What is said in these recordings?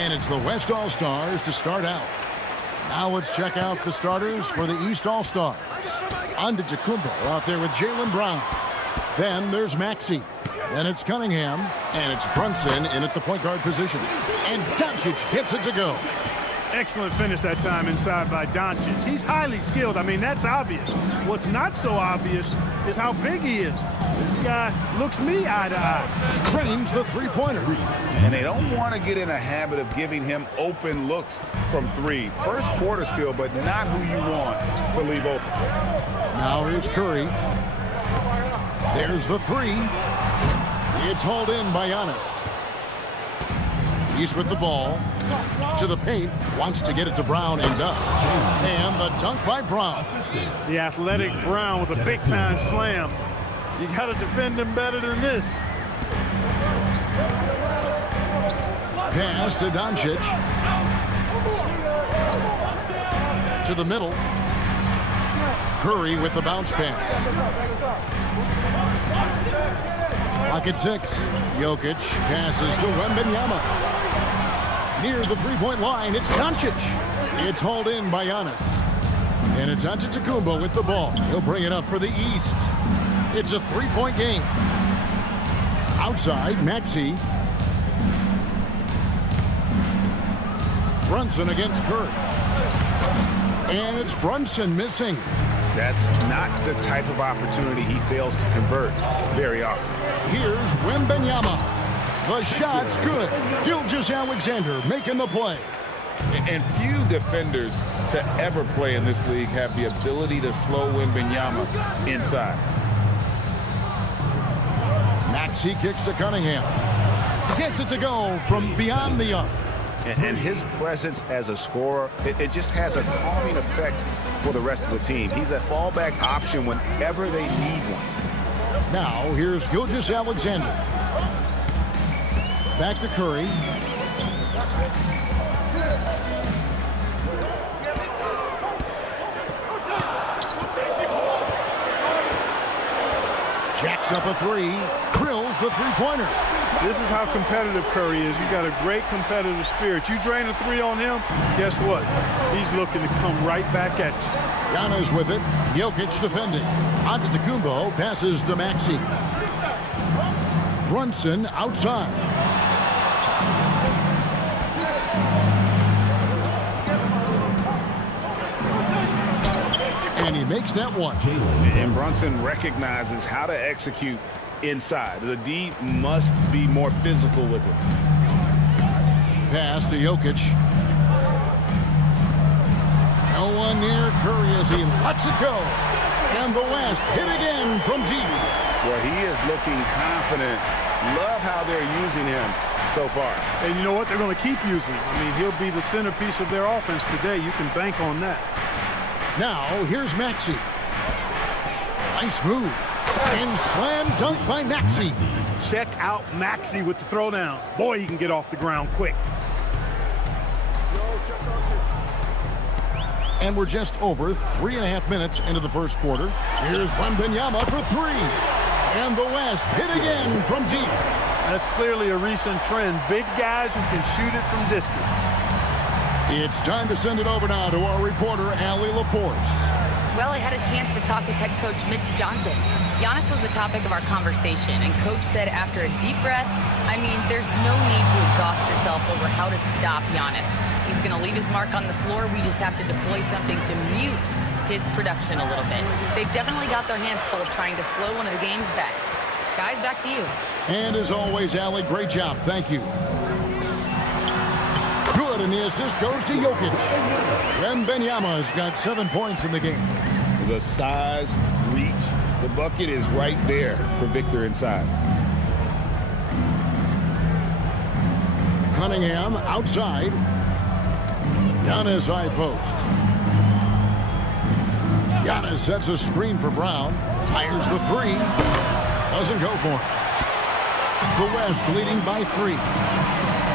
And it's the West All-Stars to start out. Now let's check out the starters for the East All-Stars. Antetokounmpo out there with Jaylen Brown. Then there's Maxey. Then it's Cunningham. And it's Brunson in at the point guard position. And Doncic gets it to go. Excellent finish that time inside by Doncic. He's highly skilled. I mean, that's obvious. What's not so obvious is how big he is. This guy looks me eye to eye. Trains the three-pointer. And they don't want to get in a habit of giving him open looks from three. First quarter still, but not who you want to leave open. Now here's Curry. There's the three. It's hauled in by Giannis. He's with the ball. To the paint. Wants to get it to Brown and does. And the dunk by Brown. The athletic Brown with a big-time slam. You got to defend him better than this. Pass to Doncic. To the middle. Curry with the bounce pass. Clock at 6. Jokic passes to Wembanyama. Near the three-point line, it's Doncic. It's hauled in by Giannis. And it's Antetokounmpo with the ball. He'll bring it up for the East. It's a three-point game. Outside, Maxey. Brunson against Curry. And it's Brunson missing. That's not the type of opportunity he fails to convert very often. Here's Wembanyama. The shot's good. Gilgeous-Alexander making the play. And few defenders to ever play in this league have the ability to slow Wembanyama inside. Maxey kicks to Cunningham. Gets it to go from beyond the arc. And his presence as a scorer, it just has a calming effect for the rest of the team. He's a fallback option whenever they need one. Now, here's Gilgeous-Alexander. Back to Curry. Jacks up a three. Drills the three-pointer. This is how competitive Curry is. You got a great competitive spirit. You drain a three on him, guess what? He's looking to come right back at you. Giannis with it. Jokic defending. Antetokounmpo passes to Maxey. Brunson outside. And he makes that one. And Brunson recognizes how to execute inside. The D must be more physical with it. Pass to Jokic. No one near Curry as he lets it go. And the West hit again from deep. Well, he is looking confident. Love how they're using him so far. And you know what? They're going to keep using him. I mean, he'll be the centerpiece of their offense today. You can bank on that. Now, here's Maxey. Nice move. And slam dunk by Maxey. Check out Maxey with the throwdown. Boy, he can get off the ground quick. And we're just over 3.5 minutes into the first quarter. Here's Wembanyama for three. And the West hit again from deep. That's clearly a recent trend. Big guys who can shoot it from distance. It's time to send it over now to our reporter, Allie LaForce. Well, I had a chance to talk with head coach Mitch Johnson. Giannis was the topic of our conversation, and coach said after a deep breath, I mean, there's no need to exhaust yourself over how to stop Giannis. He's going to leave his mark on the floor. We just have to deploy something to mute his production a little bit. They've definitely got their hands full of trying to slow one of the game's best. Guys, back to you. And as always, Allie, great job. Thank you. Good, and the assist goes to Jokic. Wembanyama's got 7 points in the game. The size, reach, the bucket is right there for Victor inside. Cunningham outside. Giannis high post. Giannis sets a screen for Brown. Fires the three. Doesn't go for it. The West leading by 3.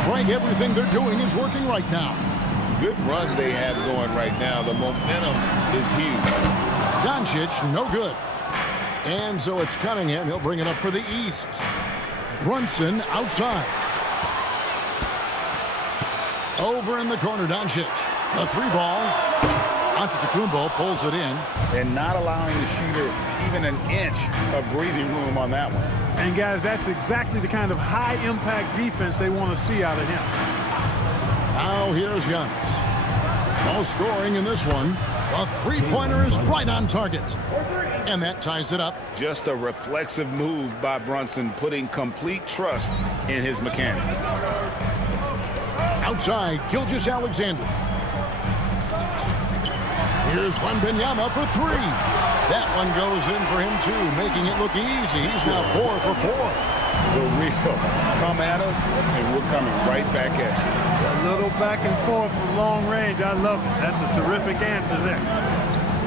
Frank, everything they're doing is working right now. Good run they have going right now. The momentum is huge. Doncic, no good. And so it's Cunningham. He'll bring it up for the East. Brunson outside. Over in the corner, Doncic. A three ball. Antetokounmpo pulls it in. And not allowing the shooter even an inch of breathing room on that one. And, guys, that's exactly the kind of high-impact defense they want to see out of him. Now here's Giannis. No scoring in this one. A three-pointer is right on target. And that ties it up. Just a reflexive move by Brunson, putting complete trust in his mechanics. Outside, Gilgeous-Alexander. Here's Wembanyama for three. That one goes in for him, too, making it look easy. He's now 4 for 4. The real come at us, and we're coming right back at you. A little back and forth from long range. I love it. That's a terrific answer there.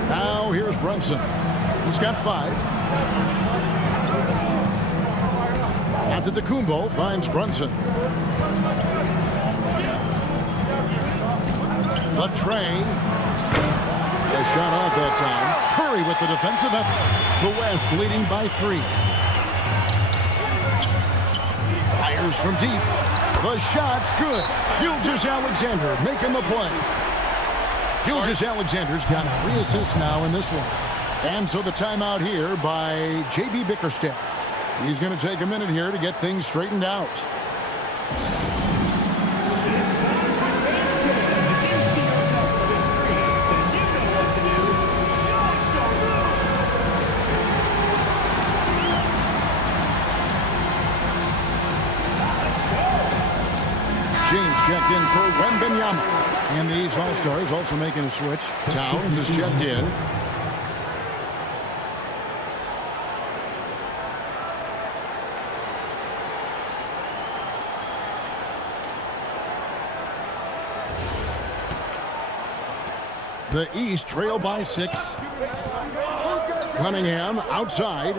Now here's Brunson. He's got 5. Antetokounmpo finds Brunson. The tray. A shot off that time. Curry with the defensive effort. The West leading by 3. Fires from deep. The shot's good. Gilgeous-Alexander making the play. Gilgeous-Alexander's got 3 assists now in this one. And so the timeout here by J.B. Bickerstaff. He's going to take a minute here to get things straightened out. James checked in for Wembanyama. And these All-Stars also making a switch. Towns is checked in. The East trail by 6. Cunningham outside.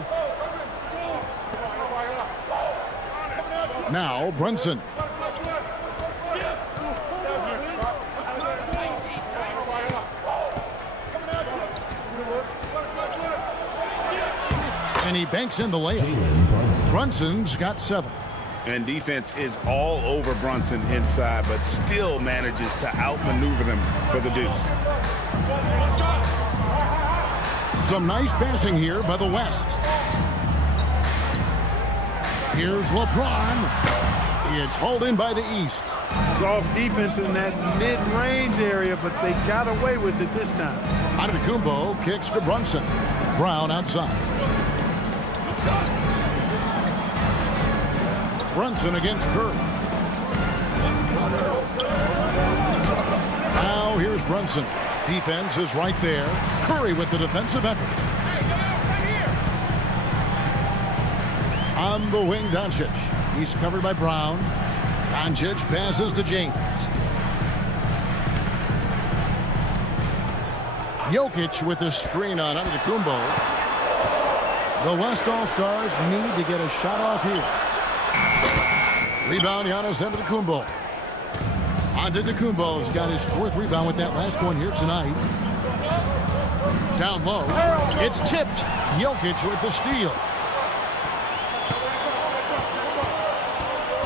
Now Brunson. And he banks in the layup. Brunson's got 7. And defense is all over Brunson inside, but still manages to outmaneuver them for the deuce. Some nice passing here by the West. Here's LeBron. It's hauled in by the East. Soft defense in that mid-range area, but they got away with it this time. Antetokounmpo kicks to Brunson. Brown outside. Brunson against Curry. Now here's Brunson. Defense is right there. Curry with the defensive effort. On the wing, Doncic. He's covered by Brown. Doncic passes to James. Jokic with the screen on Antetokounmpo. The West All-Stars need to get a shot off here. Rebound, Giannis Antetokounmpo. Antetokounmpo's got his 4th rebound with that last one here tonight. Down low. It's tipped. Jokic with the steal.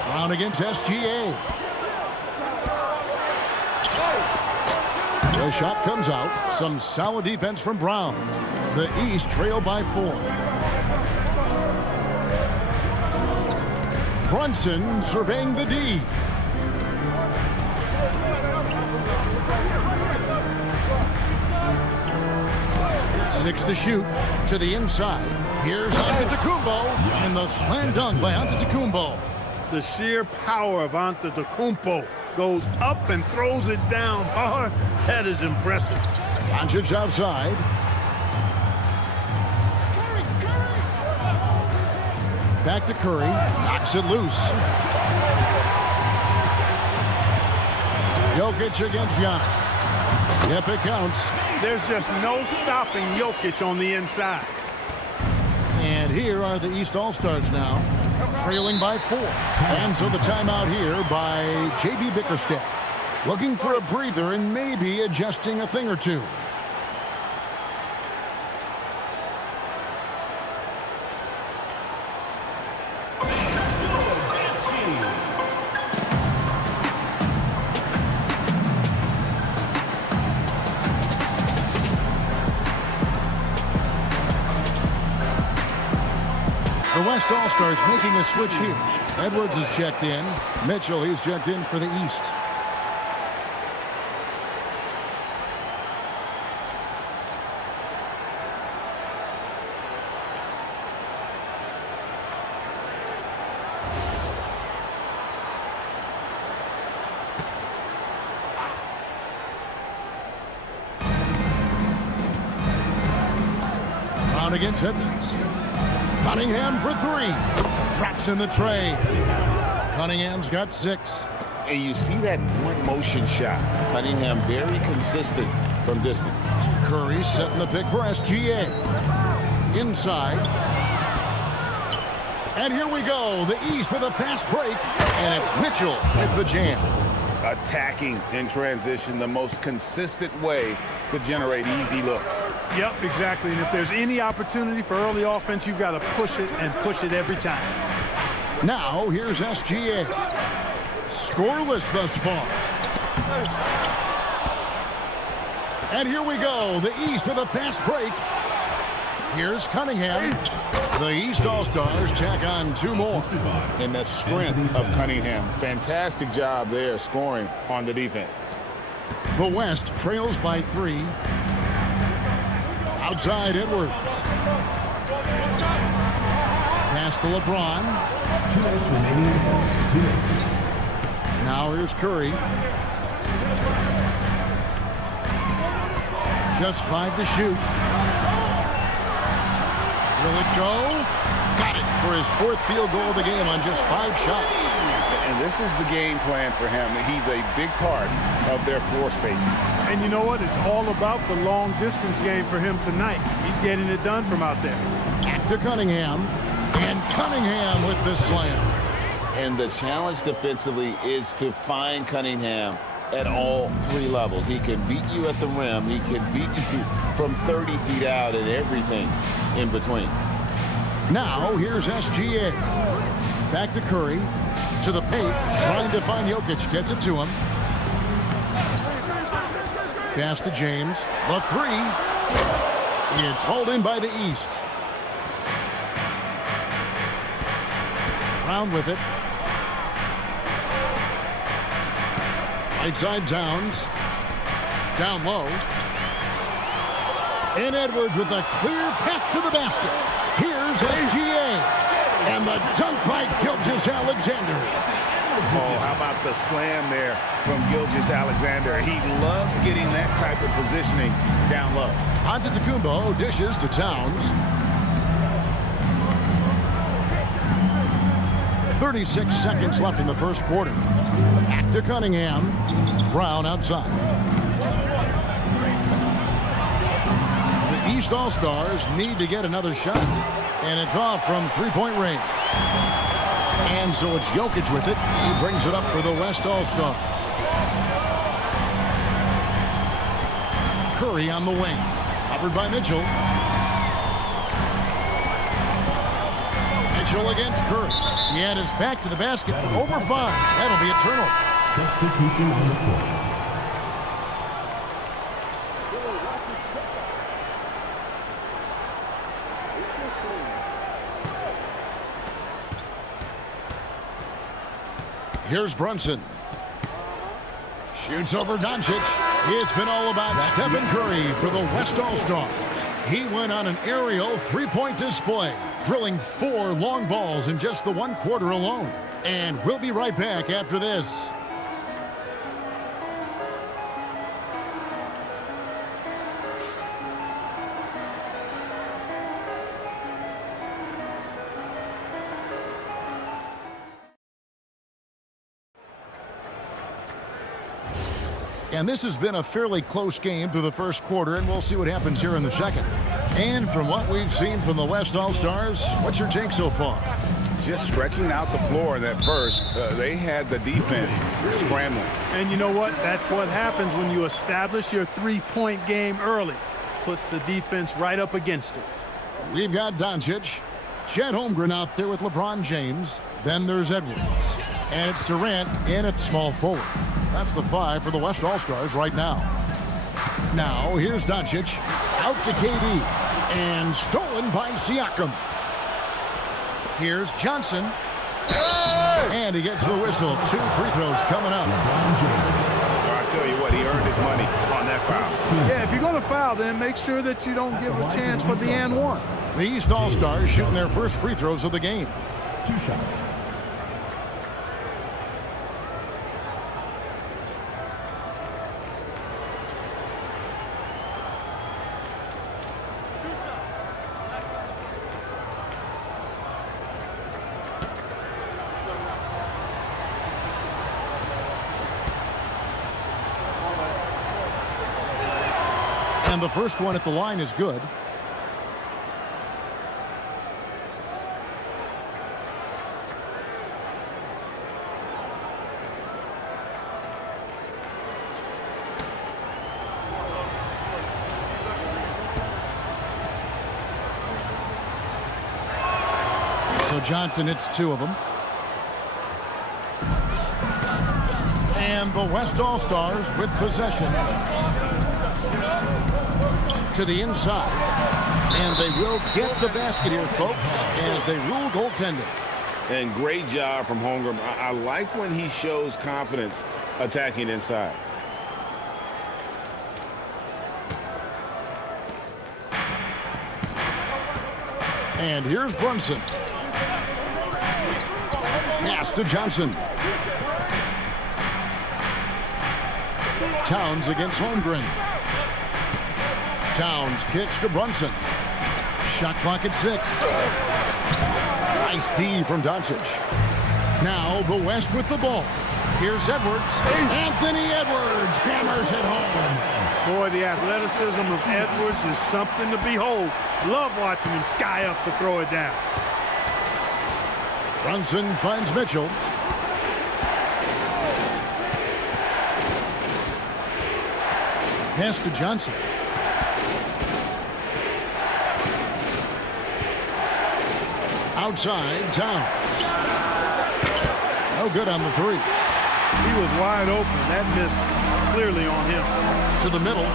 Brown against SGA. The shot comes out. Some solid defense from Brown. The East trail by 4. Brunson surveying the D. Six to shoot to the inside. Here's Antetokounmpo and the slam dunk by Antetokounmpo. The sheer power of Antetokounmpo goes up and throws it down hard. That is impressive. Doncic outside. Back to Curry. Knocks it loose. Jokic against Giannis. Yep, it counts. There's just no stopping Jokic on the inside. And here are the East All-Stars now, trailing by 4. And so the timeout here by J.B. Bickerstaff. Looking for a breather and maybe adjusting a thing or two. West All-Stars making a switch here. Edwards is checked in. Mitchell, he's checked in for the East. Brown against Edmonds. Cunningham for three. Traps in the tray. Cunningham's got 6. And you see that one motion shot. Cunningham very consistent from distance. Curry setting the pick for SGA. Inside. And here we go. The East with a fast break. And it's Mitchell with the jam. Attacking in transition, the most consistent way to generate easy looks. Yep, exactly. And if there's any opportunity for early offense, you've got to push it and push it every time. Now, here's SGA. Scoreless thus far. And here we go. The East with a fast break. Here's Cunningham. The East All-Stars check on 2 more. And the strength of Cunningham. Fantastic job there scoring on the defense. The West trails by 3. Outside Edwards. Pass to LeBron. 2 minutes remaining in the first. 2 minutes. Now here's Curry. Just 5 to shoot. Will it go? Got it for his 4th field goal of the game on just 5 shots. And this is the game plan for him. He's a big part of their floor spacing. And you know what? It's all about the long-distance game for him tonight. He's getting it done from out there. Back to Cunningham. And Cunningham with the slam. And the challenge defensively is to find Cunningham at all 3 levels. He can beat you at the rim. He can beat you from 30 feet out and everything in between. Now, here's SGA. Back to Curry. To the paint. Trying to find Jokic. Gets it to him. Pass to James. The 3. It's hauled in by the East. Brown with it. Right side Towns. Down low. And Edwards with a clear path to the basket. Here's SGA. And the dunk by Gilgeous-Alexander. Oh, how about the slam there from Gilgeous-Alexander? He loves getting that type of positioning down low. Antetokounmpo dishes to Towns. 36 seconds left in the first quarter. Back to Cunningham. Brown outside. The East All-Stars need to get another shot. And it's off from 3-point range. And so it's Jokic with it. He brings it up for the West All-Stars. Curry on the wing. Covered by Mitchell. Mitchell against Curry. And it's back to the basket for over 5. That'll be a turnover. Substitution on the court. Here's Brunson. Shoots over Doncic. It's been all about Stephen Curry for the West All-Stars. He went on an aerial 3-point display, drilling 4 long balls in just the 1 quarter alone. And we'll be right back after this. And this has been a fairly close game through the first quarter, and we'll see what happens here in the second. And from what we've seen from the West All-Stars, what's your take so far? Just stretching out the floor in that first. They had the defense scrambling. And you know what? That's what happens when you establish your 3-point game early. Puts the defense right up against it. We've got Doncic. Chet Holmgren out there with LeBron James. Then there's Edwards. And it's Durant in at small forward. That's the 5 for the West All-Stars right now. Now, here's Doncic. Out to KD. And stolen by Siakam. Here's Johnson. And he gets the whistle. 2 free throws coming up. LeBron James. Well, I tell you what, he earned his money on that foul. Yeah, if you're going to foul, then make sure that you don't give a chance for the and one. The East All-Stars shooting their first free throws of the game. 2 shots. And the first one at the line is good. So Johnson hits 2 of them. And the West All-Stars with possession to the inside. And they will get the basket here, folks, as they rule goaltending. And great job from Holmgren. I like when he shows confidence attacking inside. And here's Brunson. Pass to Johnson. Towns against Holmgren. Towns kicks to Brunson. Shot clock at 6. Nice D from Doncic. Now the West with the ball. Here's Edwards. Anthony Edwards hammers it home. Boy, the athleticism of Edwards is something to behold. Love watching him sky up to throw it down. Brunson finds Mitchell. Pass to Johnson. Outside, Towns. No good on the 3. He was wide open. That missed clearly on him. To the middle.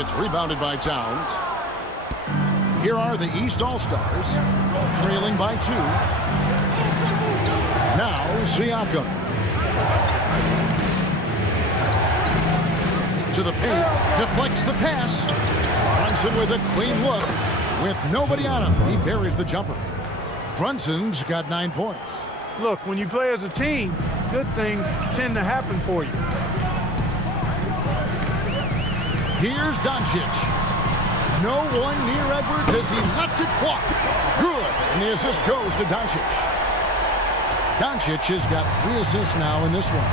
It's rebounded by Towns. Here are the East All-Stars, trailing by 2. Now, Siakam. To the paint, deflects the pass. Brunson with a clean look. With nobody on him, he buries the jumper. Brunson's got 9 points. Look, when you play as a team, good things tend to happen for you. Here's Doncic. No one near Edwards as he lets it fly. Good, and the assist goes to Doncic. Doncic has got 3 assists now in this one.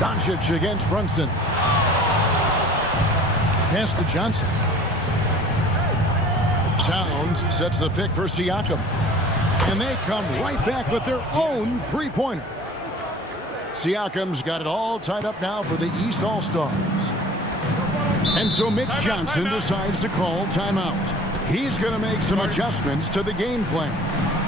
Doncic against Brunson. Pass to Johnson. Towns sets the pick for Siakam. And they come right back with their own 3-pointer. Siakam's got it all tied up now for the East All-Stars. And so Mitch Johnson decides to call timeout. He's going to make some adjustments to the game plan.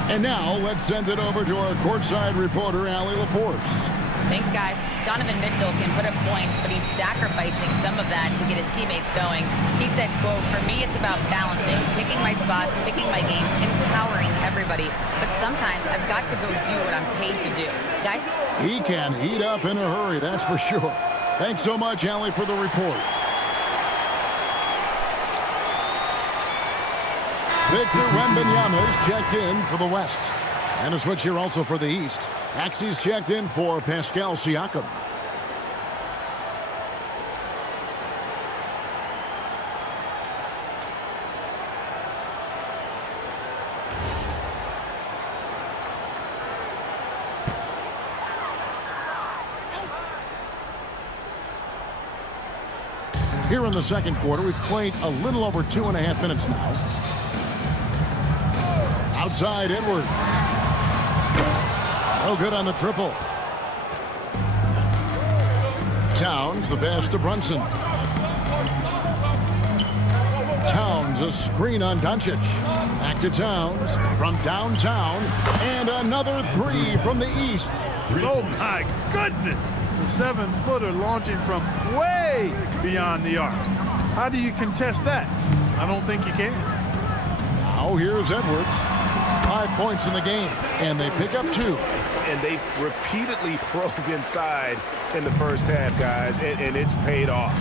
And now let's send it over to our courtside reporter, Allie LaForce. Thanks, guys. Donovan Mitchell can put up points, but he's sacrificing some of that to get his teammates going. He said, quote, "For me, it's about balancing, picking my spots, picking my games, empowering everybody. But sometimes I've got to go do what I'm paid to do." Guys? He can heat up in a hurry, that's for sure. Thanks so much, Allie, for the report. Victor Wembanyama is checked in for the West. And a switch here also for the East. Axie's checked in for Pascal Siakam. Here in the second quarter, we've played a little over 2.5 minutes now. Outside, Edwards. No good on the triple. Towns, the pass to Brunson. Towns, a screen on Doncic. Back to Towns from downtown. And another 3 from the East. Oh, my goodness. The 7-footer launching from way beyond the arc. How do you contest that? I don't think you can. Now here's Edwards. 5 points in the game, and they pick up 2. And they've repeatedly probed inside in the first half, guys, and it's paid off.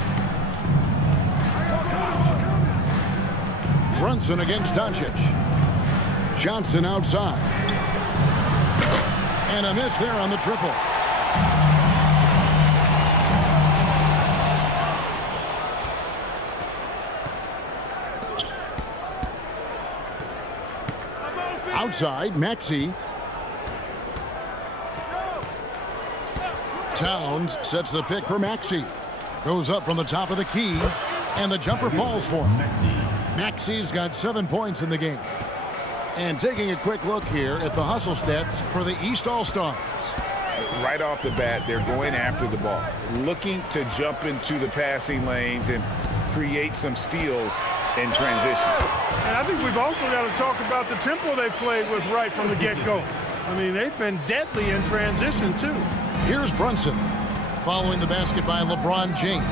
Brunson against Doncic. Johnson outside. And a miss there on the triple. Outside, Maxey. Towns sets the pick for Maxey. Goes up from the top of the key, and the jumper falls for him. Maxey's got 7 points in the game. And taking a quick look here at the hustle stats for the East All-Stars. Right off the bat, they're going after the ball, looking to jump into the passing lanes and create some steals in transition. And I think we've also got to talk about the tempo they played with right from the get-go. I mean, they've been deadly in transition, too. Here's Brunson, following the basket by LeBron James.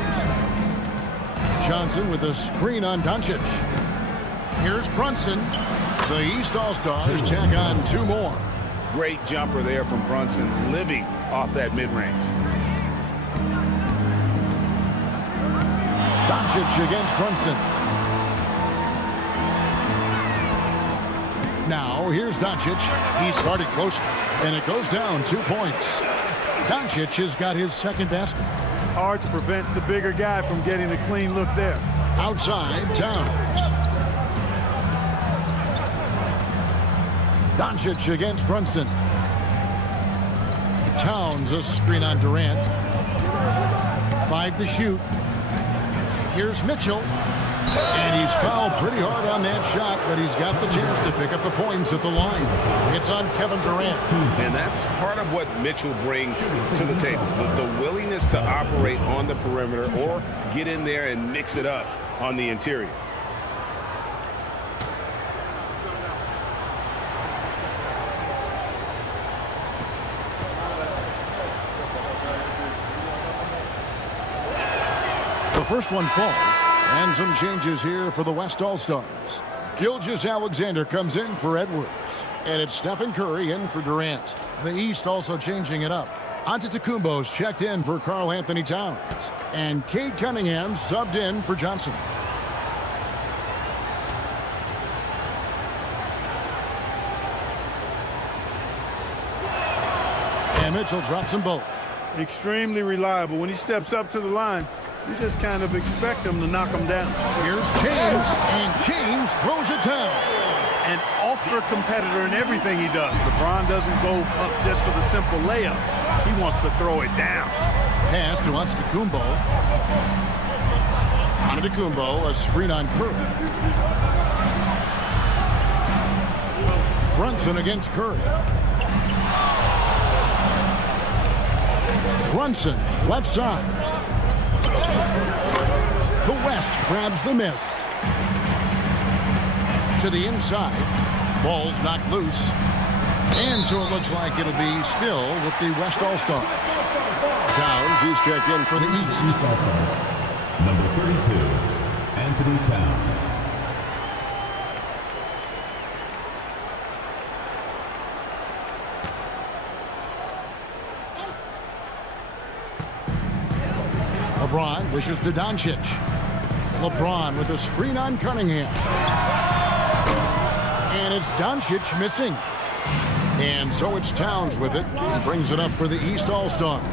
Johnson with a screen on Doncic. Here's Brunson. The East All-Stars tack on 2 more. Great jumper there from Brunson, living off that mid-range. Doncic against Brunson. Now, here's Doncic. He's started close, and it goes down 2 points. Doncic has got his second basket. Hard to prevent the bigger guy from getting a clean look there. Outside, Towns. Doncic against Brunson. Towns, a screen on Durant. 5 to shoot. Here's Mitchell. And he's fouled pretty hard on that shot, but he's got the chance to pick up the points at the line. It's on Kevin Durant. And that's part of what Mitchell brings to the table, the willingness to operate on the perimeter or get in there and mix it up on the interior. The first one falls. And some changes here for the West All-Stars. Gilgeous-Alexander comes in for Edwards. And it's Stephen Curry in for Durant. The East also changing it up. Antetokounmpo's checked in for Karl Anthony Towns. And Cade Cunningham subbed in for Johnson. And Mitchell drops them both. Extremely reliable. When he steps up to the line, you just kind of expect him to knock him down. Here's James, and James throws it down. An ultra competitor in everything he does. LeBron doesn't go up just for the simple layup. He wants to throw it down. Pass to Antetokounmpo. Antetokounmpo, a screen on Curry. Brunson against Curry. Brunson, left side. The West grabs the miss. To the inside. Ball's knocked loose. And so it looks like it'll be still with the West All-Stars. Towns, he's checked in for the East. East All-Stars. Number 32, Anthony Towns. LeBron wishes to Doncic. LeBron with a screen on Cunningham. And it's Doncic missing. And so it's Towns with it. He brings it up for the East All-Stars.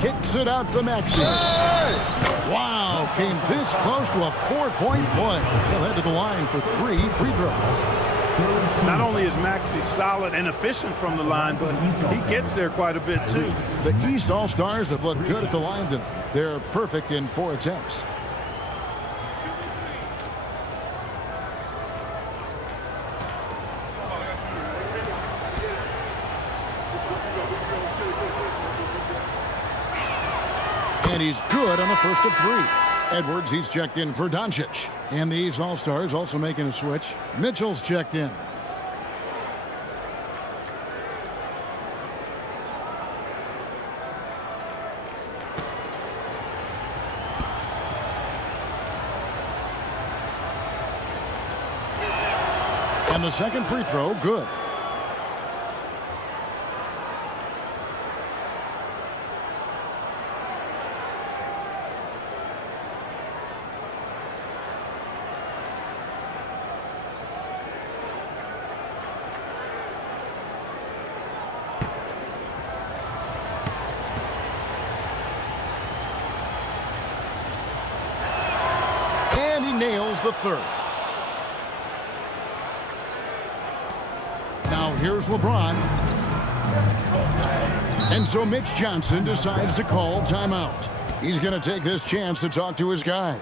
Kicks it out to Maxey. Wow, came this close to a 4-point play. He'll head to the line for 3 free throws. Not only is Maxey solid and efficient from the line, but he gets there quite a bit, too. The East All-Stars have looked good at the line tonight. They're perfect in 4 attempts. And he's good on the first of 3. Edwards, he's checked in for Doncic. And the East All-Stars also making a switch. Mitchell's checked in. And the second free throw, good. And he nails the third. Now here's LeBron. And so Mitch Johnson decides to call timeout. He's going to take this chance to talk to his guys.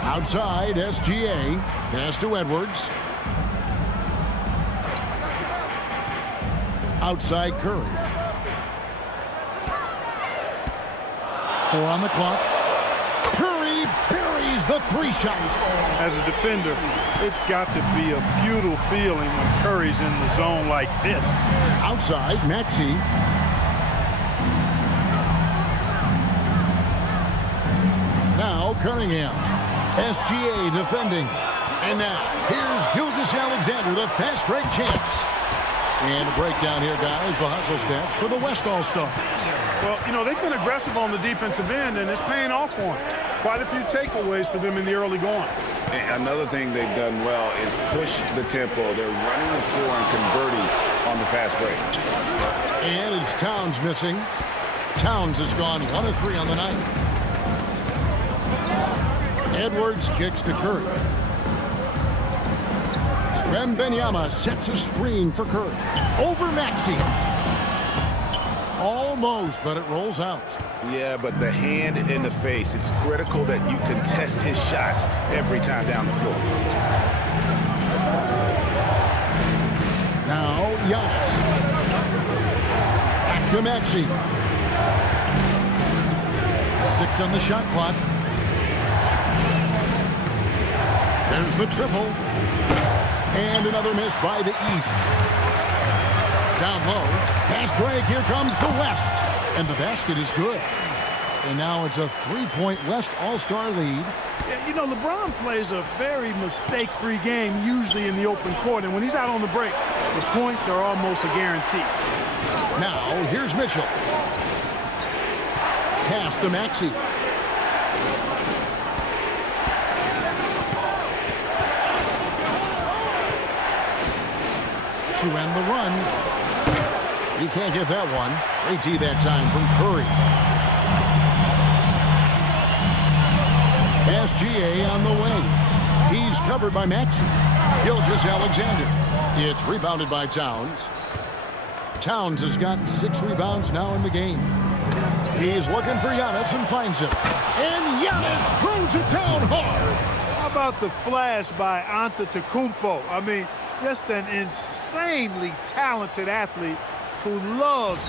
Outside, SGA. Pass to Edwards. Outside, Curry. 4 on the clock. Curry buries the 3 shots. As a defender, it's got to be a futile feeling when Curry's in the zone like this. Outside, Maxey. Now, Cunningham. SGA defending. And now, here's Gilgeous-Alexander, the fast break champs. And a breakdown here, guys, the hustle stats for the West All-Stars. Well, you know, they've been aggressive on the defensive end, and it's paying off for them. Quite a few takeaways for them in the early going. And another thing they've done well is push the tempo. They're running the floor and converting on the fast break. And it's Towns missing. Towns has gone 1 of 3 on the night. Edwards kicks to Curry. Wembanyama sets a screen for Curry. Over Maxey. Almost, but it rolls out. Yeah, but the hand in the face, it's critical that you contest his shots every time down the floor. Now, Giannis. Back to Maxey. 6 on the shot clock. There's the triple. And another miss by the East. Down low. Pass break. Here comes the West. And the basket is good. And now it's a 3-point West All-Star lead. Yeah, you know, LeBron plays a very mistake-free game, usually in the open court. And when he's out on the break, the points are almost a guarantee. Now, here's Mitchell. Pass to Maxey. To end the run. He can't get that one. AT that time from Curry. SGA on the wing. He's covered by Maxey. Gilgeous-Alexander. It's rebounded by Towns. Towns has got 6 rebounds now in the game. He's looking for Giannis and finds him. And Giannis throws it down hard. How about the flash by Antetokounmpo? I mean, just an insanely talented athlete who loves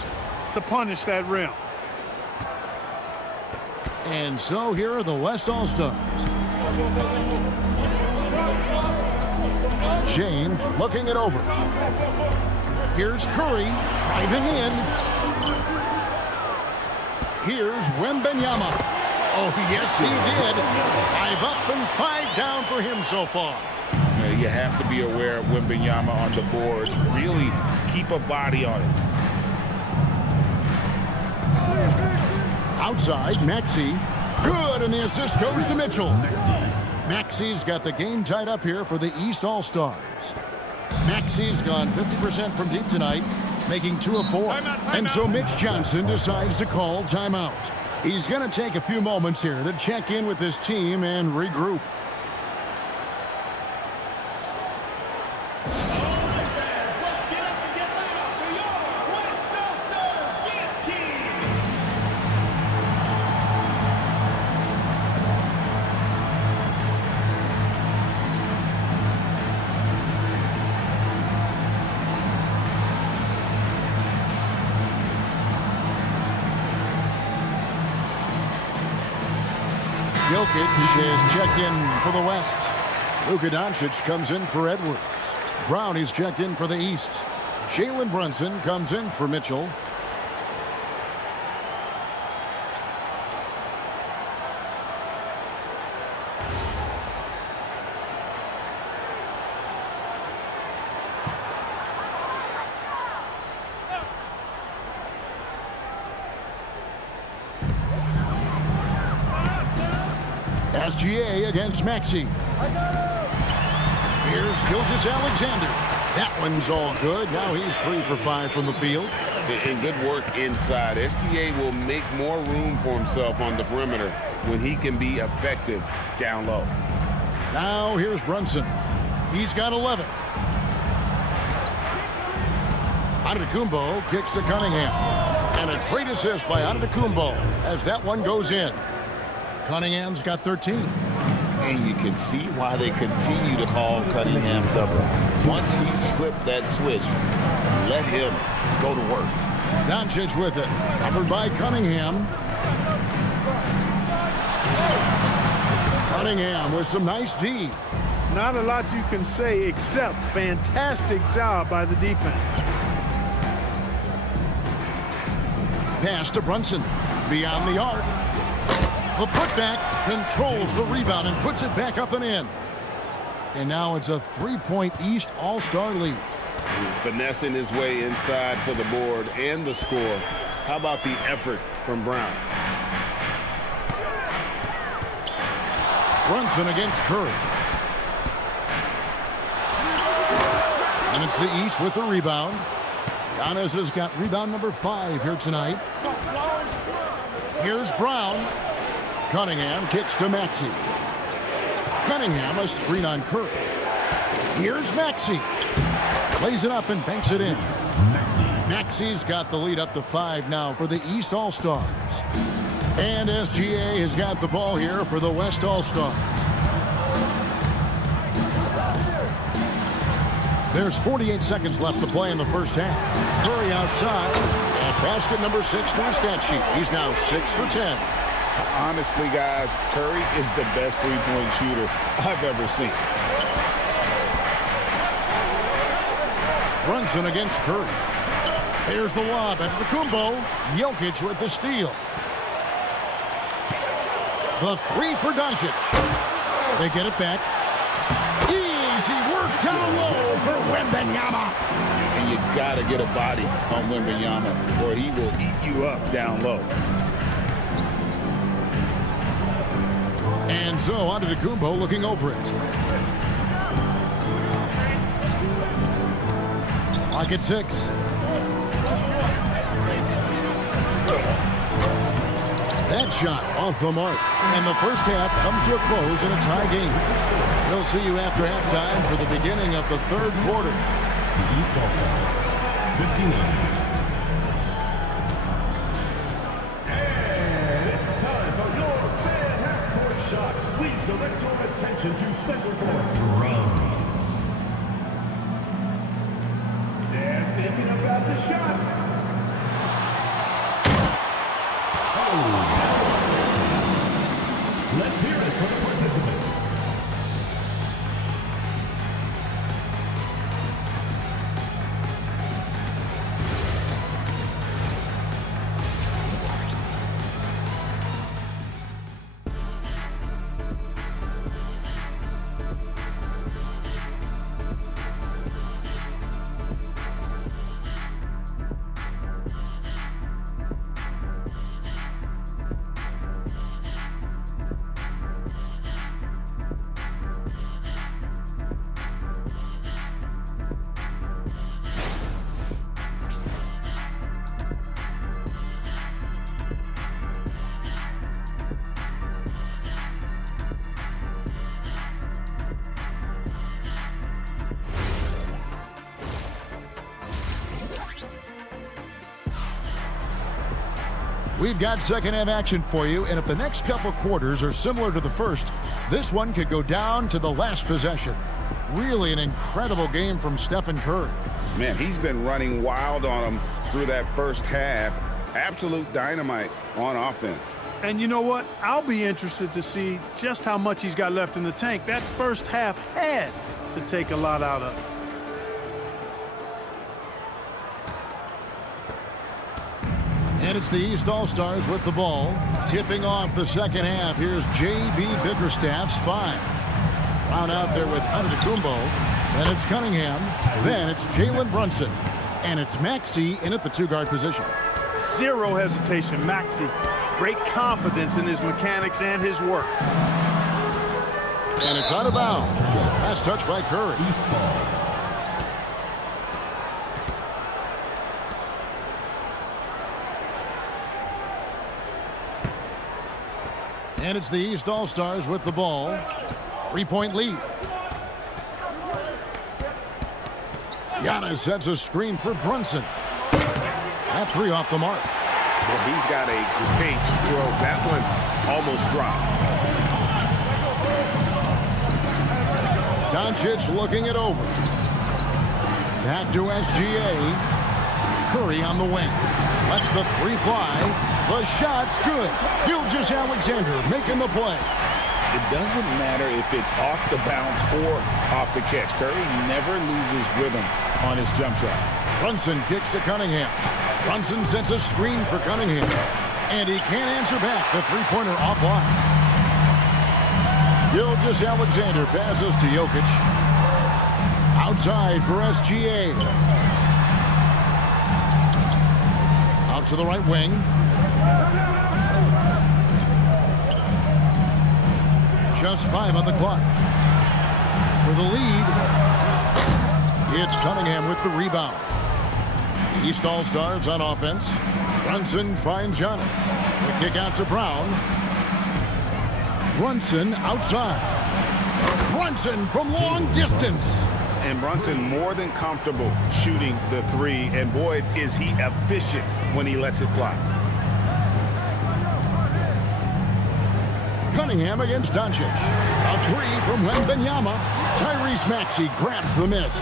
to punish that rim. And so here are the West All-Stars. James looking it over. Here's Curry driving in. Here's Wembanyama. Oh, yes, he did. 5 up and 5 down for him so far. You have to be aware of Wembanyama on the boards. Really keep a body on it. Outside, Maxey. Good, and the assist goes to Mitchell. Maxey's got the game tied up here for the East All-Stars. Maxey's gone 50% from deep tonight, making 2 of 4. And so Mitch Johnson decides to call timeout. He's going to take a few moments here to check in with his team and regroup. Jokic is checked in for the West. Luka Doncic comes in for Edwards. Brown is checked in for the East. Jalen Brunson comes in for Mitchell. SGA against Maxey. Here's Gilgeous-Alexander. That one's all good. Now he's 3 for 5 from the field. And good work inside. SGA will make more room for himself on the perimeter when he can be effective down low. Now here's Brunson. He's got 11. Antetokounmpo kicks to Cunningham. And a great assist by Antetokounmpo as that one goes in. Cunningham's got 13. And you can see why they continue to call Cunningham double. Once he's flipped that switch, let him go to work. Doncic with it. Covered by Cunningham. Cunningham with some nice D. Not a lot you can say except fantastic job by the defense. Pass to Brunson. Beyond the arc. The putback controls the rebound and puts it back up and in. And now it's a 3-point East All-Star lead. Finessing his way inside for the board and the score. How about the effort from Brown? Brunson against Curry. And it's the East with the rebound. Giannis has got rebound number 5 here tonight. Here's Brown. Cunningham kicks to Maxey. Cunningham a screen on Curry. Here's Maxey. Lays it up and banks it in. Maxey's got the lead up to 5 now for the East All-Stars. And SGA has got the ball here for the West All-Stars. There's 48 seconds left to play in the first half. Curry outside. And basket number 6 to the stat sheet. He's now 6 for 10. Honestly, guys, Curry is the best three-point shooter I've ever seen. Brunson against Curry. Here's the lob at Antetokounmpo. Jokic with the steal. The 3 for Doncic. They get it back. Easy work down low for Wembanyama. And you got to get a body on Wembanyama or he will eat you up down low. And so Antetokounmpo looking over it. Clock at 6. That shot off the mark. And the first half comes to a close in a tie game. We'll see you after halftime for the beginning of the third quarter. The East All-Stars, 59. Please direct your attention to center court. Drums. They're thinking about the shot. Oh. Let's hear it for the participant. We've got second half action for you, and if the next couple quarters are similar to the first, this one could go down to the last possession. Really an incredible game from Stephen Curry. Man, he's been running wild on him through that first half. Absolute dynamite on offense. And you know what? I'll be interested to see just how much he's got left in the tank. That first half had to take a lot out of it. And it's the East All-Stars with the ball. Tipping off the second half. Here's J.B. Bickerstaff's 5. Brown out there with Antetokounmpo. Then it's Cunningham. Then it's Jalen Brunson. And it's Maxey in at the 2-guard position. Zero hesitation. Maxey, great confidence in his mechanics and his work. And it's out of bounds. Last touch by Curry. And it's the East All-Stars with the ball. 3-point lead. Giannis sets a screen for Brunson. That 3 off the mark. Well, he's got a great stroke. That one almost dropped. Doncic looking it over. Back to SGA. Curry on the wing. Lets the 3 fly. The shot's good. Gilgeous-Alexander making the play. It doesn't matter if it's off the bounce or off the catch. Curry never loses rhythm on his jump shot. Brunson kicks to Cunningham. Brunson sets a screen for Cunningham. And he can't answer back. The 3-pointer offline. Gilgeous-Alexander passes to Jokic. Outside for SGA. Out to the right wing. Just 5 on the clock. For the lead, it's Cunningham with the rebound. The East All-Stars on offense. Brunson finds Giannis. The kick out to Brown. Brunson outside. Brunson from long distance. And Brunson more than comfortable shooting the 3. And boy, is he efficient when he lets it fly. Cunningham against Doncic. A 3 from Wembanyama. Tyrese Maxey grabs the miss.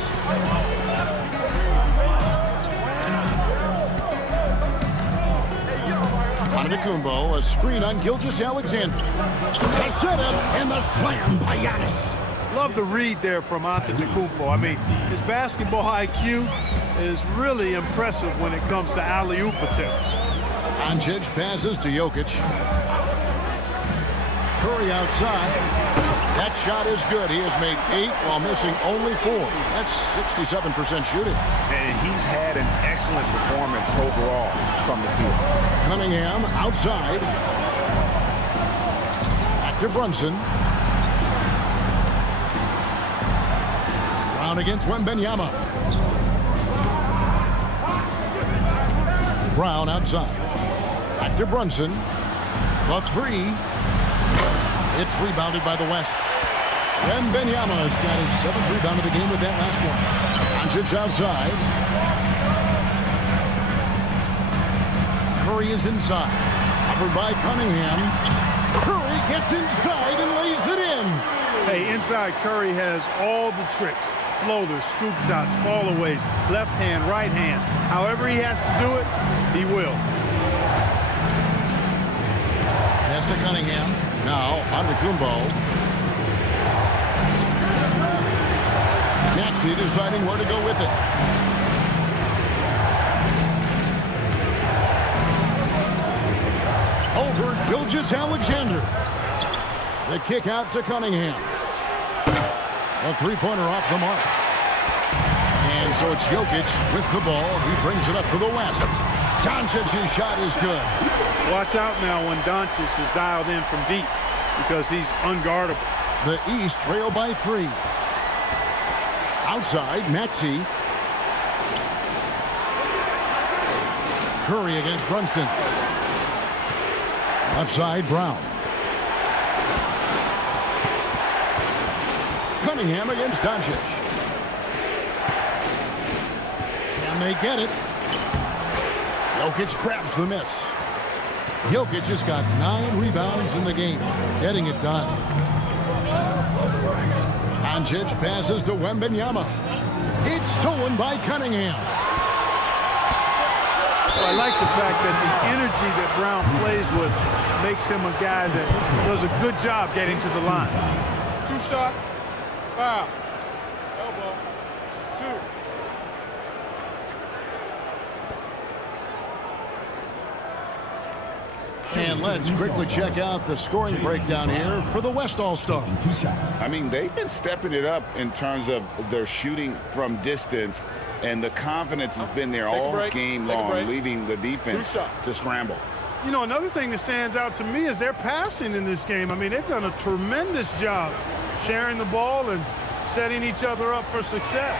Antetokounmpo, a screen on Gilgeous-Alexander. The setup and the slam by Giannis. Love the read there from Antetokounmpo. I mean, his basketball IQ is really impressive when it comes to alley-oop attempts. Doncic passes to Jokic. Curry outside. That shot is good. He has made 8 while missing only 4. That's 67% shooting. And he's had an excellent performance overall from the field. Cunningham outside. Back to Brunson. Brown against Wembanyama. Brown outside. Back to Brunson. The 3. It's rebounded by the West. Wembanyama's got his 7th rebound of the game with that last one. Doncic outside. Curry is inside. Covered by Cunningham. Curry gets inside and lays it in. Hey, inside Curry has all the tricks. Floaters, scoop shots, fallaways, left hand, right hand. However he has to do it, he will. Pass to Cunningham. Now, Antetokounmpo. Maxey deciding where to go with it. Over Gilgeous-Alexander. The kick out to Cunningham. A 3-pointer off the mark. And so it's Jokic with the ball. He brings it up for the West. Doncic's shot is good. Watch out now when Doncic is dialed in from deep because he's unguardable. The East trail by 3. Outside, Maxey. Curry against Brunson. Left side, Brown. Cunningham against Doncic. And they get it. Jokic grabs the miss. Jokic has got 9 rebounds in the game, getting it done. Doncic passes to Wembanyama. It's stolen by Cunningham. I like the fact that the energy that Brown plays with makes him a guy that does a good job getting to the line. 2 shots, foul, elbow, 2. And let's quickly check out the scoring breakdown here for the West All-Stars. I mean, they've been stepping it up in terms of their shooting from distance, and the confidence has been there all game long, leaving the defense to scramble. You know, another thing that stands out to me is their passing in this game. I mean, they've done a tremendous job sharing the ball and setting each other up for success.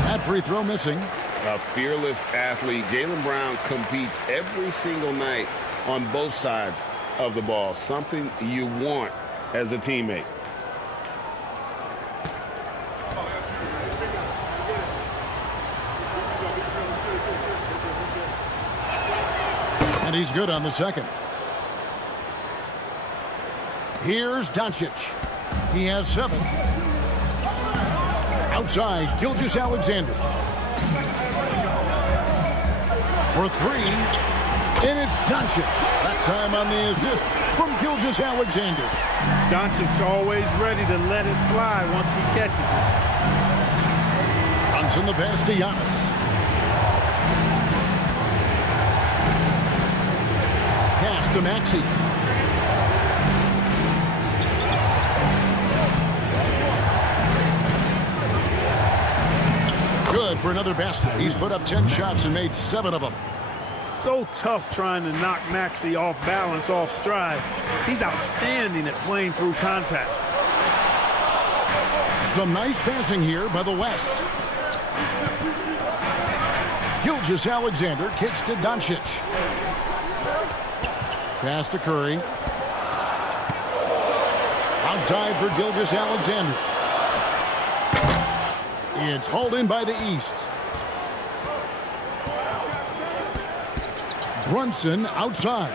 That free throw missing. A fearless athlete. Jaylen Brown competes every single night on both sides of the ball, something you want as a teammate. And he's good on the second. Here's Doncic. He has 7. Outside, Gilgeous-Alexander. For 3. And it's Doncic. That time on the assist from Gilgeous-Alexander. Doncic's always ready to let it fly once he catches it. Runs in the pass to Giannis. Pass to Maxey. Good for another basket. He's put up 10 shots and made 7 of them. So tough trying to knock Maxey off balance, off stride. He's outstanding at playing through contact. Some nice passing here by the West. Gilgeous-Alexander kicks to Doncic. Pass to Curry. Outside for Gilgeous-Alexander. It's hauled in by the East. Brunson outside.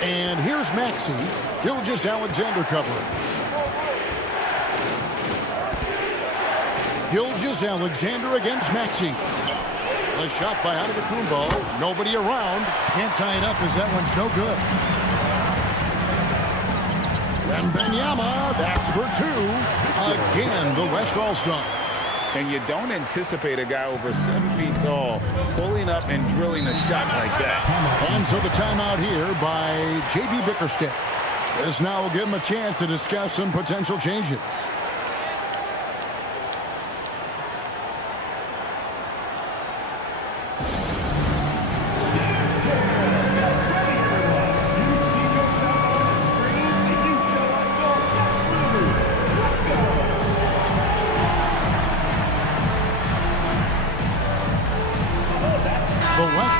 And here's Maxey. Gilgeous-Alexander covering. Gilgeous-Alexander against Maxey. A shot by Antetokounmpo. Nobody around. Can't tie it up as that one's no good. Wembanyama, that's for 2. Again, the West All-Star. And you don't anticipate a guy over 7 feet tall pulling up and drilling a shot like that. And so the timeout here by J.B. Bickerstaff. This now will give him a chance to discuss some potential changes.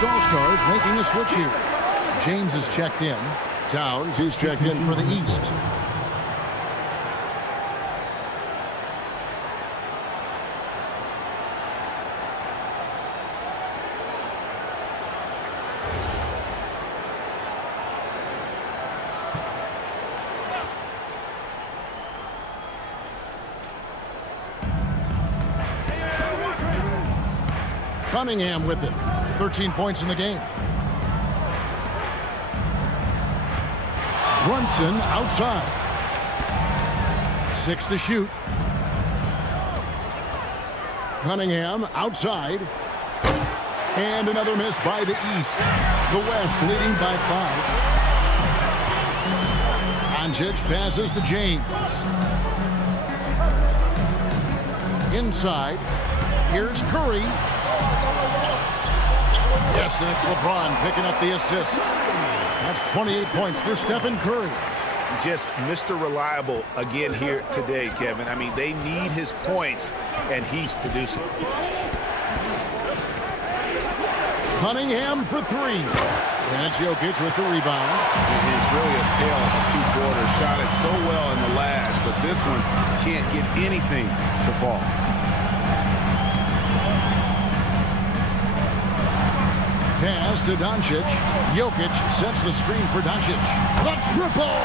All-Stars making a switch here. James is checked in. Towns, he's checked in for the East. Cunningham with it. 13 points in the game. Brunson outside. 6 to shoot. Cunningham outside. And another miss by the East. The West leading by 5. Doncic passes to James. Inside. Here's Curry. Yes, and it's LeBron picking up the assist. That's 28 points for Stephen Curry. Just Mr. Reliable again here today, Kevin. I mean, they need his points, and he's producing. Cunningham for 3. And it's Jokic with the rebound. It's really a tale of 2 quarters. Shot it so well in the last, but this one can't get anything to fall. Pass to Doncic. Jokic sets the screen for Doncic. The triple!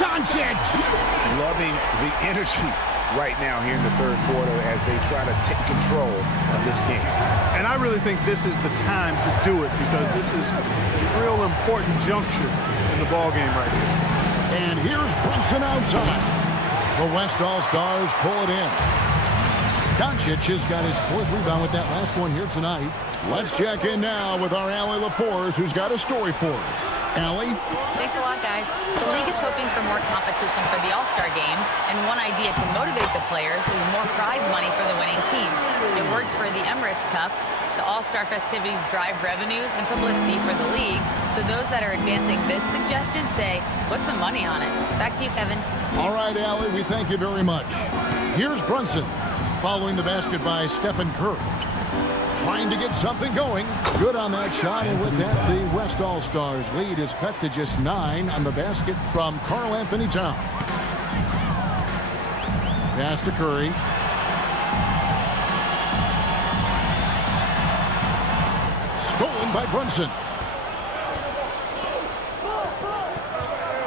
Doncic! Loving the energy right now here in the third quarter as they try to take control of this game. And I really think this is the time to do it because this is a real important juncture in the ball game right here. And here's Brunson outside. The West All-Stars pull it in. Doncic has got his 4th rebound with that last one here tonight. Let's check in now with our Allie LaForce, who's got a story for us. Allie? Thanks a lot, guys. The league is hoping for more competition for the All-Star game, and one idea to motivate the players is more prize money for the winning team. It worked for the Emirates Cup. The All-Star festivities drive revenues and publicity for the league, so those that are advancing this suggestion say, put some money on it. Back to you, Kevin. All right, Allie, we thank you very much. Here's Brunson, following the basket by Stephen Curry. Trying to get something going. Good on that shot, and with that, the West All-Stars lead is cut to just 9 on the basket from Karl Anthony Towns. Pass to Curry. Stolen by Brunson.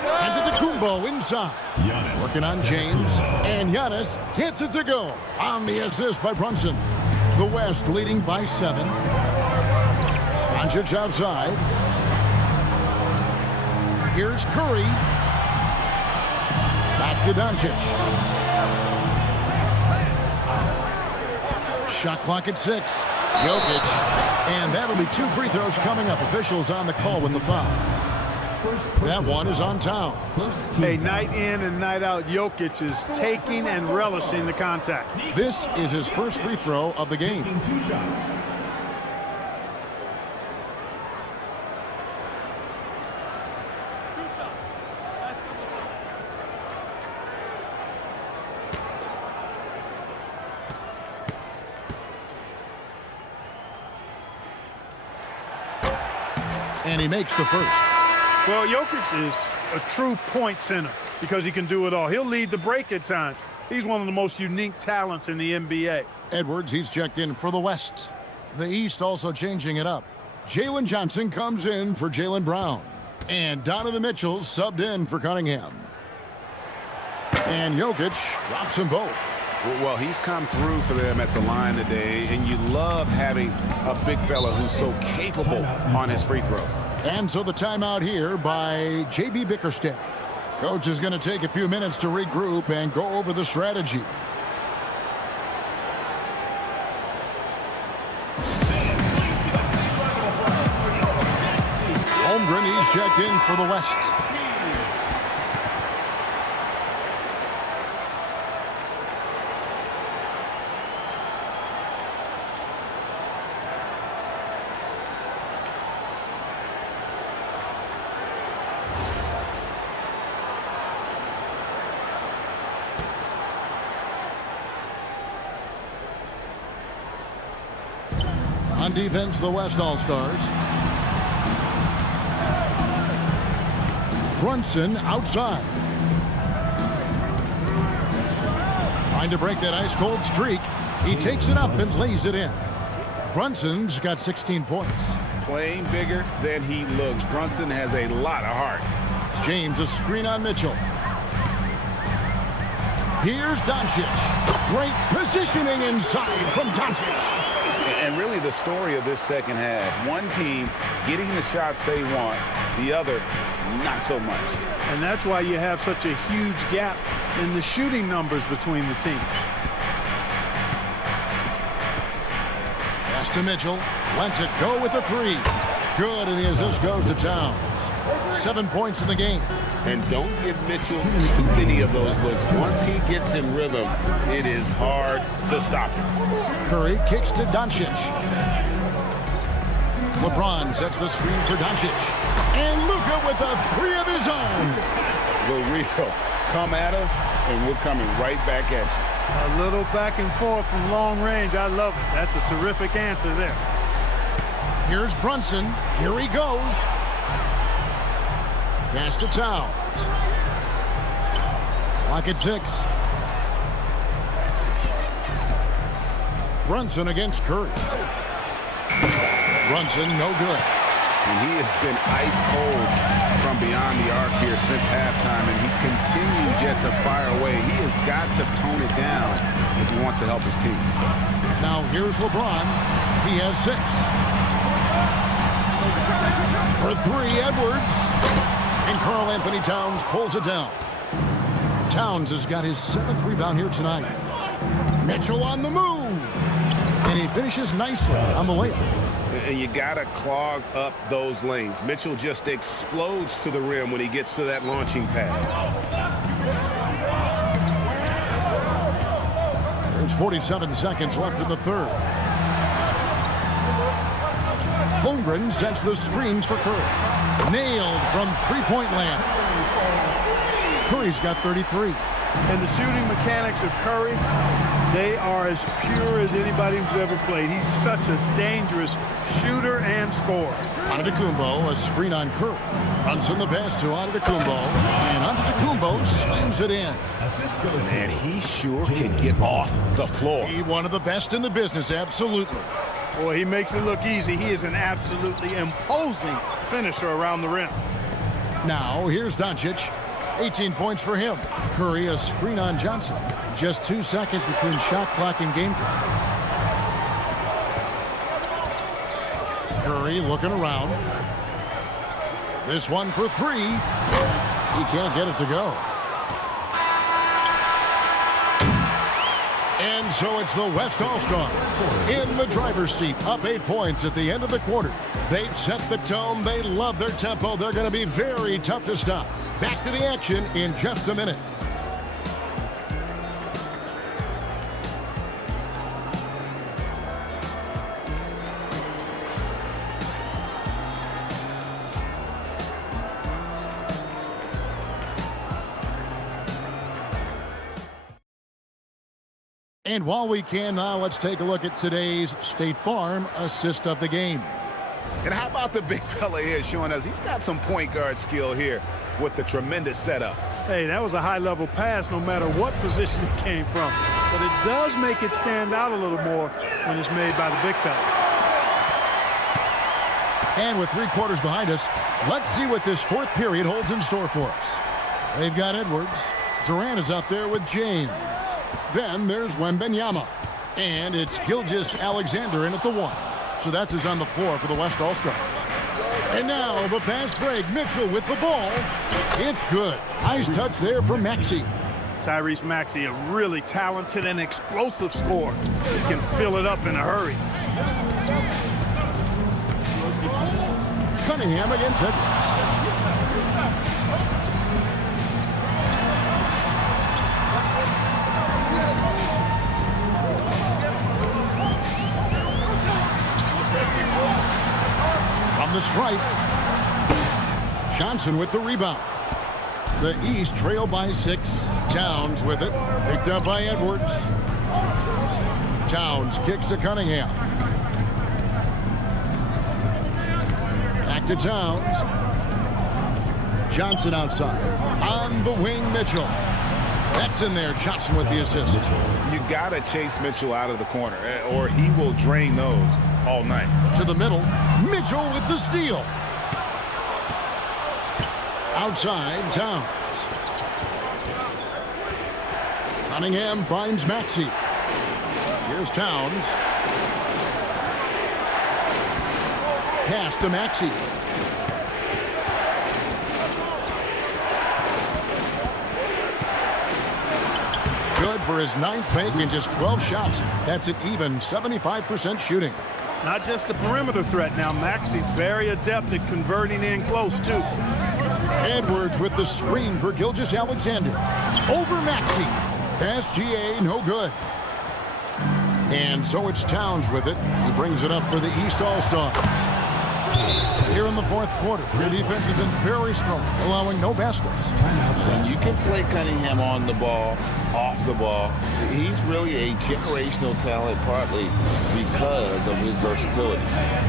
Antetokounmpo inside. Giannis. Working on James. And Giannis hits it to go on the assist by Brunson. The West leading by 7. Doncic outside. Here's Curry. Back to Doncic. Shot clock at 6. Jokic. And that'll be 2 free throws coming up. Officials on the call with the fouls. That one is on Towns. Hey, night in and night out, Jokic is taking and relishing the contact. This is his first free throw of the game. 2 shots. And he makes the first. Well, Jokic is a true point center because he can do it all. He'll lead the break at times. He's one of the most unique talents in the NBA. Edwards, he's checked in for the West. The East also changing it up. Jalen Johnson comes in for Jaylen Brown. And Donovan Mitchell subbed in for Cunningham. And Jokic drops them both. Well, he's come through for them at the line today, and you love having a big fella who's so capable on his free throw. And so the timeout here by J.B. Bickerstaff. Coach is going to take a few minutes to regroup and go over the strategy. Holmgren, he's checked in for the West. On defense, the West All-Stars. Brunson outside. Trying to break that ice-cold streak. He takes it up and lays it in. Brunson's got 16 points. Playing bigger than he looks. Brunson has a lot of heart. James, a screen on Mitchell. Here's Doncic. Great positioning inside from Doncic. And really the story of this second half, one team getting the shots they want, the other not so much. And that's why you have such a huge gap in the shooting numbers between the teams. Pass to Mitchell. Lets it go with a 3. Good, and the assist goes to Towns. 7 points in the game. And don't give Mitchell too many of those looks. Once he gets in rhythm, it is hard to stop him. Curry kicks to Doncic. LeBron sets the screen for Doncic. And Luka with a 3 of his own. The Rio, come at us, and we're coming right back at you. A little back and forth from long range. I love it. That's a terrific answer there. Here's Brunson. Here he goes. Pass to Towns. Clock at 6. Brunson against Curry. Brunson, no good. And he has been ice cold from beyond the arc here since halftime, and he continues yet to fire away. He has got to tone it down if he wants to help his team. Now here's LeBron. He has 6. For 3, Edwards. And Karl Anthony Towns pulls it down. Towns has got his 7th rebound here tonight. Mitchell on the move. And he finishes nicely on the layup. And you got to clog up those lanes. Mitchell just explodes to the rim when he gets to that launching pad. There's 47 seconds left in the third. Holmgren sets the screen for Curry. Nailed from three-point land. Curry's got 33. And the shooting mechanics of Curry, they are as pure as anybody who's ever played. He's such a dangerous shooter and scorer. Antetokounmpo, a screen on Curry. Runs in the pass to Antetokounmpo. And Antetokounmpo slams it in. And he sure can get off the floor. He one of the best in the business, absolutely. Boy, he makes it look easy. He is an absolutely imposing finisher around the rim. Now, here's Doncic. 18 points for him. Curry, a screen on Johnson. Just 2 seconds between shot clock and game clock. Curry looking around. This one for 3. He can't get it to go. And so it's the West All-Stars in the driver's seat, up 8 points at the end of the quarter. They've set the tone. They love their tempo. They're going to be very tough to stop. Back to the action in just a minute. And while we can now, let's take a look at today's State Farm assist of the game. And how about the big fella here showing us he's got some point guard skill here with the tremendous setup. Hey, that was a high-level pass no matter what position it came from. But it does make it stand out a little more when it's made by the big fella. And with 3 quarters behind us, let's see what this 4th period holds in store for us. They've got Edwards. Durant is out there with James. Then there's Wembanyama. And it's Gilgeous-Alexander in at the 1. So that's his on the floor for the West All-Stars. And now the fast break. Mitchell with the ball. It's good. Nice touch there from Maxey. Tyrese Maxey, a really talented and explosive scorer. He can fill it up in a hurry. Cunningham against Edwards. From the stripe. Johnson with the rebound. The East trail by 6. Towns with it. Picked up by Edwards. Towns kicks to Cunningham. Back to Towns. Johnson outside. On the wing, Mitchell. That's in there. Johnson with the assist. You got to chase Mitchell out of the corner, or he will drain those all night. To the middle. Mitchell with the steal. Outside, Towns. Cunningham finds Maxey. Here's Towns. Pass to Maxey. Good for his 9th make in just 12 shots. That's an even 75% shooting. Not just a perimeter threat now. Maxey very adept at converting in close, too. Edwards with the screen for Gilgeous-Alexander. Over Maxey. SGA, no good. And so it's Towns with it. He brings it up for the East All-Stars. Here in the 4th quarter, your defense has been very strong, allowing no baskets. When you can play Cunningham on the ball, off the ball, he's really a generational talent, partly because of his versatility.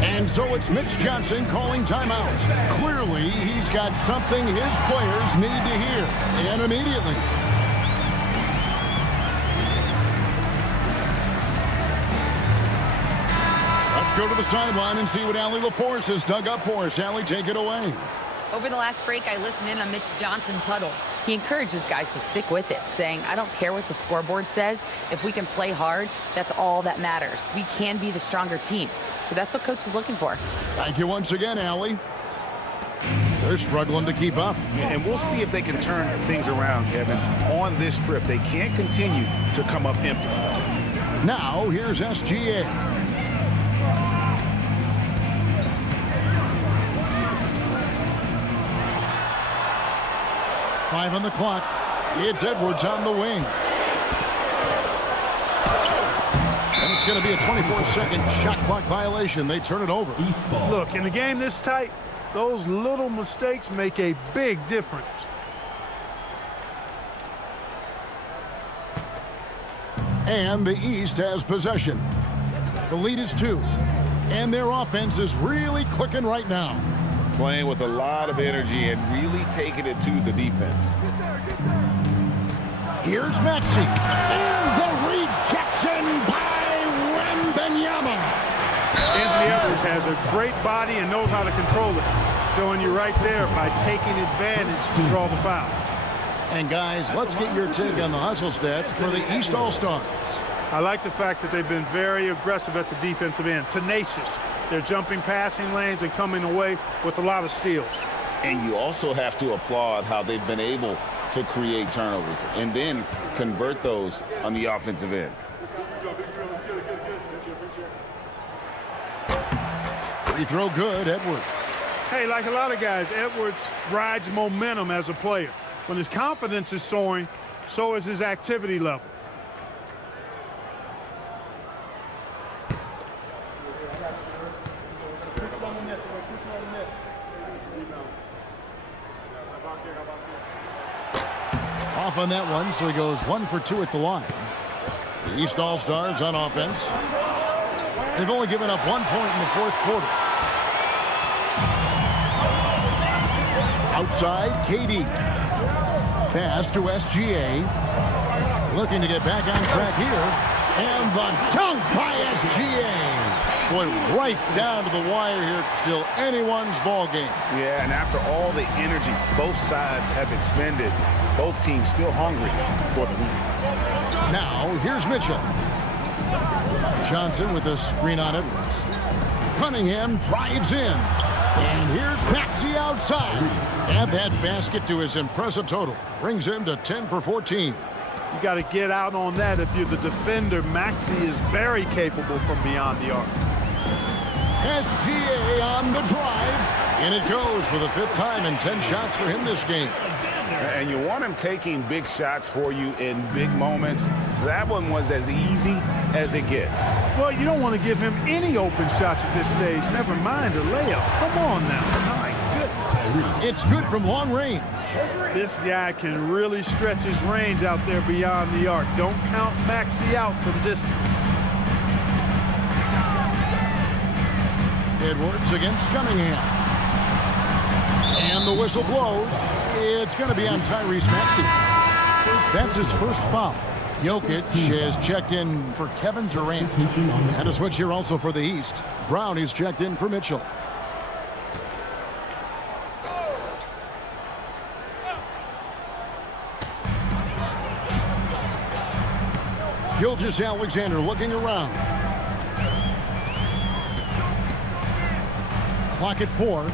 And so it's Mitch Johnson calling timeout. Clearly, he's got something his players need to hear, and immediately. Let's Let's go to the sideline and see what Allie LaForce has dug up for us. Allie, take it away. Over the last break, I listened in on Mitch Johnson's huddle. He encourages guys to stick with it, saying, I don't care what the scoreboard says. If we can play hard, that's all that matters. We can be the stronger team. So that's what Coach is looking for. Thank you once again, Allie. They're struggling to keep up. And we'll see if they can turn things around, Kevin. On this trip, they can't continue to come up empty. Now, here's SGA. Five on the clock. It's Edwards on the wing. And it's going to be a 24-second shot clock violation. They turn it over. Look, in a game this tight, those little mistakes make a big difference. And the East has possession. The lead is 2. And their offense is really clicking right now. Playing with a lot of energy and really taking it to the defense. Here's Maxey. And the rejection by Wembanyama. Anthony Edwards has a great body and knows how to control it. Showing you right there by taking advantage to draw the foul. And guys, let's get your take on the hustle stats for the East All-Stars. I like the fact that they've been very aggressive at the defensive end, tenacious. They're jumping passing lanes and coming away with a lot of steals. And you also have to applaud how they've been able to create turnovers and then convert those on the offensive end. Free throw good, Edwards. Hey, like a lot of guys, Edwards rides momentum as a player. When his confidence is soaring, so is his activity level. Off on that one, so he goes 1 for 2 at the line. The East All-Stars on offense. They've only given up 1 point in the fourth quarter. Outside, KD. Pass to SGA. Looking to get back on track here. And the dunk by SGA. Boy, right down to the wire here. Still anyone's ball game. Yeah, and after all the energy both sides have expended, both teams still hungry for the win. Now, here's Mitchell. Johnson with a screen on Edwards. Cunningham drives in. And here's Maxey outside. Add that basket to his impressive total. Brings him to 10 for 14. You got to get out on that if you're the defender. Maxey is very capable from beyond the arc. SGA on the drive. And it goes for the 5th time and 10 shots for him this game. And you want him taking big shots for you in big moments. That one was as easy as it gets. Well, you don't want to give him any open shots at this stage. Never mind a layup. Come on now. My goodness. It's good from long range. This guy can really stretch his range out there beyond the arc. Don't count Maxey out from distance. Edwards against Cunningham. And the whistle blows. It's going to be on Tyrese Maxey. That's his first foul. Jokic has checked in for Kevin Durant. And a switch here also for the East. Brown is checked in for Mitchell. Gilgeous-Alexander looking around. Clock at 4.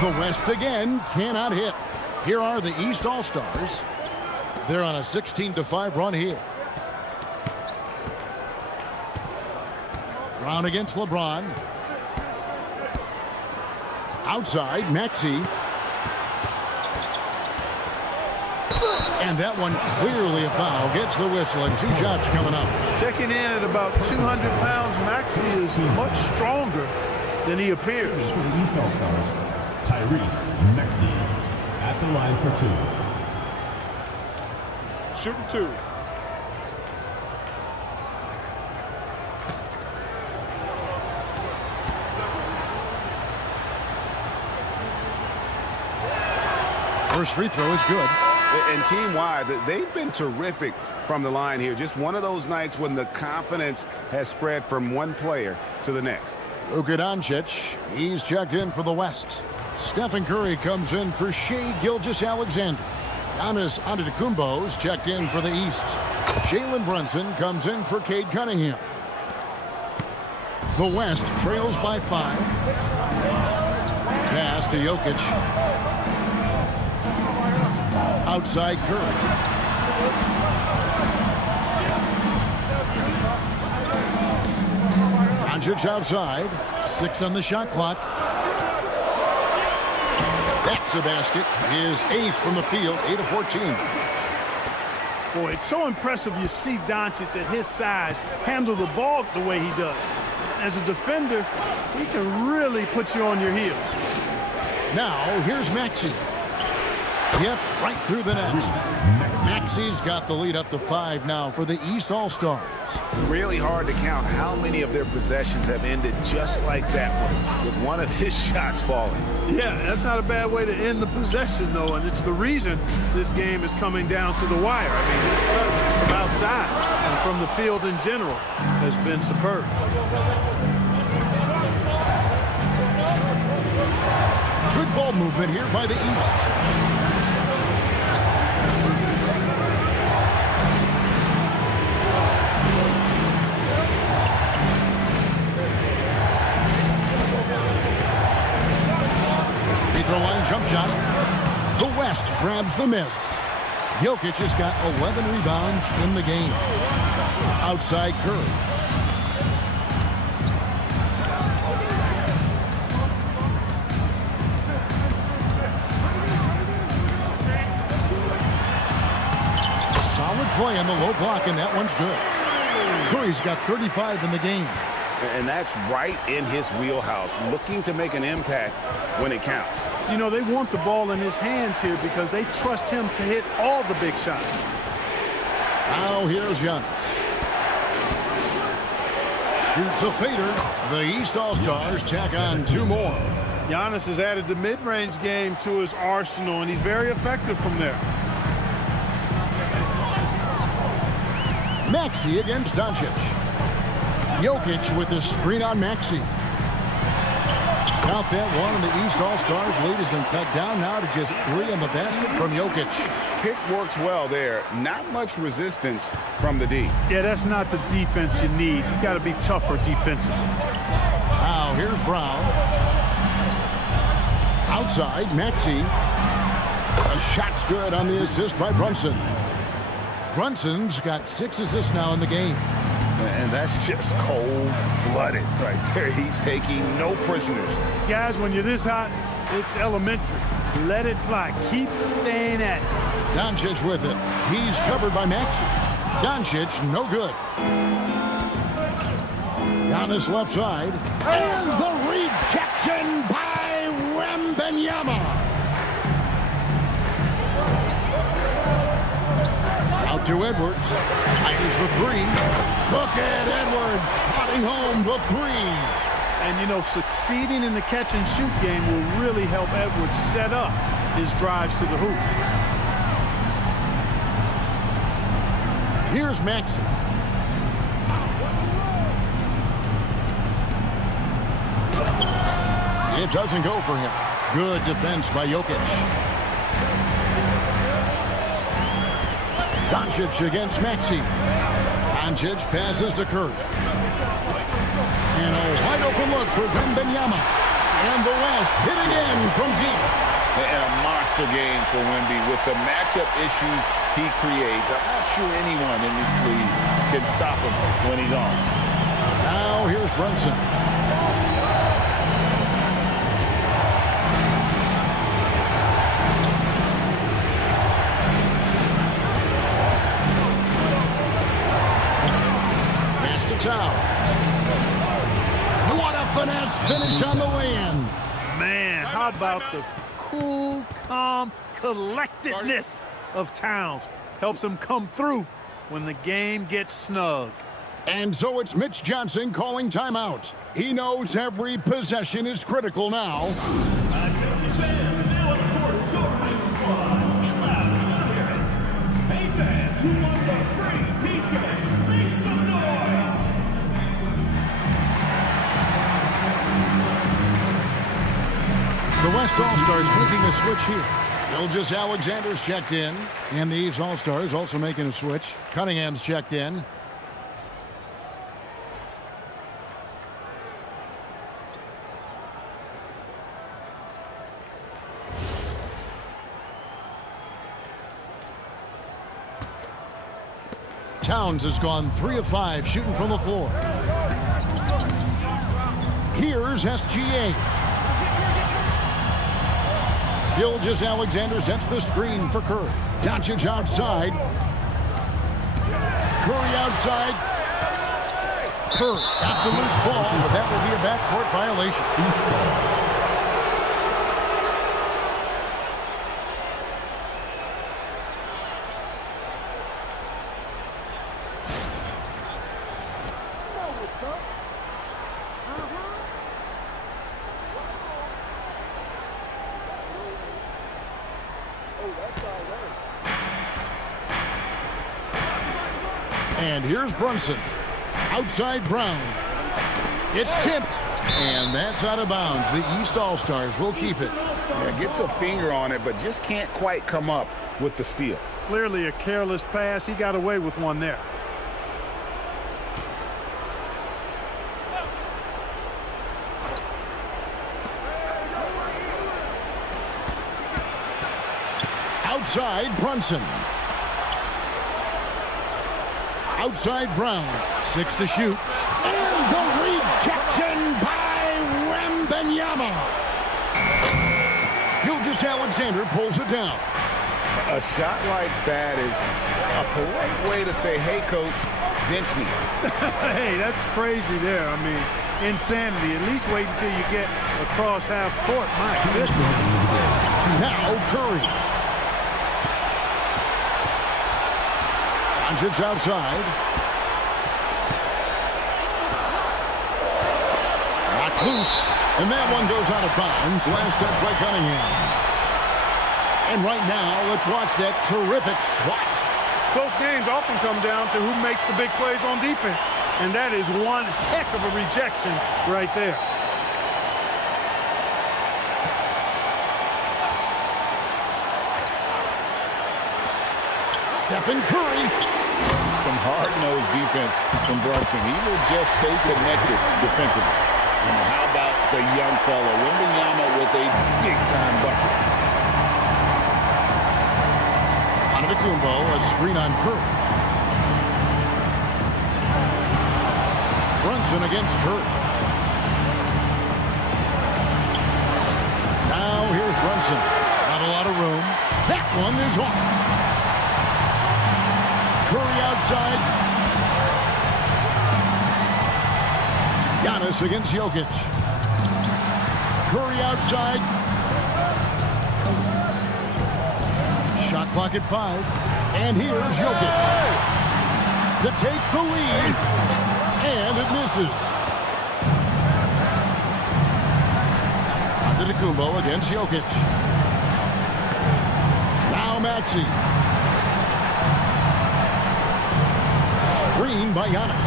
The West again cannot hit. Here are the East All-Stars. They're on a 16-5 run here. Brown against LeBron. Outside, Maxey. And that one clearly a foul. Gets the whistle and 2 shots coming up. Checking in at about 200 pounds, Maxey is much stronger than he appears. For the East All-Stars, Tyrese Maxey at the line for 2. Shooting 2. First free throw is good. And team-wide, they've been terrific from the line here. Just one of those nights when the confidence has spread from one player to the next. Luka Doncic, he's checked in for the West. Stephen Curry comes in for Shai Gilgeous-Alexander. Giannis Antetokounmpo's checked in for the East. Jalen Brunson comes in for Cade Cunningham. The West trails by 5. Pass to Jokic. Outside Curry. Doncic outside. 6 on the shot clock. That's a basket. His 8th from the field, 8 of 14. Boy, it's so impressive you see Doncic at his size handle the ball the way he does. As a defender, he can really put you on your heels. Now, here's Maxey. Yep, right through the net. Maxey's got the lead up to 5 now for the East All-Stars. Really hard to count how many of their possessions have ended just like that one, with one of his shots falling. Yeah, that's not a bad way to end the possession, though, and it's the reason this game is coming down to the wire. I mean, his touch from outside and from the field in general has been superb. Good ball movement here by the East. Free-throw line jump shot. The West grabs the miss. Jokic has got 11 rebounds in the game. Outside Curry. Solid play on the low block, and that one's good. Curry's got 35 in the game. And that's right in his wheelhouse, looking to make an impact when it counts. You know, they want the ball in his hands here because they trust him to hit all the big shots. Now here's Giannis. Shoots a fader. The East All-Stars tack on 2 more. Giannis has added the mid-range game to his arsenal, and he's very effective from there. Maxey against Doncic. Jokic with the screen on Maxey. Count that one, and the East All-Stars lead has been cut down now to just 3 on the basket from Jokic. Pick works well there. Not much resistance from the D. Yeah, that's not the defense you need. You got to be tougher defensively. Now here's Brown. Outside, Maxey. A shot's good on the assist by Brunson. Brunson's got 6 assists now in the game. And that's just cold-blooded right there. He's taking no prisoners. Guys, when you're this hot, it's elementary. Let it fly. Keep staying at it. Doncic with it. He's covered by Maxey. Doncic, no good. Giannis left side. And the rejection by Wembanyama. Out to Edwards. Fires the 3. Look at Edwards slotting home the 3. And, you know, succeeding in the catch-and-shoot game will really help Edwards set up his drives to the hoop. Here's Maxey. It doesn't go for him. Good defense by Jokic. Doncic against Maxey. Doncic passes to Curry. And a wide open look for Wembanyama. And the West hit again from deep. And a monster game for Wemby with the matchup issues he creates. I'm not sure anyone in this league can stop him when he's on. Now here's Brunson. What a finesse finish on the lay-in. Man, how about the cool, calm collectedness of Towns? Helps him come through when the game gets snug. And so it's Mitch Johnson calling timeout. He knows every possession is critical now. Hey fans, who wants a free East All-Stars making a switch here. Gilgeous Alexander's checked in. And the East All-Stars also making a switch. Cunningham's checked in. Towns has gone 3 of 5 shooting from the floor. Here's SGA. Gilgeous Alexander sets the screen for Curry. Doncic outside. Curry outside. Curry got the loose ball, but that will be a backcourt violation. And here's Brunson. Outside Brown. It's tipped. And that's out of bounds. The East All-Stars will keep it. Yeah, gets a finger on it, but just can't quite come up with the steal. Clearly a careless pass. He got away with one there. Outside Brunson. Outside Brown. 6 to shoot. And the rejection by Wembanyama. Gilgeous Alexander pulls it down. A shot like that is a polite way to say, hey, coach, bench me. Hey, that's crazy there. I mean, insanity. At least wait until you get across half court. My goodness. Now Curry. Doncic outside. Knocked loose. And that one goes out of bounds. Last touch by Cunningham. And right now, let's watch that terrific swat. Close games often come down to who makes the big plays on defense. And that is one heck of a rejection right there. Stephen Curry. Some hard-nosed defense from Brunson. He will just stay connected defensively. And how about the young fellow, Wembanyama, with a big-time bucket. Antetokounmpo, a screen on Curry. Brunson against Curry. Now here's Brunson. Not a lot of room. That one is off. Curry outside. Giannis against Jokic. Curry outside. Shot clock at 5. And here's Jokic to take the lead. And it misses. Antetokounmpo against Jokic. Now Maxey. Screen by Giannis.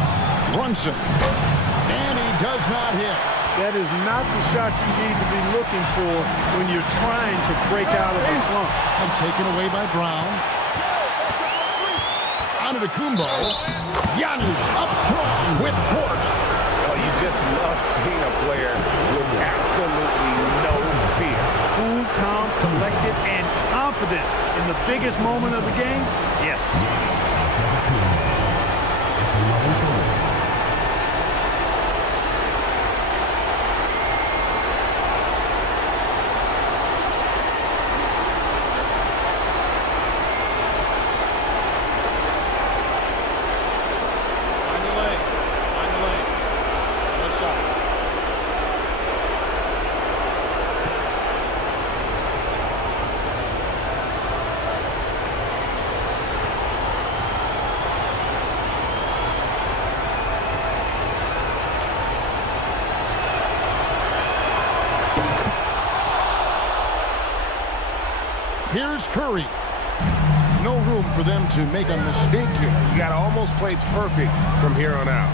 Brunson. And he does not hit. That is not the shot you need to be looking for when you're trying to break out of a slump. And taken away by Brown. Antetokounmpo. Giannis up strong with force. Well, you just love seeing a player with absolutely no fear. Cool, calm, collected, and confident in the biggest moment of the game. Yes. Here's Curry. No room for them to make a mistake here. You got to almost play perfect from here on out.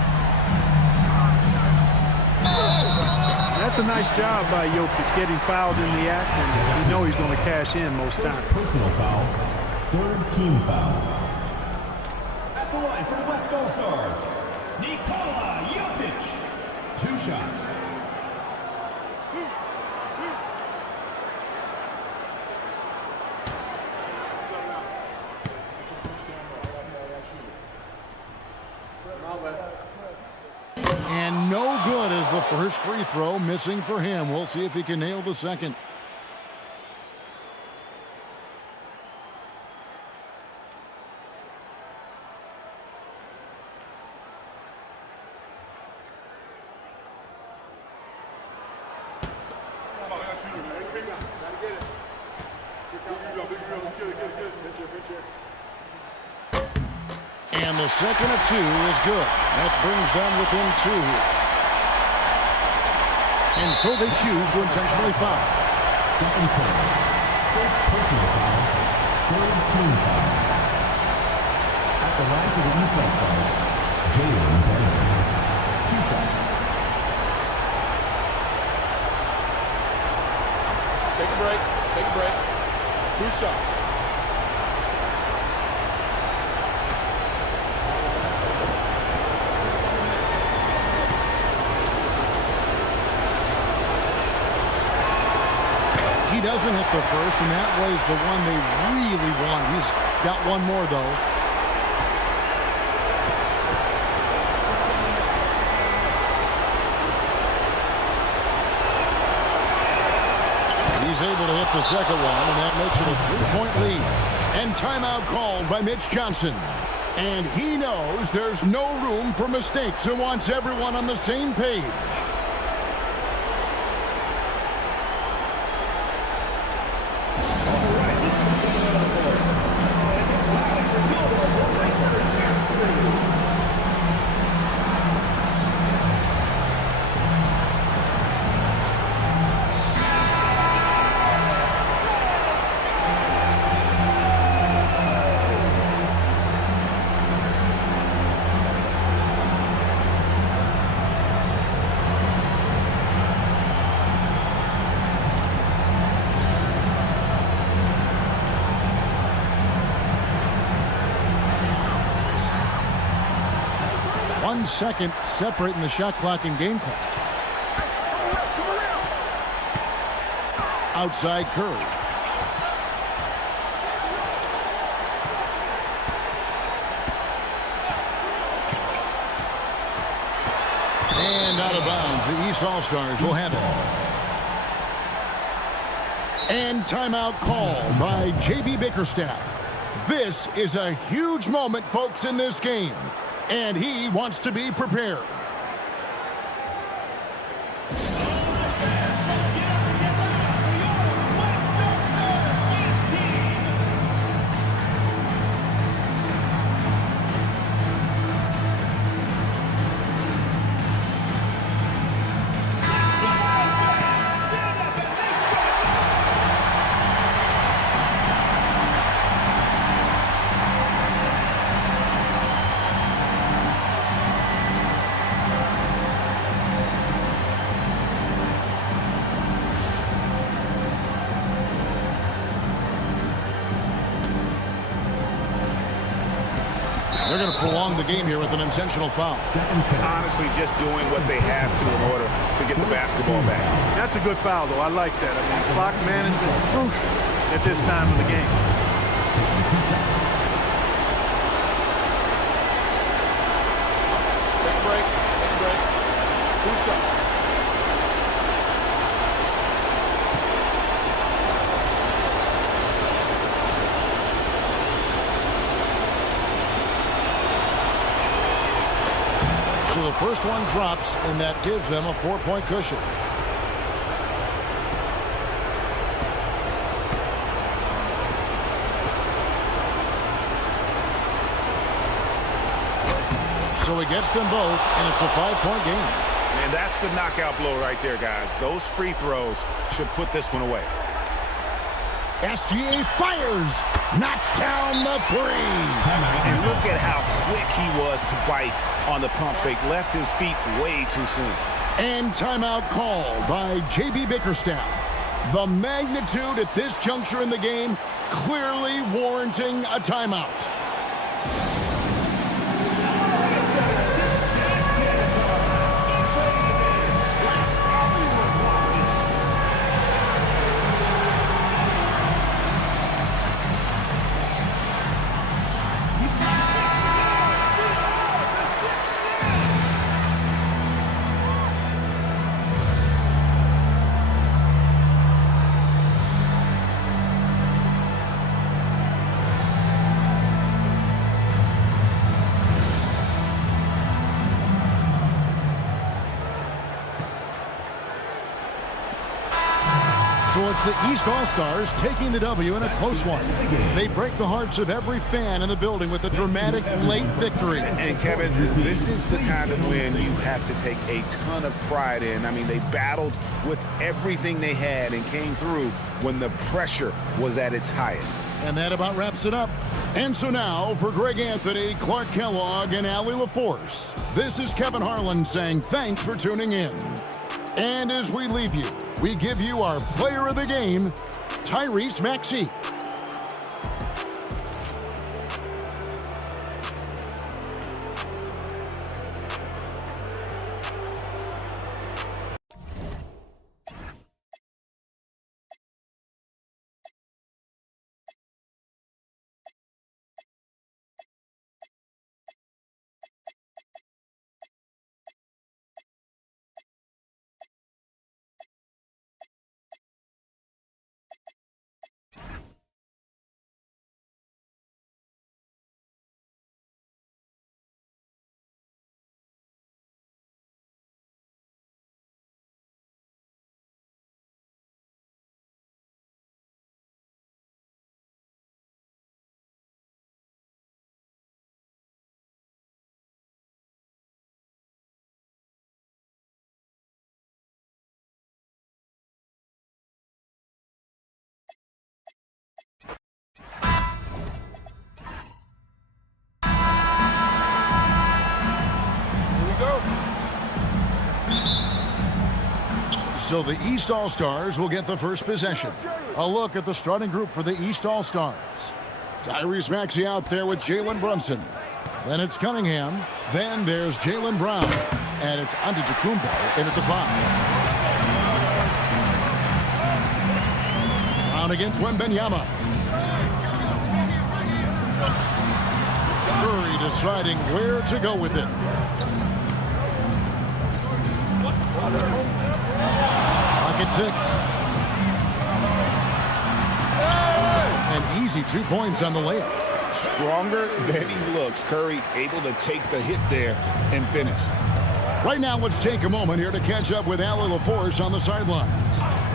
That's a nice job by Jokic getting fouled in the act, and you know he's going to cash in most times. Personal foul. Third team foul. At the line for the West All-Stars, Nikola Jokic. 2 shots. And no good as the first free throw missing for him. We'll see if he can nail the second. And the second of 2 is good. That brings them within 2 here. And so they choose to intentionally foul. Stephen Curry. First personal foul. Third team foul. At the line for the East All-Stars, Jalen Brunson. 2 shots. Take a break. Take a break. 2 shots. He doesn't hit the first, and that was the one they really want. He's got one more, though. He's able to hit the second one, and that makes it a 3-point lead. And timeout called by Mitch Johnson. And he knows there's no room for mistakes and wants everyone on the same page. Second separating the shot clock and game clock. Outside Curry. And out of bounds. The East All-Stars will have it. And timeout called by J.B. Bickerstaff. This is a huge moment, folks, in this game. And he wants to be prepared. They're going to prolong the game here with an intentional foul. Honestly, just doing what they have to in order to get the basketball back. That's a good foul, though. I like that. I mean, clock management at this time of the game. Take a break. Take a break. 2 shots. So the first one drops, and that gives them a 4-point cushion. So he gets them both, and it's a 5-point game. And that's the knockout blow right there, guys. Those free throws should put this one away. SGA fires, knocks down the 3. And look at how quick he was to bite on the pump fake. Left his feet way too soon. And timeout called by J.B. Bickerstaff. The magnitude at this juncture in the game clearly warranting a timeout. So it's the East All-Stars taking the W in a close one. They break the hearts of every fan in the building with a dramatic late victory. And Kevin, this is the kind of win you have to take a ton of pride in. I mean, they battled with everything they had and came through when the pressure was at its highest. And that about wraps it up. And so now, for Greg Anthony, Clark Kellogg, and Allie LaForce, this is Kevin Harlan saying thanks for tuning in. And as we leave you, we give you our player of the game, Tyrese Maxey. So the East All-Stars will get the first possession. A look at the starting group for the East All-Stars. Tyrese Maxey out there with Jalen Brunson. Then it's Cunningham. Then there's Jaylen Brown. And it's Antetokounmpo in at the 5. Brown against Wembanyama. Curry deciding where to go with it. Pocket 6. An easy 2 points on the layup. Stronger than he looks. Curry able to take the hit there and finish. Right now, let's take a moment here to catch up with Allie LaForce on the sidelines.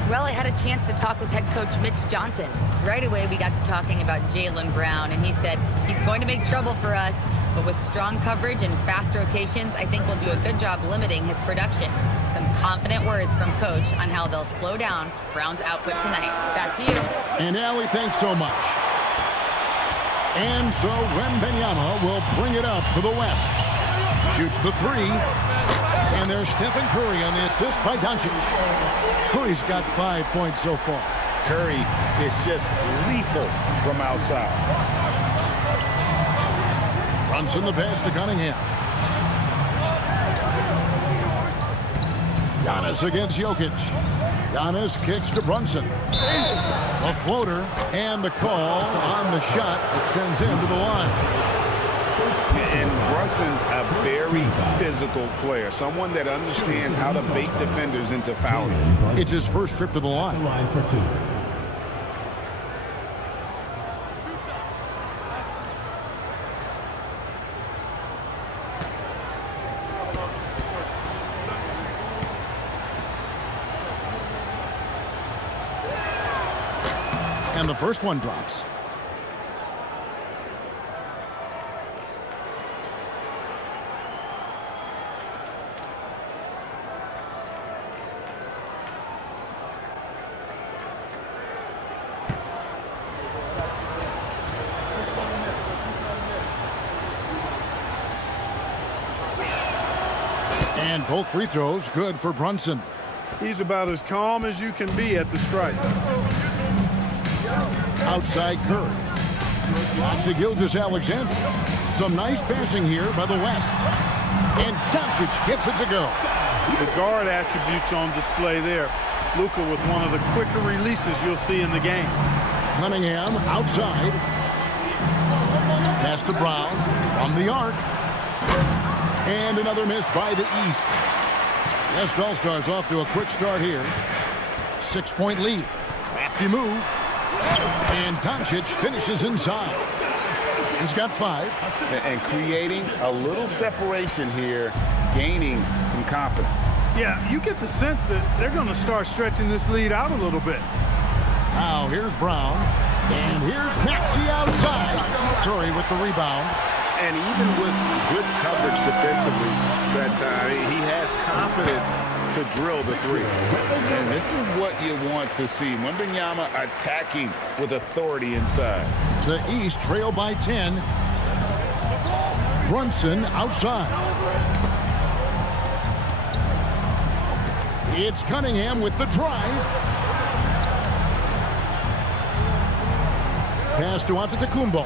Well, I had a chance to talk with head coach Mitch Johnson. Right away, we got to talking about Jaylen Brown, and he said he's going to make trouble for us, but with strong coverage and fast rotations, I think we'll do a good job limiting his production. Some confident words from Coach on how they'll slow down Brown's output tonight. Back to you. And Allie, thanks so much. And so Wembanyama will bring it up for the West. Shoots the 3. And there's Stephen Curry on the assist by Doncic. Curry's got 5 points so far. Curry is just lethal from outside. Brunson the pass to Cunningham. Giannis against Jokic. Giannis kicks to Brunson. A floater and the call on the shot that sends him to the line. And Brunson, a very physical player, someone that understands how to bait defenders into fouling. It's his first trip to the line. Line for 2. And the first one drops. And both free throws good for Brunson. He's about as calm as you can be at the stripe. Outside Curry. Back to Gilgeous-Alexander. Some nice passing here by the West. And Doncic gets it to go. The guard attributes on display there. Luka with one of the quicker releases you'll see in the game. Cunningham outside. Pass to Brown from the arc. And another miss by the East. West All-Stars off to a quick start here. 6-point lead. Crafty move. And Doncic finishes inside. He's got 5. And creating a little separation here, gaining some confidence. Yeah, you get the sense that they're going to start stretching this lead out a little bit. Now here's Brown. And here's Maxey outside. Curry with the rebound. And even with good coverage defensively that time, he has confidence to drill the three. And this is what you want to see. Wembanyama attacking with authority inside. The East trail by 10. Brunson outside. It's Cunningham with the drive. Pass to Antetokounmpo.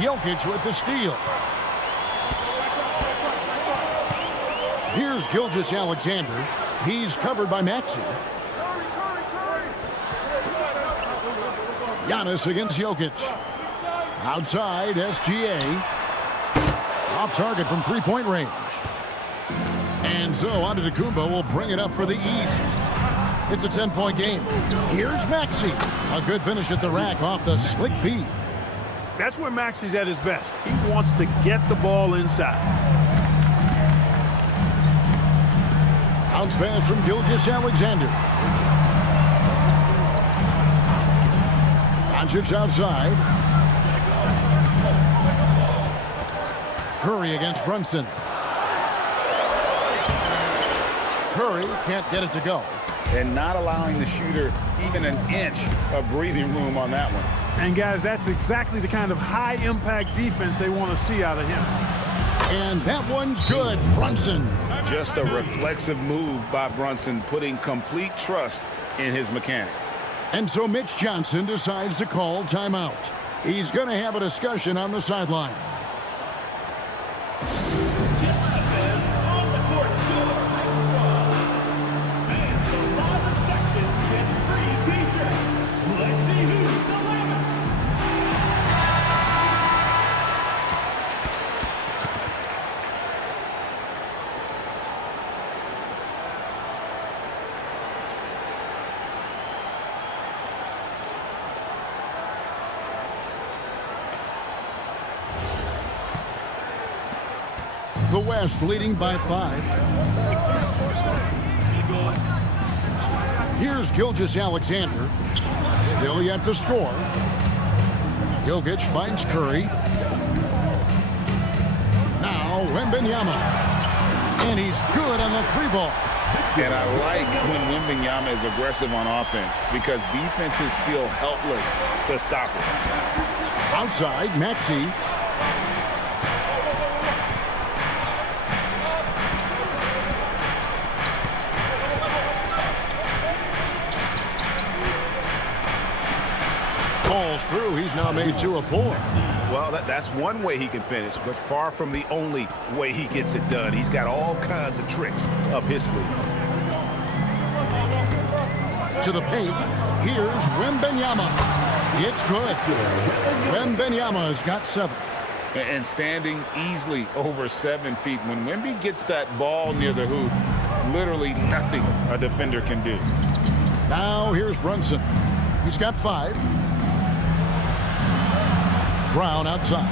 Jokic with the steal. Here's Gilgeous-Alexander. He's covered by Maxey. Giannis against Jokic. Outside, SGA. Off target from three-point range. And so Antetokounmpo will bring it up for the East. It's a 10-point game. Here's Maxey. A good finish at the rack off the slick feed. That's where Maxey's at his best. He wants to get the ball inside. Bounce pass from Gilgeous-Alexander. Doncic outside. Curry against Brunson. Curry can't get it to go. And not allowing the shooter even an inch of breathing room on that one. And guys, that's exactly the kind of high-impact defense they want to see out of him. And that one's good. Brunson. Just a reflexive move by Brunson, putting complete trust in his mechanics. And so Mitch Johnson decides to call timeout. He's going to have a discussion on the sideline. The West leading by 5. Here's Gilgeous-Alexander. Still yet to score. Jokic finds Curry. Now Wembanyama. And he's good on the 3-ball. And I like when Wembanyama is aggressive on offense because defenses feel helpless to stop him. Outside, Maxey. Falls through. He's now made 2 of 4. Well, that's one way he can finish, but far from the only way he gets it done. He's got all kinds of tricks up his sleeve. To the paint. Here's Wembanyama. It's good. Wembanyama's got 7. And standing easily over 7 feet. When Wemby gets that ball near the hoop, literally nothing a defender can do. Now here's Brunson. He's got 5. Brown outside.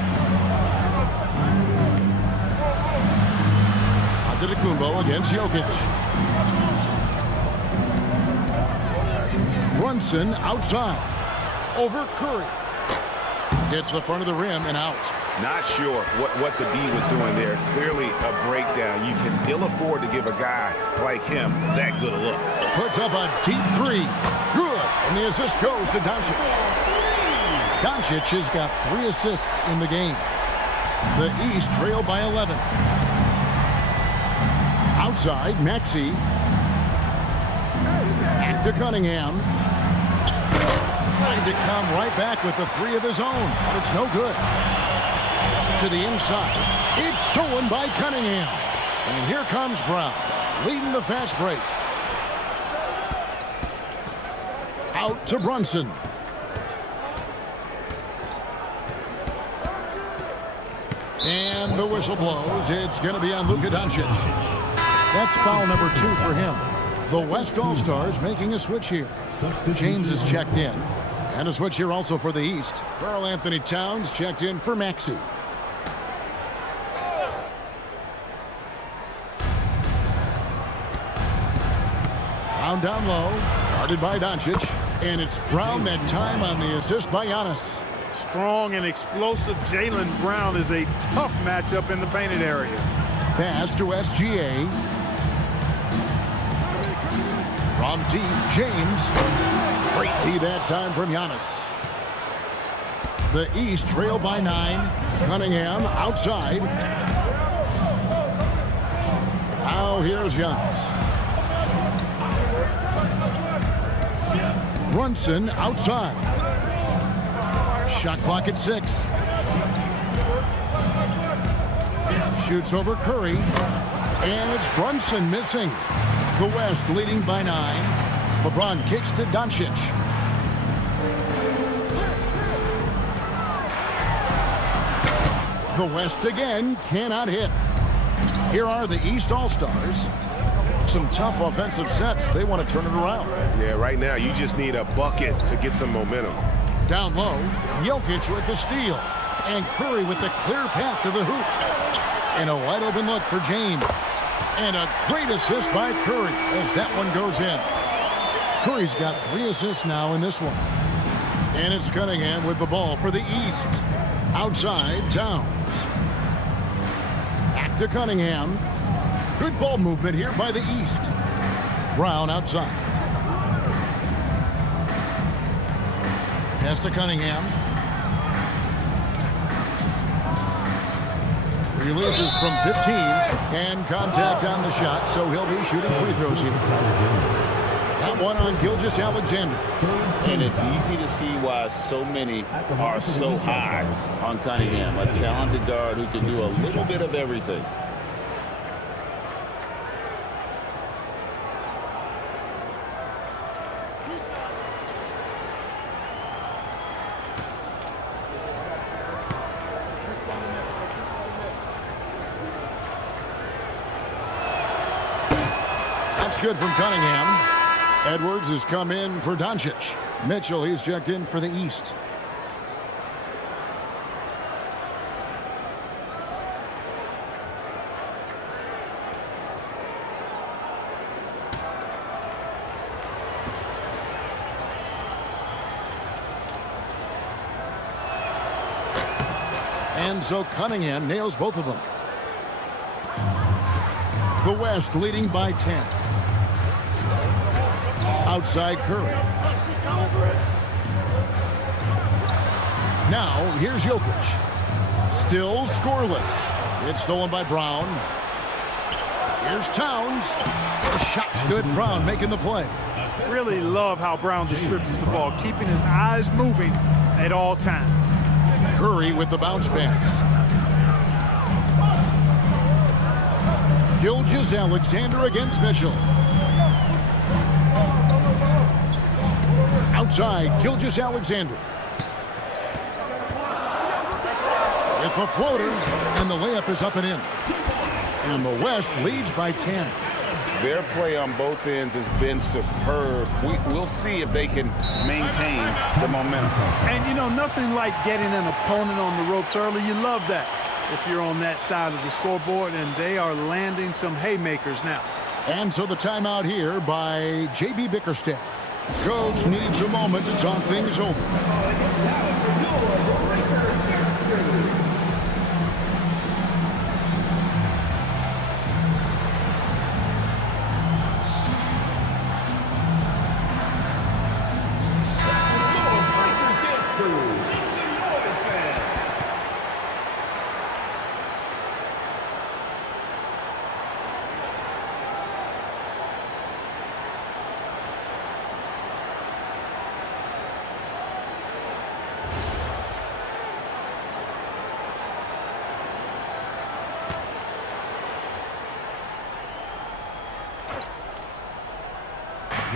Antetokounmpo against Jokic. Brunson outside. Over Curry. Hits the front of the rim and out. Not sure what the D was doing there. Clearly a breakdown. You can ill afford to give a guy like him that good a look. Puts up a deep 3. Good. And the assist goes to Doncic. Doncic has got 3 assists in the game. The East trail by 11. outside, Maxey. Back to Cunningham. Trying to come right back with the three of his own, but it's no good. To the inside. It's stolen by Cunningham. And here comes Brown, leading the fast break. Out to Brunson. And the whistle blows. It's going to be on Luka Doncic. That's foul number 2 for him. The West All-Stars making a switch here. James is checked in. And a switch here also for the East. Karl Anthony Towns checked in for Maxey. Brown down low. Guarded by Doncic. And it's Brown that time on the assist by Giannis. Strong and explosive Jaylen Brown is a tough matchup in the painted area. Pass to SGA. From deep, James. Great D that time from Giannis. The East trail by 9. Cunningham outside. Now here's Giannis. Brunson outside. Shot clock at 6. Shoots over Curry. And it's Brunson missing. The West leading by 9. LeBron kicks to Doncic. The West again cannot hit. Here are the East All-Stars. Some tough offensive sets. They want to turn it around. Yeah, right now you just need a bucket to get some momentum. Down low, Jokic with the steal. And Curry with the clear path to the hoop. And a wide open look for James. And a great assist by Curry as that one goes in. Curry's got 3 assists now in this one. And it's Cunningham with the ball for the East. Outside, Towns. Back to Cunningham. Good ball movement here by the East. Brown outside. Pass to Cunningham. Releases from 15 and contact on the shot, so he'll be shooting free throws here. That one on Gilgeous-Alexander. And it's easy to see why so many are so high on Cunningham, a talented guard who can do a little bit of everything. That's good from Cunningham. Edwards has come in for Doncic. Mitchell, he's checked in for the East. And so Cunningham nails both of them. The West leading by 10. Outside Curry. Now here's Jokic. Still scoreless. It's stolen by Brown. Here's Towns. The shot's good. Brown making the play. Really love how Brown distributes the ball, keeping his eyes moving at all times. Curry with the bounce pass. Gilgeous-Alexander against Mitchell. Outside, Gilgeous-Alexander. With the floater, and the layup is up and in. And the West leads by 10. Their play on both ends has been superb. We'll see if they can maintain the momentum. And, you know, nothing like getting an opponent on the ropes early. You love that if you're on that side of the scoreboard, and they are landing some haymakers now. And so the timeout here by J.B. Bickerstaff. Coach needs a moment to talk things over.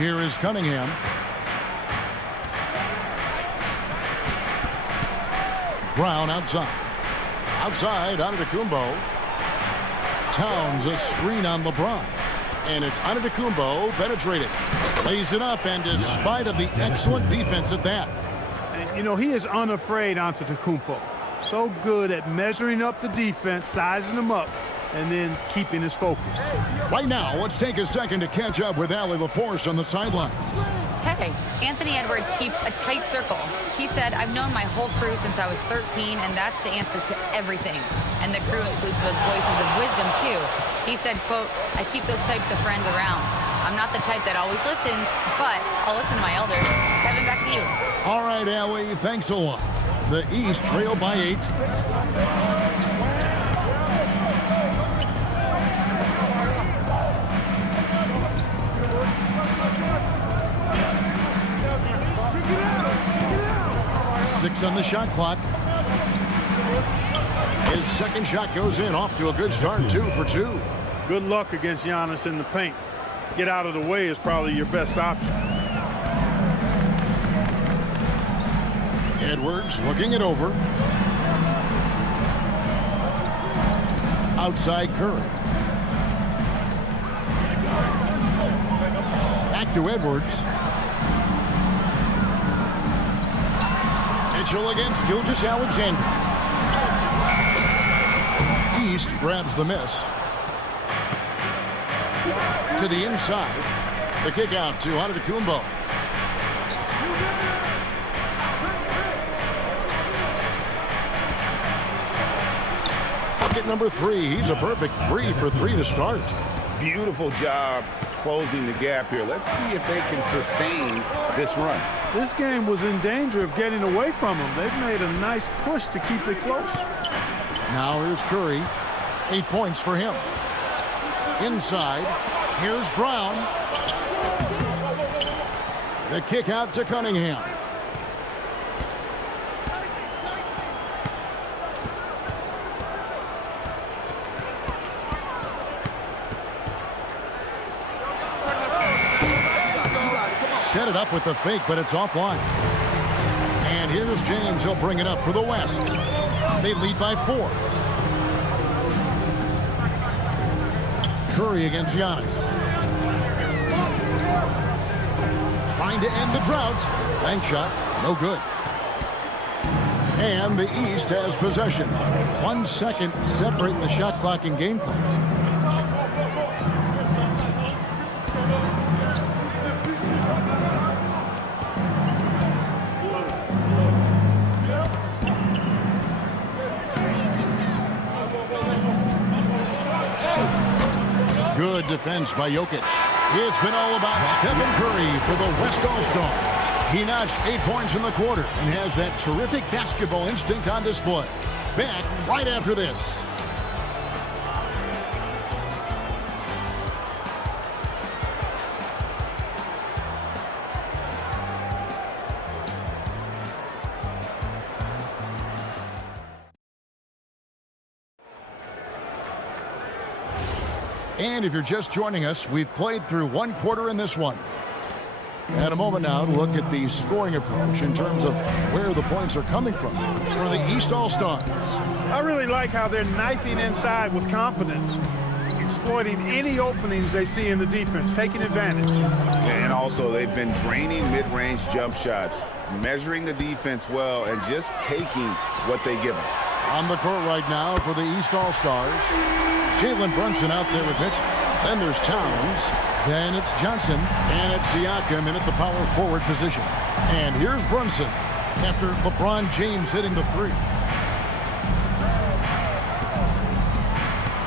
Here is Cunningham. Brown outside. Outside, Antetokounmpo. Towns a screen on LeBron. And it's Antetokounmpo penetrating. Lays it up, and despite of the excellent defense at that. And, you know, he is unafraid, Antetokounmpo. So good at measuring up the defense, sizing them up, and then keeping his focus. Right now, let's take a second to catch up with Allie LaForce on the sidelines. Hey, Anthony Edwards keeps a tight circle. He said, I've known my whole crew since I was 13, and that's the answer to everything. And the crew includes those voices of wisdom, too. He said, quote, I keep those types of friends around. I'm not the type that always listens, but I'll listen to my elders. Kevin, back to you. All right, Allie, thanks a lot. The East trail by 8. Six on the shot clock. His second shot goes in, off to a good start, 2 for 2. Good luck against Giannis in the paint. Get out of the way is probably your best option. Edwards looking it over. Outside Curry. Back to Edwards. Mitchell against Gilgeous-Alexander. East grabs the miss. To the inside. The kick out to Antetokounmpo. Bucket number 3. He's a perfect 3 for 3 to start. Beautiful job closing the gap here. Let's see if they can sustain this run. This game was in danger of getting away from them. They've made a nice push to keep it close. Now here's Curry. 8 points for him. Inside, here's Brown. The kick out to Cunningham. Set it up with the fake, but it's offline. And here's James. He'll bring it up for the West. They lead by 4. Curry against Giannis. Trying to end the drought. Bank shot. No good. And the East has possession. 1 second separating the shot clock and game clock. Good defense by Jokic. It's been all about Stephen Curry for the West All-Stars. He notched 8 points in the quarter and has that terrific basketball instinct on display. Back right after this. And if you're just joining us, we've played through 1 quarter in this one. And a moment now to look at the scoring approach in terms of where the points are coming from for the East All-Stars. I really like how they're knifing inside with confidence, exploiting any openings they see in the defense, taking advantage. And also, they've been draining mid-range jump shots, measuring the defense well, and just taking what they give them. On the court right now for the East All-Stars, Jalen Brunson out there with Mitchell. Then there's Towns. Then it's Johnson. And it's Siakam in at the power forward position. And here's Brunson after LeBron James hitting the 3.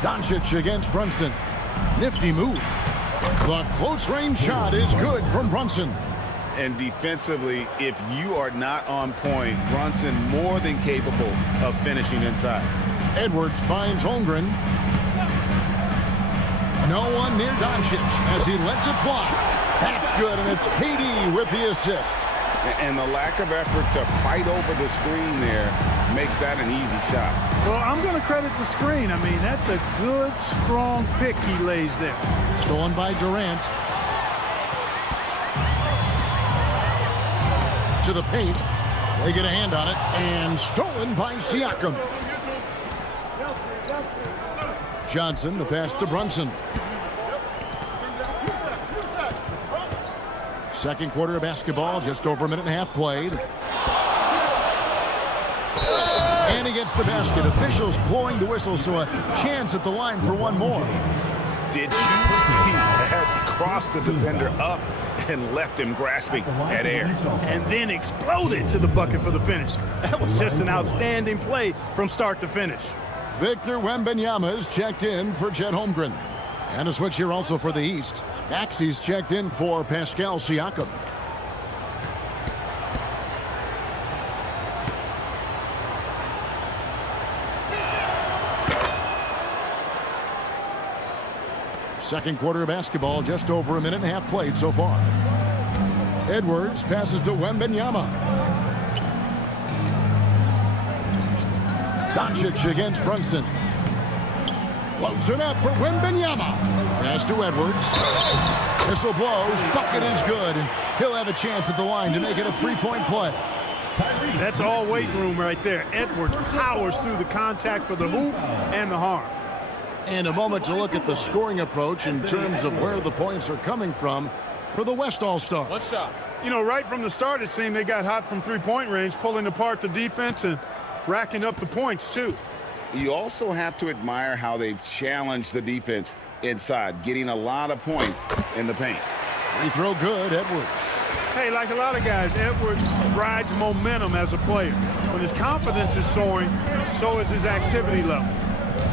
Doncic against Brunson. Nifty move. The close range shot is good from Brunson. And defensively, if you are not on point, Brunson more than capable of finishing inside. Edwards finds Holmgren. No one near Doncic as he lets it fly. That's good, and it's KD with the assist. And the lack of effort to fight over the screen there makes that an easy shot. Well, I'm going to credit the screen. I mean, that's a good, strong pick he lays there. Stolen by Durant. to the paint. They get a hand on it, and stolen by Siakam. Johnson, the pass to Brunson. Second quarter of basketball, just over a minute and a half played. And he gets the basket. Officials blowing the whistle, so a chance at the line for one more. Did you see that? Crossed the defender up and left him grasping at air. And then exploded to the bucket for the finish. That was just an outstanding play from start to finish. Victor Wembanyama is checked in for Chet Holmgren. And a switch here also for the East. Maxey's checked in for Pascal Siakam. Second quarter of basketball, just over a minute and a half played so far. Edwards passes to Wembanyama. Doncic against Brunson. Floats it up for Wembanyama. Pass to Edwards. Whistle blows. Bucket is good. And he'll have a chance at the line to make it a three-point play. That's all weight room right there. Edwards powers through the contact for the hoop and the harm. And a moment to look at the scoring approach in terms of where the points are coming from for the West All-Stars. One shot. You know, right from the start, it seemed they got hot from three-point range, pulling apart the defense and racking up the points, too. You also have to admire how they've challenged the defense inside, getting a lot of points in the paint. Free throw good, Edwards. Hey, like a lot of guys, Edwards rides momentum as a player. When his confidence is soaring, so is his activity level.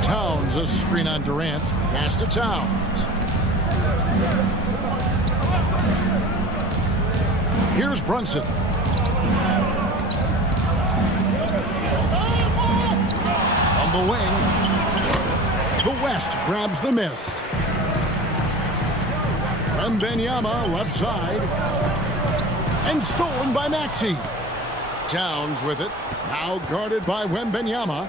Towns, a screen on Durant. Pass to Towns. Here's Brunson. On the wing. The West grabs the miss. Wembanyama left side. And stolen by Maxey. Towns with it. Now guarded by Wembanyama.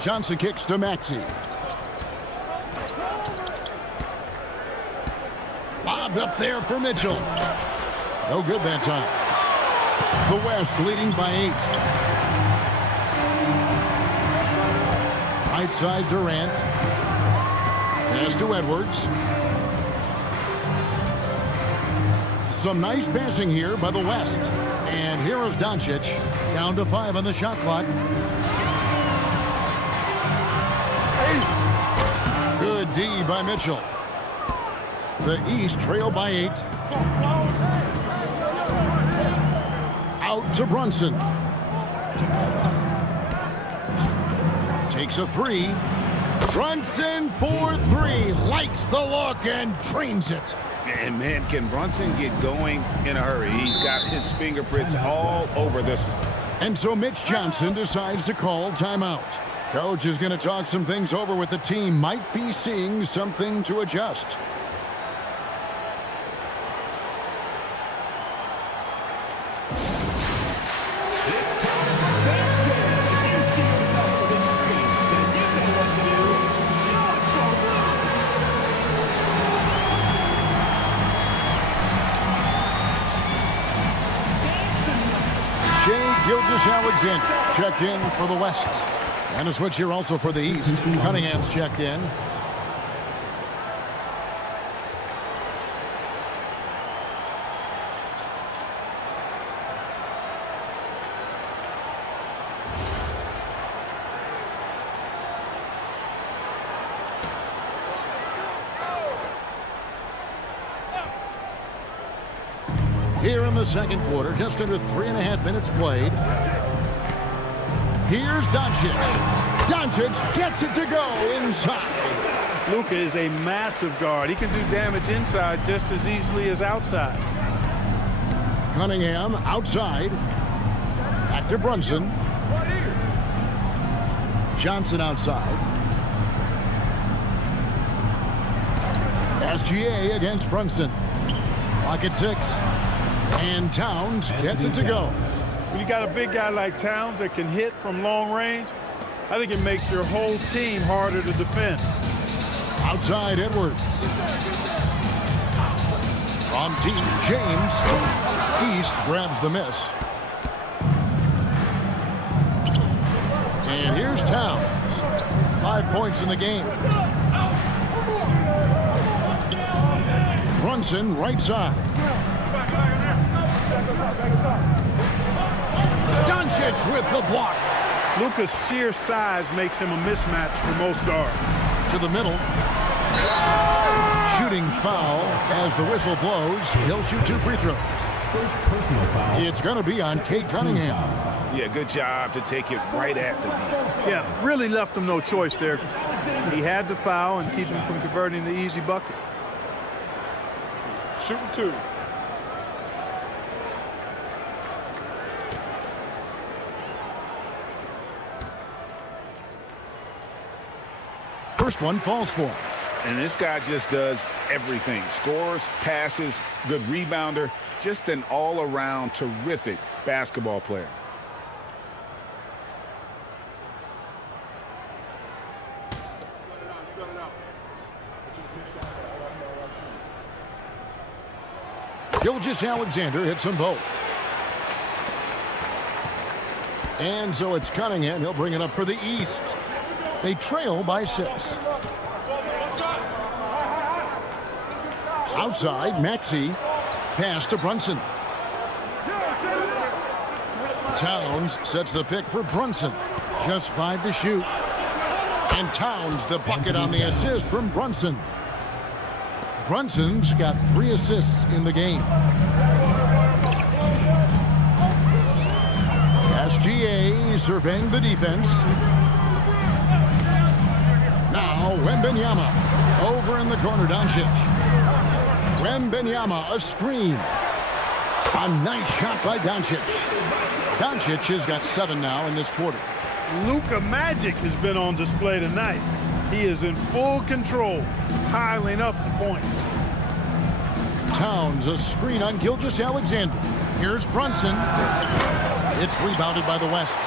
Johnson kicks to Maxey. Lobbed up there for Mitchell. No good that time. The West leading by 8. Right side Durant. Pass to Edwards. Some nice passing here by the West. And here is Doncic. Down to 5 on the shot clock. Good D by Mitchell. The East trail by 8. Out to Brunson. Takes a 3. Brunson for 3. Likes the look and drains it. And man, can Brunson get going in a hurry? He's got his fingerprints all over this one. And so Mitch Johnson decides to call timeout. Coach is going to talk some things over with the team. Might be seeing something to adjust. Shai Gilgeous-Alexander checked in for the West. And a switch here also for the East. Cunningham's checked in. Here in the second quarter, just under 3.5 minutes played. Here's Doncic. Doncic gets it to go inside. Luka is a massive guard. He can do damage inside just as easily as outside. Cunningham outside. Back to Brunson. Johnson outside. SGA against Brunson. Clock at 6. And Towns gets it to go. When you got a big guy like Towns that can hit from long range, I think it makes your whole team harder to defend. Outside Edwards. From deep, James. East grabs the miss. And here's Towns. 5 points in the game. Brunson, right side. Doncic with the block. Luka's sheer size makes him a mismatch for most guards. To the middle. Shooting foul as the whistle blows. He'll shoot 2 free throws. First personal foul. It's going to be on Cade Cunningham. Yeah, good job to take it right at the D. Yeah, really left him no choice there. He had to foul and keep him from converting the easy bucket. Shooting 2. First one falls for him. And this guy just does everything. Scores, passes, good rebounder. Just an all-around terrific basketball player. Gilgeous-Alexander hits them both. And so it's Cunningham. He'll bring it up for the East. They trail by 6. Outside, Maxey. Pass to Brunson. Towns sets the pick for Brunson. Just 5 to shoot. And Towns the bucket on the assist from Brunson. Brunson's got 3 assists in the game. SGA surveying the defense. Now Wembanyama over in the corner. Doncic. Wembanyama, a screen. A nice shot by Doncic. Doncic has got 7 now in this quarter. Luka Magic has been on display tonight. He is in full control, piling up the points. Towns, a screen on Gilgeous-Alexander. Here's Brunson. It's rebounded by the West.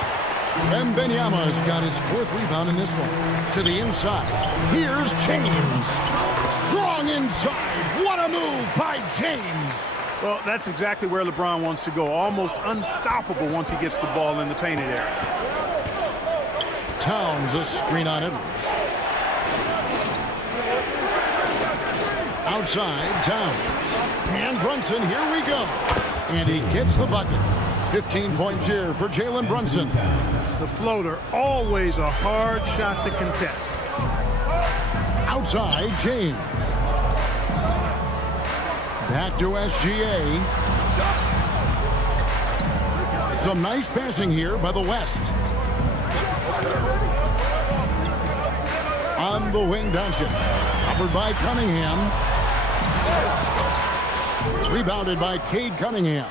Wembanyama's got his 4th rebound in this one. To the inside. Here's James. Strong inside. What a move by James. Well, that's exactly where LeBron wants to go. Almost unstoppable once he gets the ball in the painted area. Towns, a screen on Edwards. Outside, Towns. And Brunson, here we go. And he gets the bucket. 15 points here for Jalen Brunson. The floater, always a hard shot to contest. Outside, James. Back to SGA. Some nice passing here by the West. On the wing, Doncic. Covered by Cunningham. Rebounded by Cade Cunningham.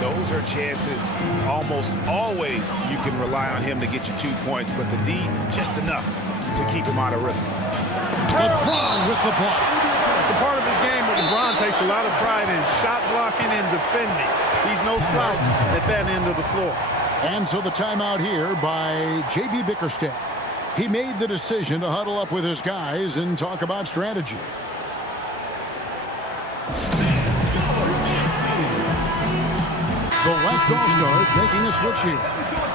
Those are chances almost always you can rely on him to get you 2 points, but the D, just enough to keep him out of rhythm. LeBron with the block. It's a part of his game that LeBron takes a lot of pride in, shot blocking and defending. He's no slouch at that end of the floor. And so the timeout here by J.B. Bickerstaff. He made the decision to huddle up with his guys and talk about strategy. The West All-Stars making a switch here.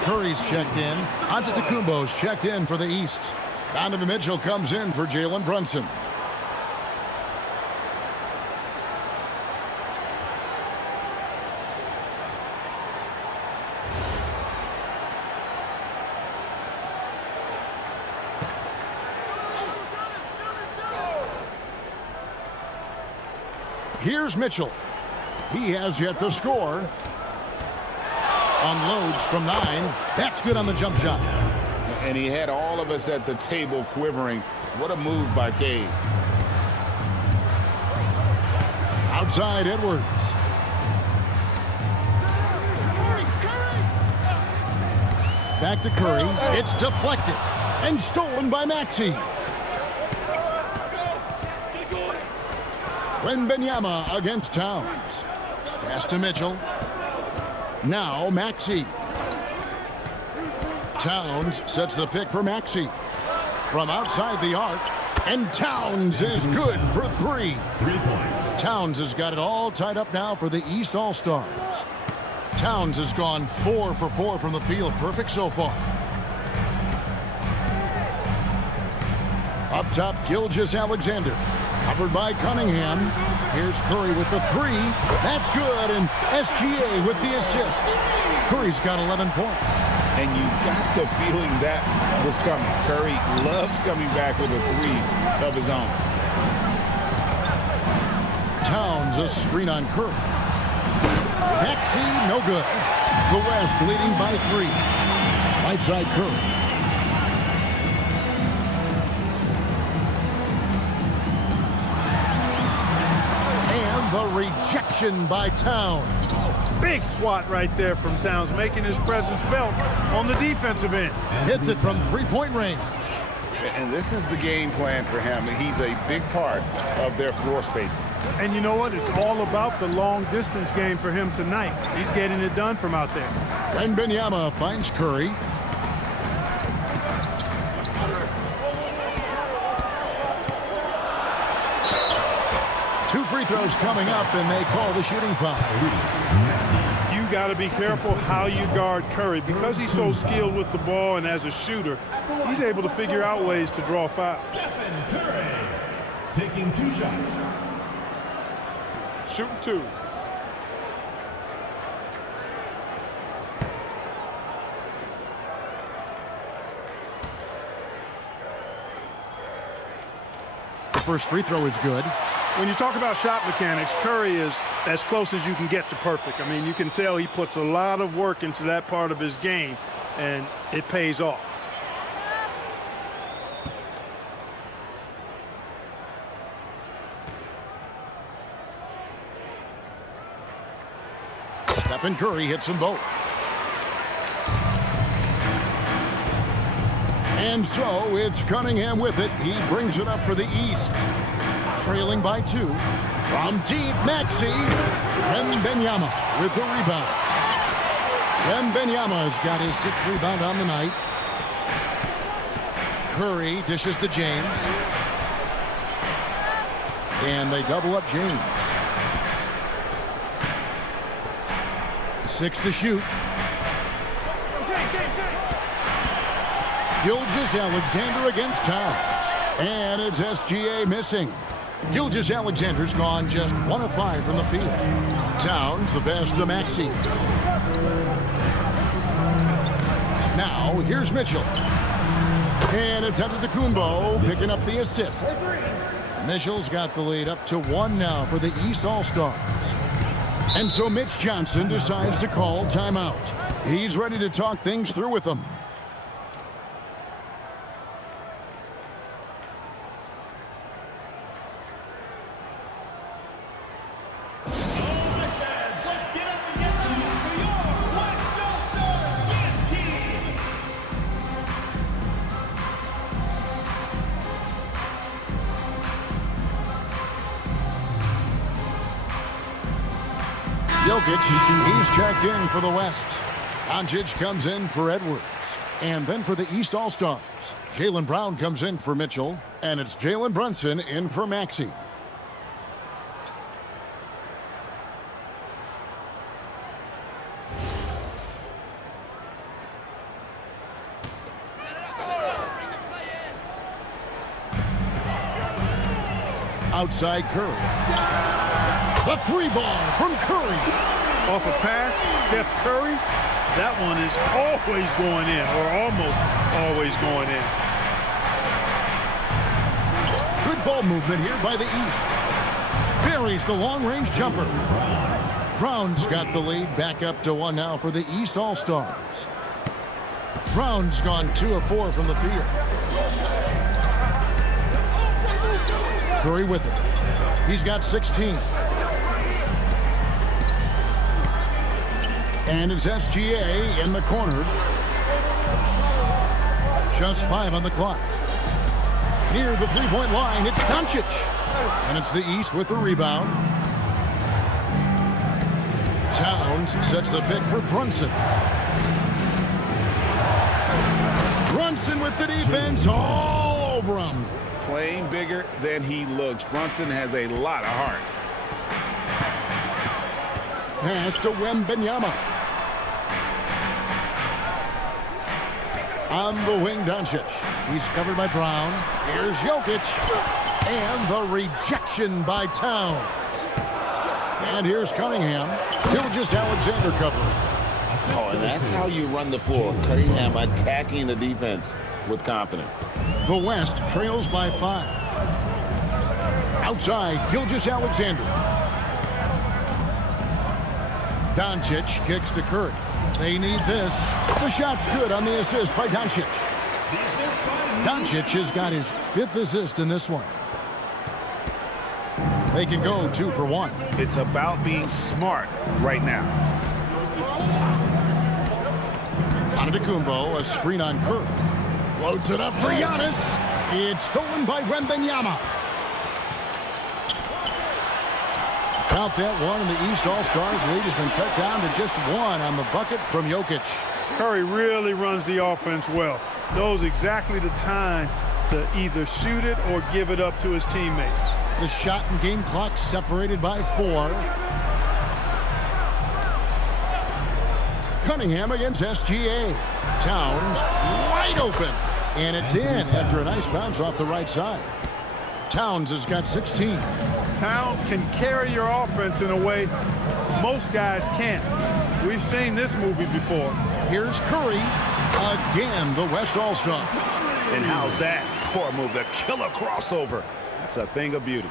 Curry's checked in. Antetokounmpo's checked in for the East. Donovan Mitchell comes in for Jalen Brunson. Here's Mitchell. He has yet to score. Unloads from 9. That's good on the jump shot. And he had all of us at the table quivering. What a move by Cade. Outside, Edwards. Back to Curry. It's deflected and stolen by Maxey. Wembanyama against Towns. Pass to Mitchell. Now Maxey. Towns sets the pick for Maxey. From outside the arc, And Towns is good for 3. 3 points. Towns has got it all tied up now for the East All-Stars. Towns has gone 4 for 4 from the field. Perfect so far. Up top, Gilgeous-Alexander. Covered by Cunningham. Here's Curry with the 3. That's good, and SGA with the assist. Curry's got 11 points. And you got the feeling that was coming. Curry loves coming back with a 3 of his own. Towns a screen on Curry. Maxey, no good. The West leading by 3. Right side Curry. And the rejection by Towns. Big swat right there from Towns, making his presence felt on the defensive end. Hits it from 3-point range. And this is the game plan for him. He's a big part of their floor spacing. And you know what? It's all about the long-distance game for him tonight. He's getting it done from out there. Wembanyama finds Curry. Two free throws coming up, and they call the shooting foul. You got to be careful how you guard Curry. Because he's so skilled with the ball and as a shooter, he's able to figure out ways to draw fouls. Stephen Curry taking 2 shots. Shooting 2. The first free throw is good. When you talk about shot mechanics, Curry is as close as you can get to perfect. I mean, you can tell he puts a lot of work into that part of his game, and it pays off. Stephen Curry hits them both. And so it's Cunningham with it. He brings it up for the East. Trailing by 2. From deep, Maxey. Wembanyama with the rebound. Wembanyama's got his 6th rebound on the night. Curry dishes to James. And they double up James. 6 to shoot. Gilgeous-Alexander against Towns. And it's SGA missing. Gilgeous-Alexander's gone just 1 of 5 from the field. Towns the pass to Maxey. Now here's Mitchell. And it's Antetokounmpo picking up the assist. Mitchell's got the lead up to 1 now for the East All-Stars. And so Mitch Johnson decides to call timeout. He's ready to talk things through with them. Jokic, he's checked in for the West. Doncic comes in for Edwards. And then for the East All-Stars, Jaylen Brown comes in for Mitchell. And it's Jalen Brunson in for Maxey. Outside Curry. The 3 ball from Curry. Off a pass, Steph Curry, that one is always going in, or almost always going in. Good ball movement here by the East. Buries the long-range jumper. Brown's got the lead back up to 1 now for the East All-Stars. Brown's gone 2 of 4 from the field. Curry with it. He's got 16. And it's SGA in the corner. Just 5 on the clock. Near the 3-point line, it's Doncic. And it's the East with the rebound. Towns sets the pick for Brunson. Brunson with the defense all over him. playing bigger than he looks. Brunson has a lot of heart. Pass to Wembanyama. On the wing, Doncic. He's covered by Brown. Here's Jokic. And the rejection by Towns. And here's Cunningham. Gilgeous-Alexander covering. Oh, and that's how you run the floor. Cunningham attacking the defense with confidence. The West trails by 5. Outside, Gilgeous-Alexander. Doncic kicks to Curry. They need this. The shot's good on the assist by Doncic. Doncic has got his 5th assist in this one. They can go 2 for 1. It's about being smart right now. Antetokounmpo, a screen on Curry. Floats it up for Giannis. It's stolen by Wembanyama. Count that one, and the East All-Stars lead has been cut down to just 1 on the bucket from Jokic. Curry really runs the offense well. Knows exactly the time to either shoot it or give it up to his teammates. The shot and game clock separated by 4. Cunningham against SGA. Towns wide open. And it's in after a nice bounce off the right side. Towns has got 16. Towns can carry your offense in a way most guys can't. We've seen this movie before. Here's Curry. Again, the West All-Star. And how's that for a move? The killer crossover. That's a thing of beauty.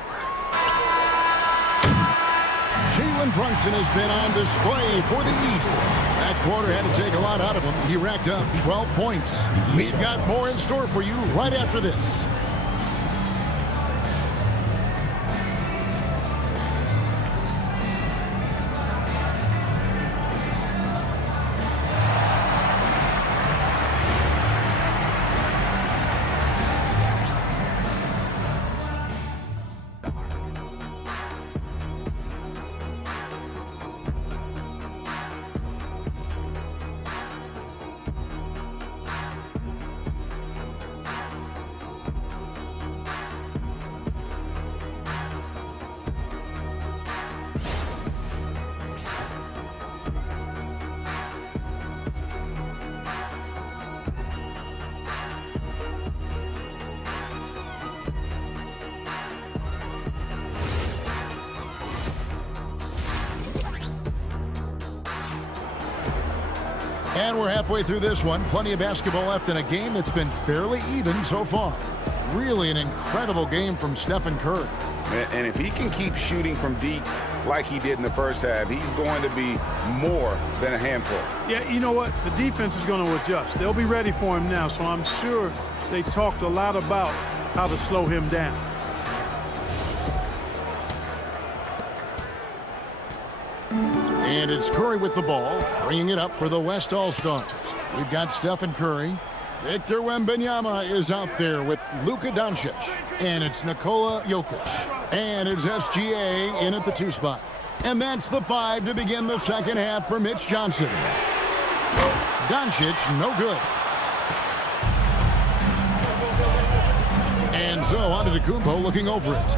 Jalen Brunson has been on display for the East. That quarter had to take a lot out of him. He racked up 12 points. We've got more in store for you right after this. And we're halfway through this one. Plenty of basketball left in a game that's been fairly even so far. Really an incredible game from Stephen Curry. And if he can keep shooting from deep like he did in the first half, he's going to be more than a handful. Yeah, you know what? The defense is going to adjust. They'll be ready for him now, so I'm sure they talked a lot about how to slow him down. And it's Curry with the ball, bringing it up for the West All-Stars. We've got Stephen Curry. Victor Wembanyama is out there with Luka Doncic. And it's Nikola Jokic. And it's SGA in at the 2 spot. And that's the 5 to begin the second half for Mitch Johnson. Doncic, no good. And so Antetokounmpo looking over it.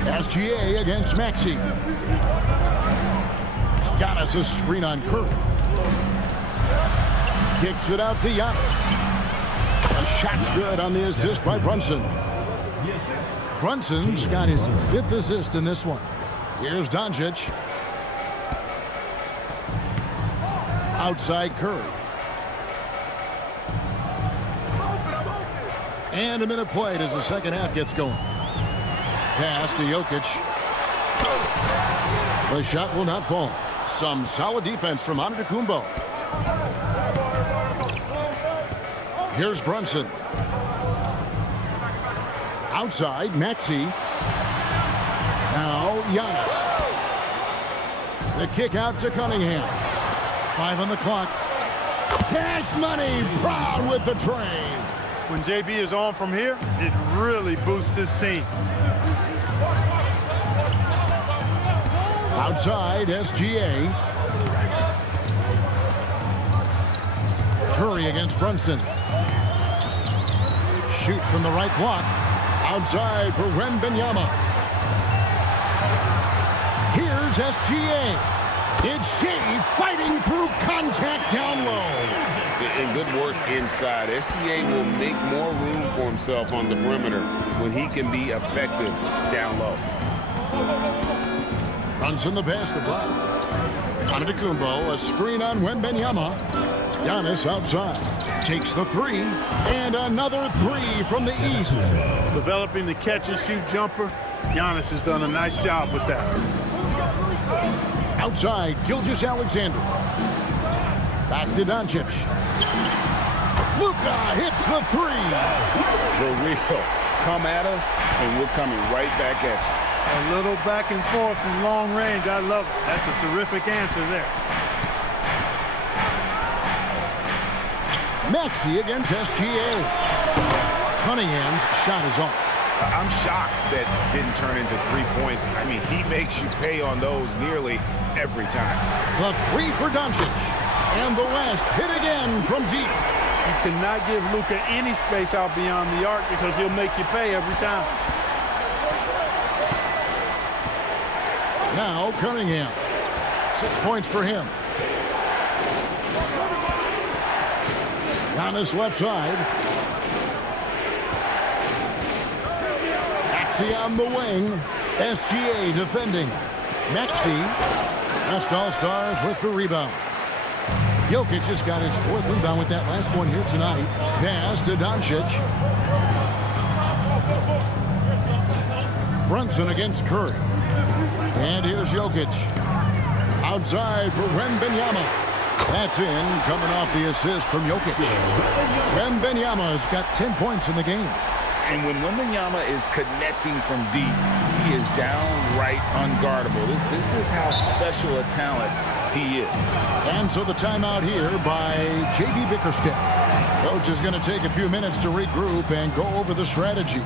SGA against Maxey. Giannis a screen on Curry. Kicks it out to Giannis. The shot's good on the assist by Brunson. Brunson's got his 5th assist in this one. Here's Doncic. Outside Curry. And a minute played as the second half gets going. Pass to Jokic. The shot will not fall. Some solid defense from Antetokounmpo. Here's Brunson. Outside, Maxey. Now, Giannis. The kick out to Cunningham. 5 on the clock. Cash money, Brown with the tray. When JB is on from here, it really boosts his team. Outside, SGA. Curry against Brunson. shoots from the right block. Outside for Wembanyama. Here's SGA. It's Shea fighting through contact down low. And good work inside. SGA will make more room for himself on the perimeter when he can be effective down low. Runs in the basketball. Antetokounmpo, a screen on Wembanyama. Giannis outside. Takes the three. And another three from the east. Developing the catch-and-shoot jumper. Giannis has done a nice job with that. Outside, Gilgeous-Alexander. Back to Doncic. Luka hits the three. The real come at us, and we're coming right back at you. A little back and forth from long range. I love it. That's a terrific answer there. Maxey against SGA. Cunningham's shot is off. I'm shocked that didn't turn into 3 points. I mean, he makes you pay on those nearly every time. The three for Doncic. And the West hit again from deep. You cannot give Luka any space out beyond the arc because he'll make you pay every time. Now Cunningham. 6 points for him. Giannis left side. Maxey on the wing. SGA defending. Maxey. West All-Stars with the rebound. Jokic just got his 4th rebound with that last one here tonight. Pass to Doncic. Brunson against Curry. And here's Jokic. Outside for Wembanyama. That's in, coming off the assist from Jokic. Wembanyama's got 10 points in the game. And when Wembanyama is connecting from deep, he is downright unguardable. This is how special a talent he is. And so the timeout here by J.B. Bickerstaff. Coach is going to take a few minutes to regroup and go over the strategy.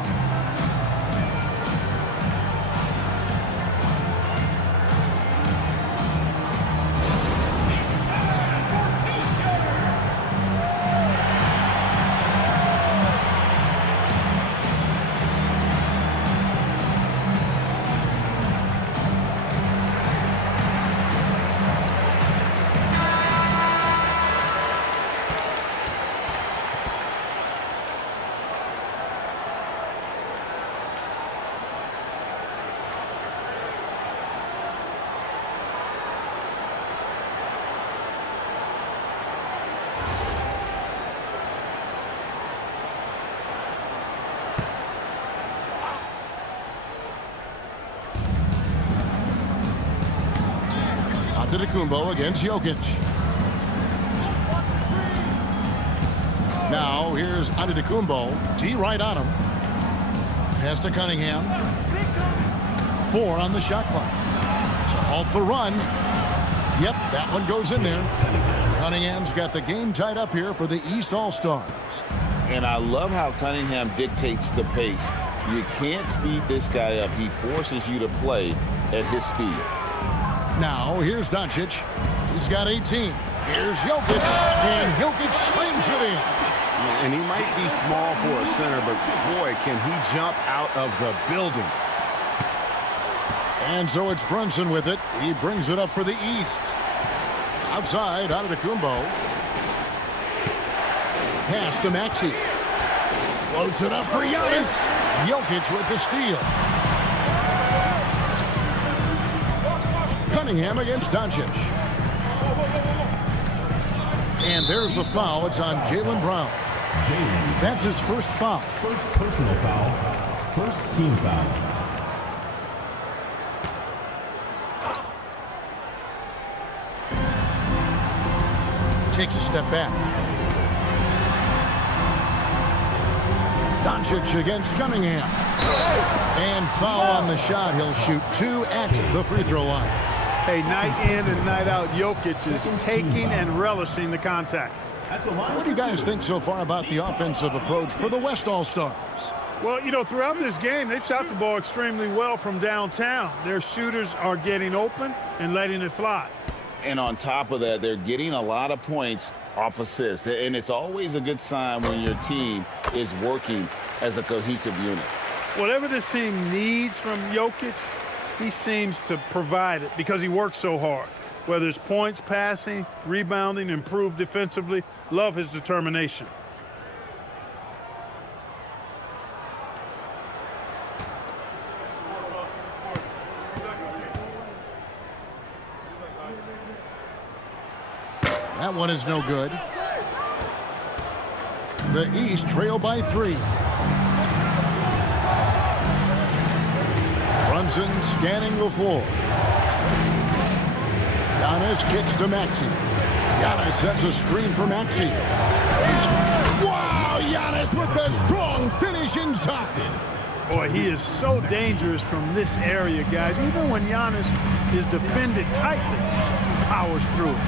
Antetokounmpo against Jokic. Now here's Antetokounmpo. D right on him. Pass to Cunningham. 4 on the shot clock. To halt the run. Yep, that one goes in there. Cunningham's got the game tied up here for the East All-Stars. And I love how Cunningham dictates the pace. You can't speed this guy up. He forces you to play at his speed. Now, here's Doncic. He's got 18. Here's Jokic. And Jokic slams it in. And he might be small for a center, but boy, can he jump out of the building. And so it's Brunson with it. He brings it up for the East. Outside, Antetokounmpo. Pass to Maxey. Floats it up for Giannis. Jokic with the steal. Cunningham against Doncic. And there's the foul. It's on Jaylen Brown. That's his first foul. First personal foul. First team foul. Takes a step back. Doncic against Cunningham. And foul on the shot. He'll shoot 2 at the free throw line. Hey, night in and night out, Jokic is taking and relishing the contact. What do you guys think so far about the offensive approach for the West All-Stars? Well, you know, throughout this game, they've shot the ball extremely well from downtown. Their shooters are getting open and letting it fly. And on top of that, they're getting a lot of points off assists. And it's always a good sign when your team is working as a cohesive unit. Whatever this team needs from Jokic, he seems to provide it because he works so hard. Whether it's points, passing, rebounding, improved defensively, love his determination. That one is no good. The East trail by 3. Brunson scanning the floor. Giannis kicks to Maxey. Giannis sets a screen for Maxey. Wow, Giannis with the strong finish inside. Boy, he is so dangerous from this area, guys. Even when Giannis is defended tightly, he powers through it.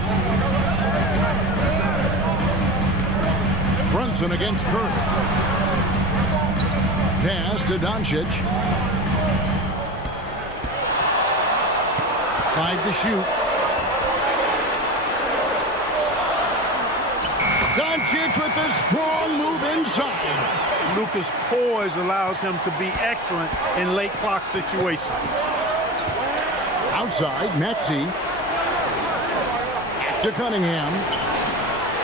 Brunson against Curry. Pass to Doncic. 5 to shoot. Doncic with a strong move inside. Luka's poise allows him to be excellent in late clock situations. Outside, Maxey. To Cunningham.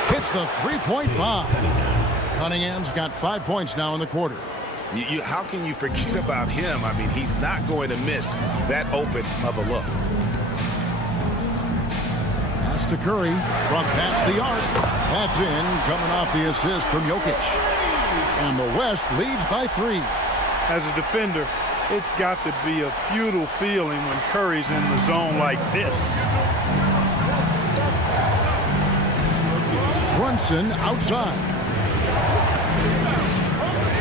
Hits the three-point bomb. Cunningham's got 5 points now in the quarter. How can you forget about him? I mean, he's not going to miss that open of a look. Pass to Curry from past the arc. That's in, coming off the assist from Jokic. And the West leads by 3. As a defender, it's got to be a futile feeling when Curry's in the zone like this. Brunson outside.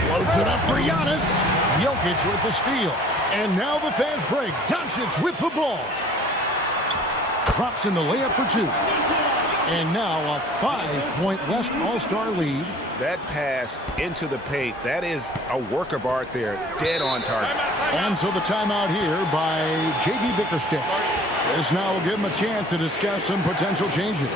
Floats it up for Giannis. Jokic with the steal. And now the fast break. Doncic with the ball. Drops in the layup for 2. And now a 5-point West All-Star lead. That pass into the paint, that is a work of art there. Dead on target. And so the timeout here by J.B. Bickerstaff. This now will give him a chance to discuss some potential changes.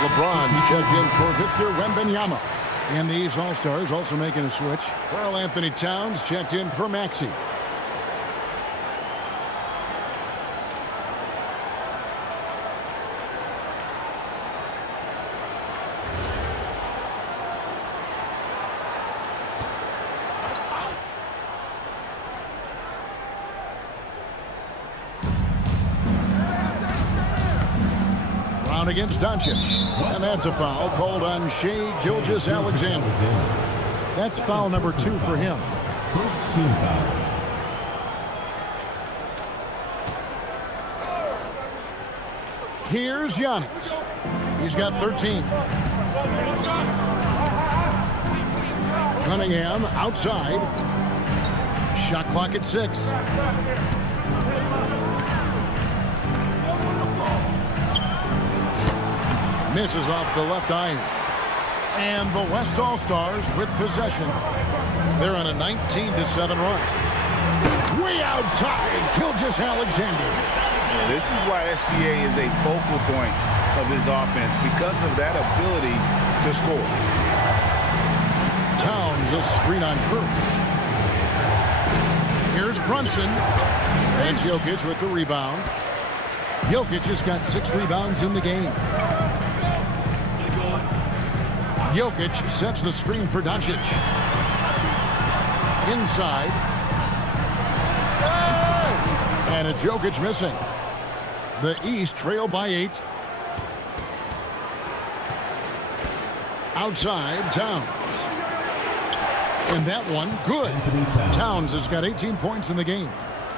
LeBron's checked in for Victor Wembanyama. And these All-Stars also making a switch. Karl Anthony Towns checked in for Maxey. Against Doncic. And that's a foul called on Shai Gilgeous-Alexander. That's foul number 2 for him. First team foul. Here's Giannis. He's got 13. Cunningham outside. Shot clock at 6. Misses off the left iron. And the West All-Stars with possession. They're on a 19-7 run. Way outside, Gilgeous-Alexander. Yeah, this is why SGA is a focal point of his offense, because of that ability to score. Towns a screen on Curry. Here's Brunson. And Jokic with the rebound. Jokic has got 6 rebounds in the game. Jokic sets the screen for Doncic. Inside. And it's Jokic missing. The East trail by 8. Outside, Towns. And that one, good. Towns has got 18 points in the game.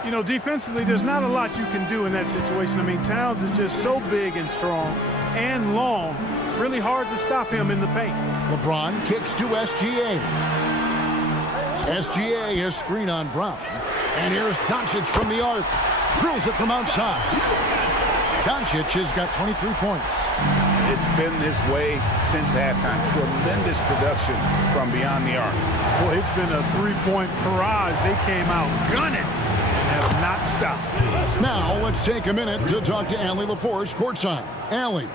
You know, defensively, there's not a lot you can do in that situation. I mean, Towns is just so big and strong and long. Really hard to stop him in the paint. LeBron kicks to SGA. SGA has screen on Brown. And here's Doncic from the arc. Drills it from outside. Doncic has got 23 points. It's been this way since halftime. Tremendous production from beyond the arc. Boy, it's been a three-point barrage. They came out gunning and have not stopped. Now let's take a minute to talk to Allie LaForce courtside. Allie.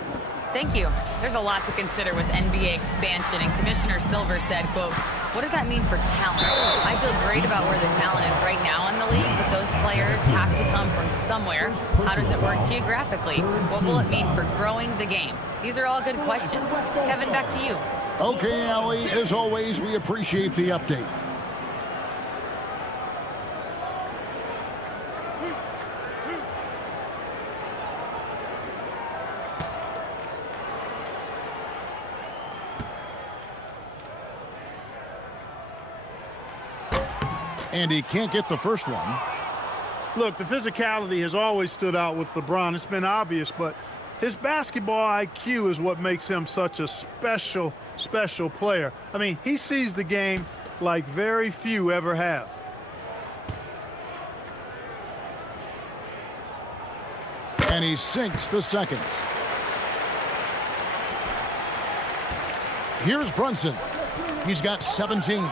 Thank you. There's a lot to consider with NBA expansion, and Commissioner Silver said, quote, what does that mean for talent? I feel great about where the talent is right now in the league, but those players have to come from somewhere. How does it work geographically? What will it mean for growing the game? These are all good questions. Kevin, back to you. Okay, Allie, as always, we appreciate the update. And he can't get the first one. Look, the physicality has always stood out with LeBron. It's been obvious, but his basketball IQ is what makes him such a special player. I mean, he sees the game like very few ever have. And he sinks the second. Here's Brunson. He's got 17.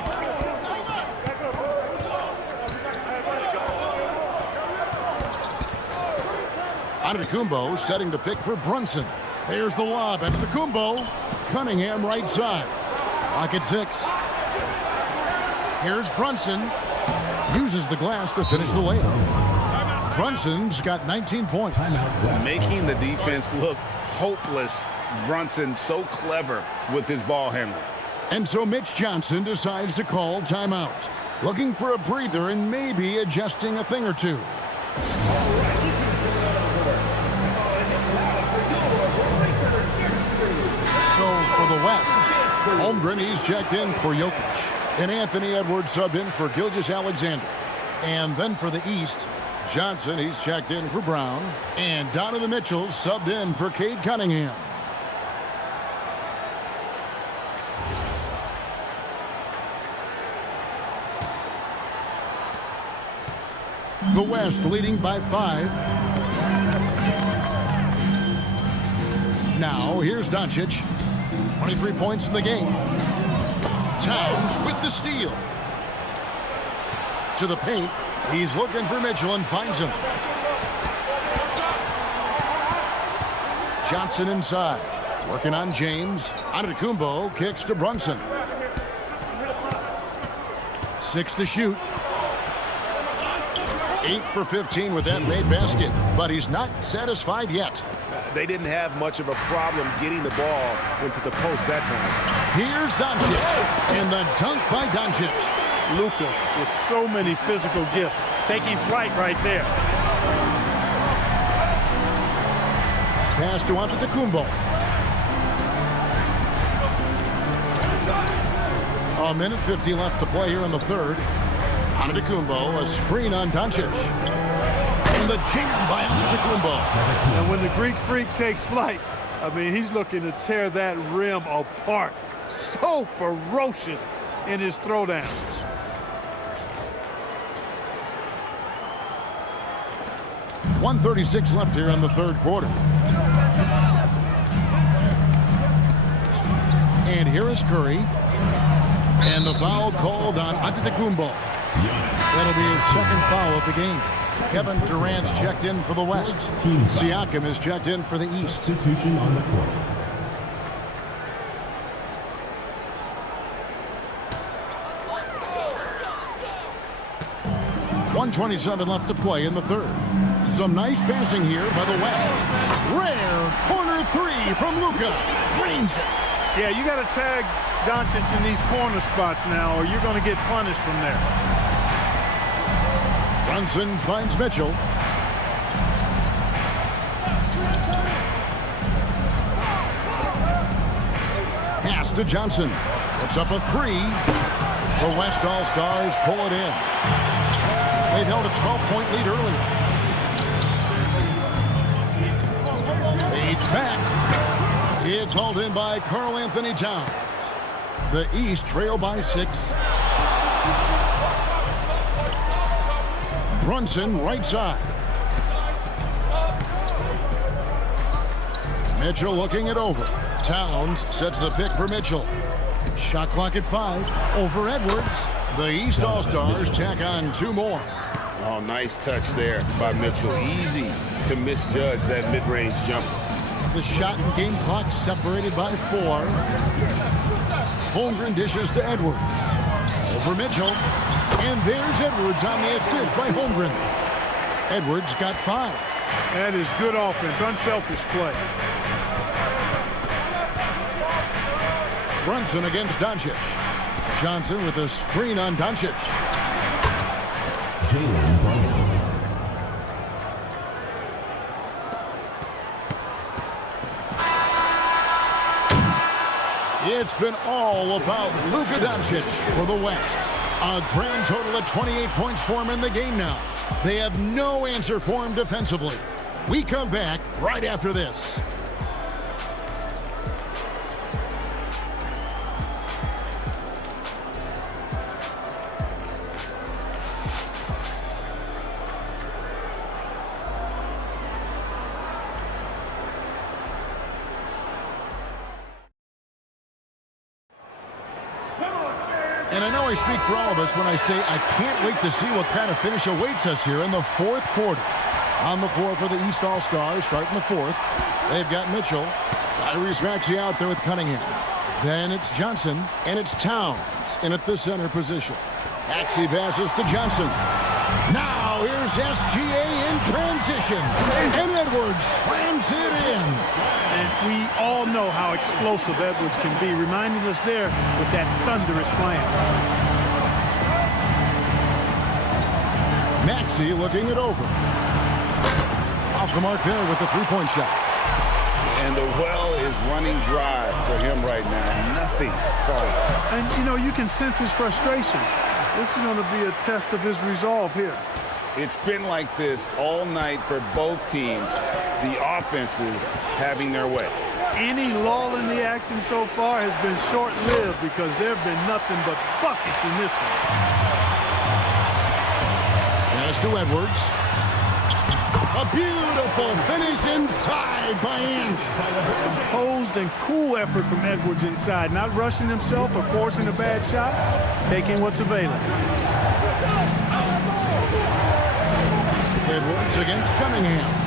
Antetokounmpo setting the pick for Brunson. There's the lob. Antetokounmpo. Cunningham right side. Clock at 6. Here's Brunson. Uses the glass to finish the layup. Brunson's got 19 points. Making the defense look hopeless. Brunson so clever with his ball handling. And so Mitch Johnson decides to call timeout. Looking for a breather and maybe adjusting a thing or two. So for the West, Holmgren, he's checked in for Jokic. And Anthony Edwards subbed in for Gilgeous-Alexander. And then for the East, Johnson, he's checked in for Brown. And Donovan Mitchell subbed in for Cade Cunningham. The West leading by 5. Now, here's Doncic. 23 points in the game. Towns with the steal. To the paint. He's looking for Mitchell and finds him. Johnson inside. Working on James. Antetokounmpo kicks to Brunson. 6 to shoot. 8 for 15 with that made basket. But he's not satisfied yet. They didn't have much of a problem getting the ball into the post that time. Here's Doncic. And the dunk by Doncic. Luka with so many physical gifts. Taking flight right there. Pass to Antetokounmpo. A minute 50 left to play here in the third. Antetokounmpo, a screen on Doncic. And the jam by Antetokounmpo. And when the Greek Freak takes flight, I mean, he's looking to tear that rim apart. So ferocious in his throwdowns. .136 left here in the third quarter. And here is Curry. And the foul called on Antetokounmpo. That'll be his second foul of the game. Kevin Durant's checked in for the West. Siakam is checked in for the East. Substitution on the court. 1:27 left to play in the third. Some nice passing here by the West. Rare corner three from Luka. Drains it. Yeah, you got to tag Doncic in these corner spots now, or you're going to get punished from there. Brunson finds Mitchell. Pass to Johnson. It's up a three. The West All-Stars pull it in. They've held a 12-point lead earlier. Fades back. It's hauled in by Karl Anthony Towns. The East trail by 6. Brunson right side. Mitchell looking it over. Towns sets the pick for Mitchell. Shot clock at 5. Over Edwards. The East All-Stars tack on 2 more. Oh, nice touch there by Mitchell. Easy to misjudge that mid-range jumper. The shot and game clock separated by 4. Holmgren dishes to Edwards. Over Mitchell. And there's Edwards on the assist by Holmgren. Edwards got 5. That is good offense, unselfish play. Brunson against Doncic. Johnson with a screen on Doncic. Jalen Brunson. It's been all about Luka Doncic for the West. A grand total of 28 points for him in the game now. They have no answer for him defensively. We come back right after this. And I know I speak for all of us when I say I can't wait to see what kind of finish awaits us here in the 4th quarter. On the floor for the East All-Stars, starting the 4th. They've got Mitchell. Tyrese Maxey out there with Cunningham. Then it's Johnson, and it's Towns in at the center position. Maxey passes to Johnson. Now here's SGA in transition. And Edwards slams it in. And we all know how explosive Edwards can be, reminding us there with that thunderous slam. Maxey looking it over. Off the mark there with the 3-point shot. And the well is running dry for him right now. Nothing falling. And, you know, you can sense his frustration. This is going to be a test of his resolve here. It's been like this all night for both teams. The offenses having their way. Any lull in the action so far has been short-lived because there have been nothing but buckets in this one. Pass to Edwards. A beautiful finish inside by Ant. Composed and cool effort from Edwards inside, not rushing himself or forcing a bad shot, taking what's available. Edwards against Cunningham.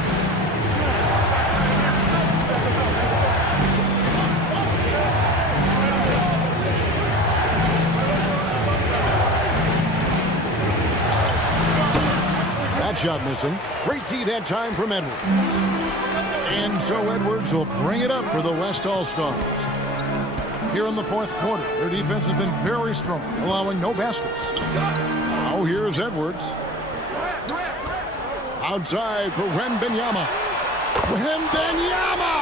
That shot missing. Great D that time from Edwards. And so Edwards will bring it up for the West All-Stars. Here in the 4th quarter, their defense has been very strong, allowing no baskets. Now here's Edwards. Outside for Wembanyama. Wembanyama!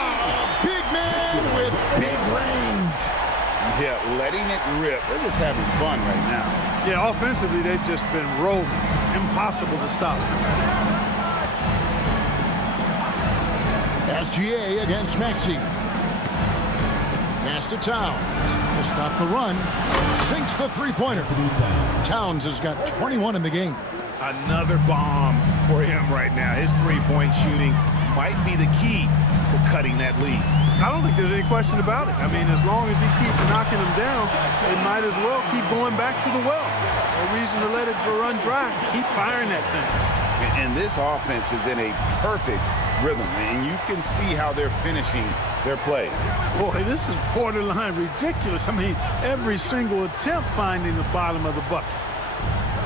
Big man with big range. Yeah, letting it rip. They're just having fun right now. Yeah, offensively, they've just been rolling. Impossible to stop. SGA against Maxey. Pass to Towns. To stop the run. Sinks the 3-pointer. Towns has got 21 in the game. Another bomb for him right now. His 3-point shooting might be the key to cutting that lead. I don't think there's any question about it. I mean, as long as he keeps knocking them down, they might as well keep going back to the well. No reason to let it run dry. Keep firing that thing. And this offense is in a perfect rhythm, and you can see how they're finishing their play. Boy, this is borderline ridiculous. I mean, every single attempt finding the bottom of the bucket.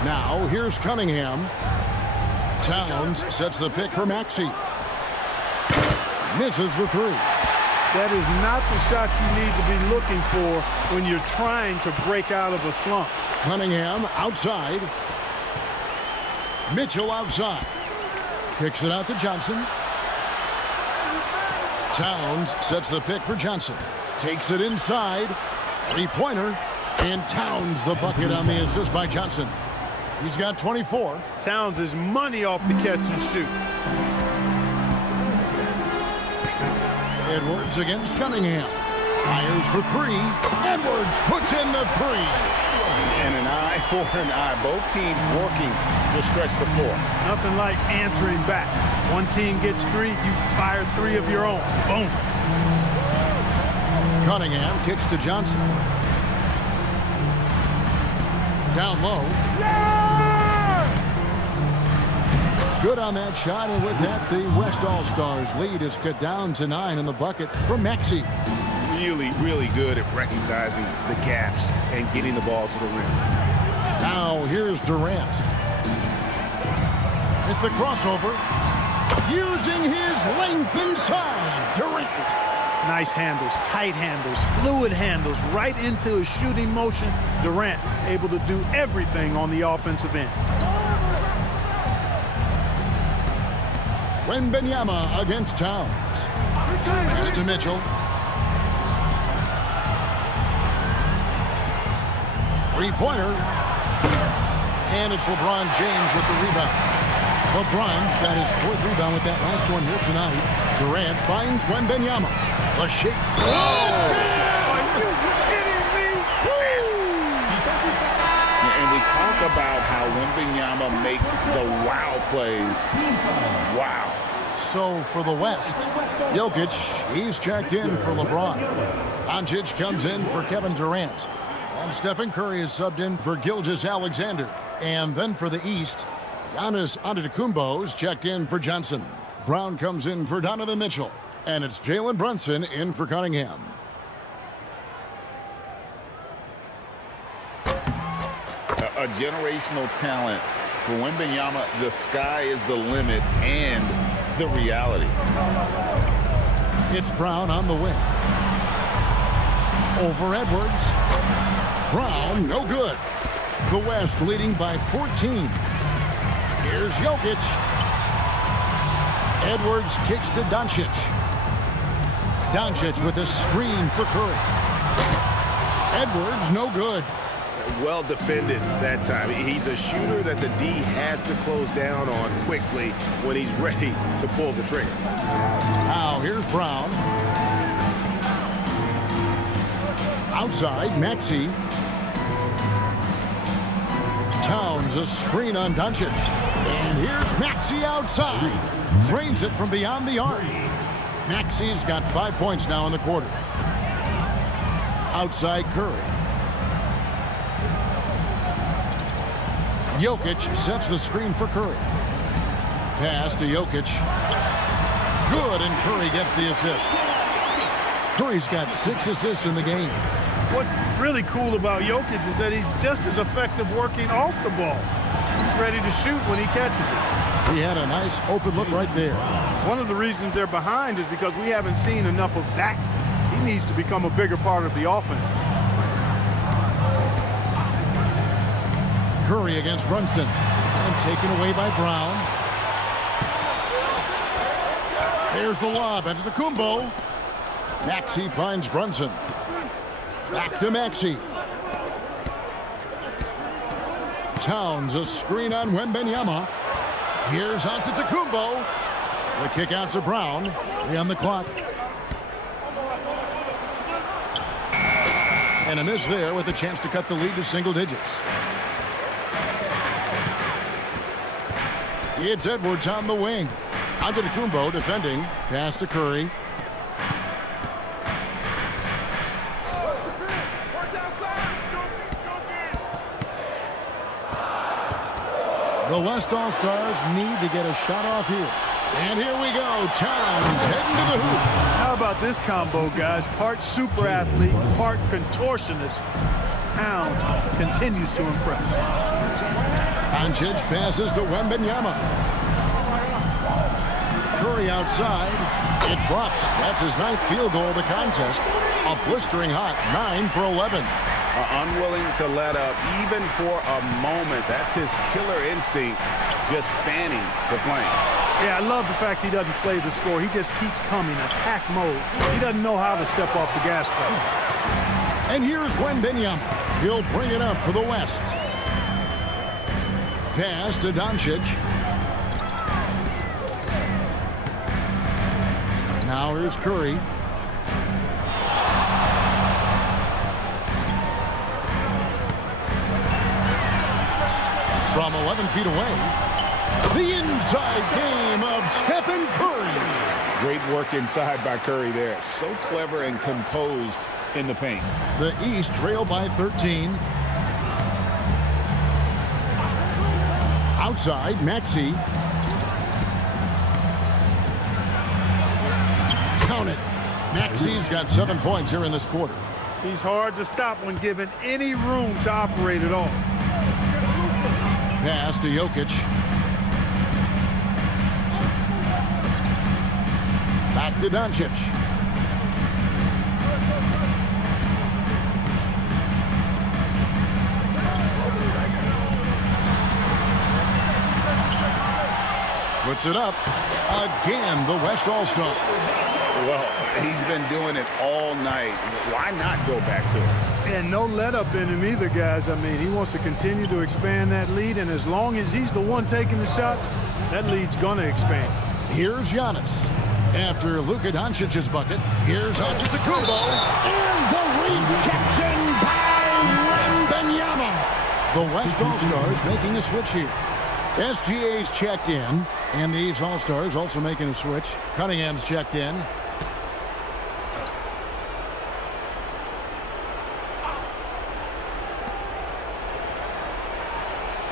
Now, here's Cunningham. Towns sets the pick for Maxey. Misses the 3. That is not the shot you need to be looking for when you're trying to break out of a slump. Cunningham outside. Mitchell outside. Kicks it out to Johnson. Towns sets the pick for Johnson. Takes it inside. 3-pointer. And Towns the bucket on the assist by Johnson. He's got 24. Towns is money off the catch and shoot. Edwards against Cunningham. Fires for 3. Edwards puts in the 3. And an eye for an eye. Both teams working to stretch the floor. Nothing like answering back. One team gets 3, you fire 3 of your own. Boom. Cunningham kicks to Johnson. Down low. Good on that shot, and with that, the West All-Stars lead is cut down to 9 in the bucket from Maxey. Really, really good at recognizing the gaps and getting the ball to the rim. Now here's Durant. At the crossover, using his length inside. Durant. Nice handles, tight handles, fluid handles, right into his shooting motion. Durant able to do everything on the offensive end. Wembanyama against Towns. Pass to Mitchell. Three-pointer. And it's LeBron James with the rebound. LeBron's got his 4th rebound with that last one here tonight. Durant finds Wembanyama. A shake. Oh! Are you kidding me? And we talk about how Wembanyama makes the wow plays. Wow. So for the West, Jokic, he's checked in for LeBron. Doncic comes in for Kevin Durant. And Stephen Curry is subbed in for Gilgeous-Alexander. And then for the East, Giannis Antetokounmpo's checked in for Johnson. Brown comes in for Donovan Mitchell. And it's Jalen Brunson in for Cunningham. A generational talent. For Wembanyama, the sky is the limit and the reality. It's Brown on the wing. Over Edwards. Brown, no good. The West leading by 14. Here's Jokic. Edwards kicks to Doncic. Doncic with a screen for Curry. Edwards, no good. Well defended that time. He's a shooter that the D has to close down on quickly when he's ready to pull the trigger. Now here's Brown. Outside, Maxey. Towns a screen on Doncic. And here's Maxey outside. Drains it from beyond the arc. Maxey's got 5 points now in the quarter. Outside Curry. Jokic sets the screen for Curry. Pass to Jokic. Good, and Curry gets the assist. Curry's got 6 assists in the game. What's really cool about Jokic is that he's just as effective working off the ball. He's ready to shoot when he catches it. He had a nice open look right there. One of the reasons they're behind is because we haven't seen enough of that. He needs to become a bigger part of the offense. Curry against Brunson. And taken away by Brown. There's the lob into the Antetokounmpo. Maxey finds Brunson. Back to Maxey. Towns a screen on Wembanyama. Here's Antetokounmpo. The kick out to Brown. 3 on the clock. And a miss there with a chance to cut the lead to single digits. It's Edwards on the wing. Antetokounmpo defending. Pass to Curry. The West All-Stars need to get a shot off here. And here we go. Towns heading to the hoop. How about this combo, guys? Part super athlete, part contortionist. Towns continues to impress. Doncic passes to Wembanyama. Curry outside. It drops. That's his 9th field goal of the contest. A blistering hot 9 for 11. Unwilling to let up even for a moment. That's his killer instinct, just fanning the flame. Yeah, I love the fact he doesn't play the score. He just keeps coming, attack mode. He doesn't know how to step off the gas pedal. And here's Wembanyama. He'll bring it up for the West. Pass to Doncic. Now here's Curry. 11 feet away. The inside game of Stephen Curry. Great work inside by Curry there. So clever and composed in the paint. The East trail by 13. Outside, Maxey. Count it. Maxey's got 7 points here in this quarter. He's hard to stop when given any room to operate at all. Pass to Jokic. Back to Doncic. Puts it up. Again, the West All-Star. Well, he's been doing it all night. Why not go back to it? And no let up in him either, guys. I mean, he wants to continue to expand that lead, and as long as he's the one taking the shots, that lead's going to expand. Here's Giannis. After Luka Doncic's bucket, here's Antetokounmpo. And the rejection by Wembanyama. The West All-Stars making a switch here. SGA's checked in, and these All-Stars also making a switch. Cunningham's checked in.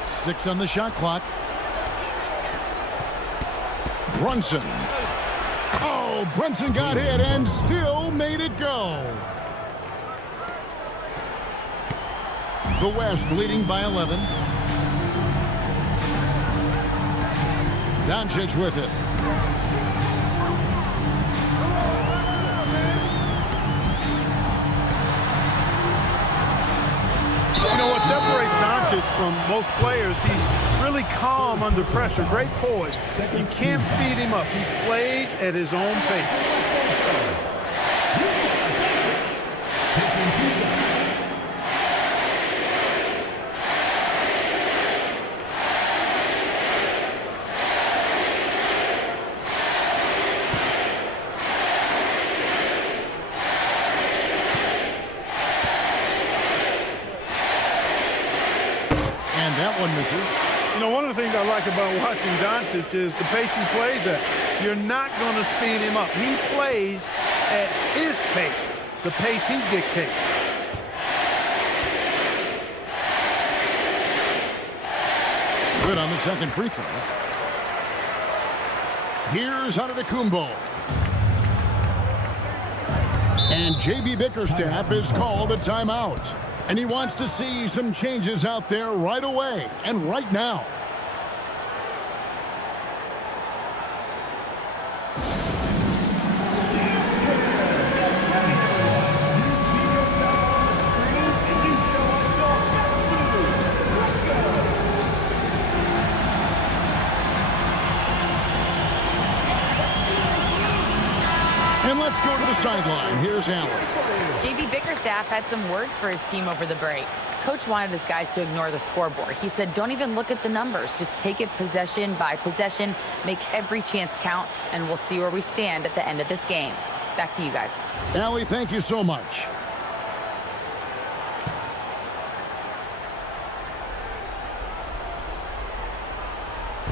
Six on the shot clock. Brunson. Oh, Brunson got hit and still made it go. The West leading by 11. Doncic with it. You know what separates Doncic from most players? He's really calm under pressure, great poise. You can't speed him up. He plays at his own pace. That one misses. You know, one of the things I like about watching Doncic is the pace he plays at. You're not going to speed him up. He plays at his pace, the pace he dictates. Good on the second free throw. Here's Antetokounmpo. And J.B. Bickerstaff is called a timeout. And he wants to see some changes out there right away and right now. And let's go to the sideline. Here's Allen. J.B. Bickerstaff had some words for his team over the break. Coach wanted his guys to ignore the scoreboard. He said, don't even look at the numbers. Just take it possession by possession, make every chance count, and we'll see where we stand at the end of this game. Back to you guys. Allie, thank you so much.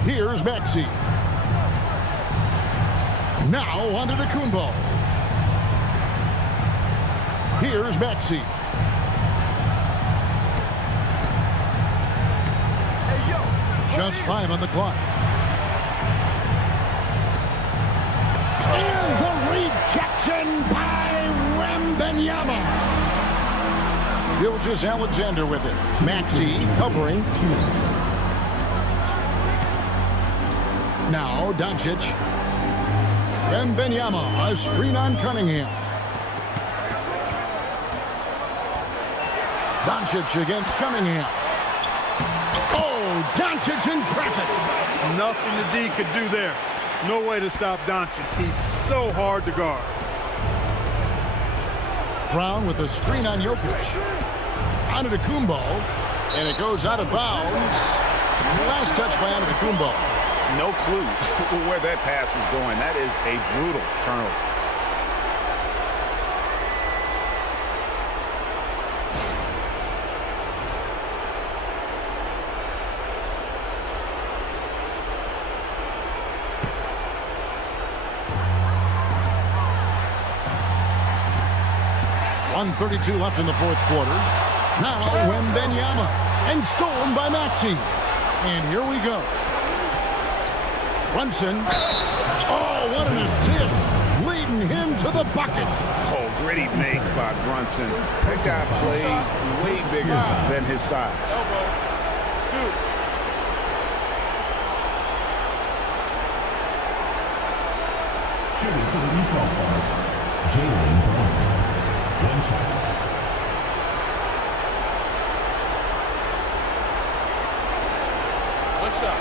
Here's Maxey. Now onto Antetokounmpo. Here's Maxey. Just 5 on the clock. And the rejection by Wembanyama. Gilgeous-Alexander with it. Maxey covering. Now Doncic. Wembanyama, a screen on Cunningham. Doncic against Cunningham. Oh, Doncic in traffic. Nothing the D could do there. No way to stop Doncic. He's so hard to guard. Brown with a screen on Jokic. Antetokounmpo, and it goes out of bounds. Last touch by Antetokounmpo. No clue where that pass was going. That is a brutal turnover. 1:32 left in the fourth quarter. Now Wembanyama, and stolen by Maxey. And here we go. Brunson. Oh, what an assist. Leading him to the bucket. Oh, gritty make by Brunson. That guy plays way bigger than his size. Shooting for the East All-Stars, Jalen Brunson. One shot. One shot.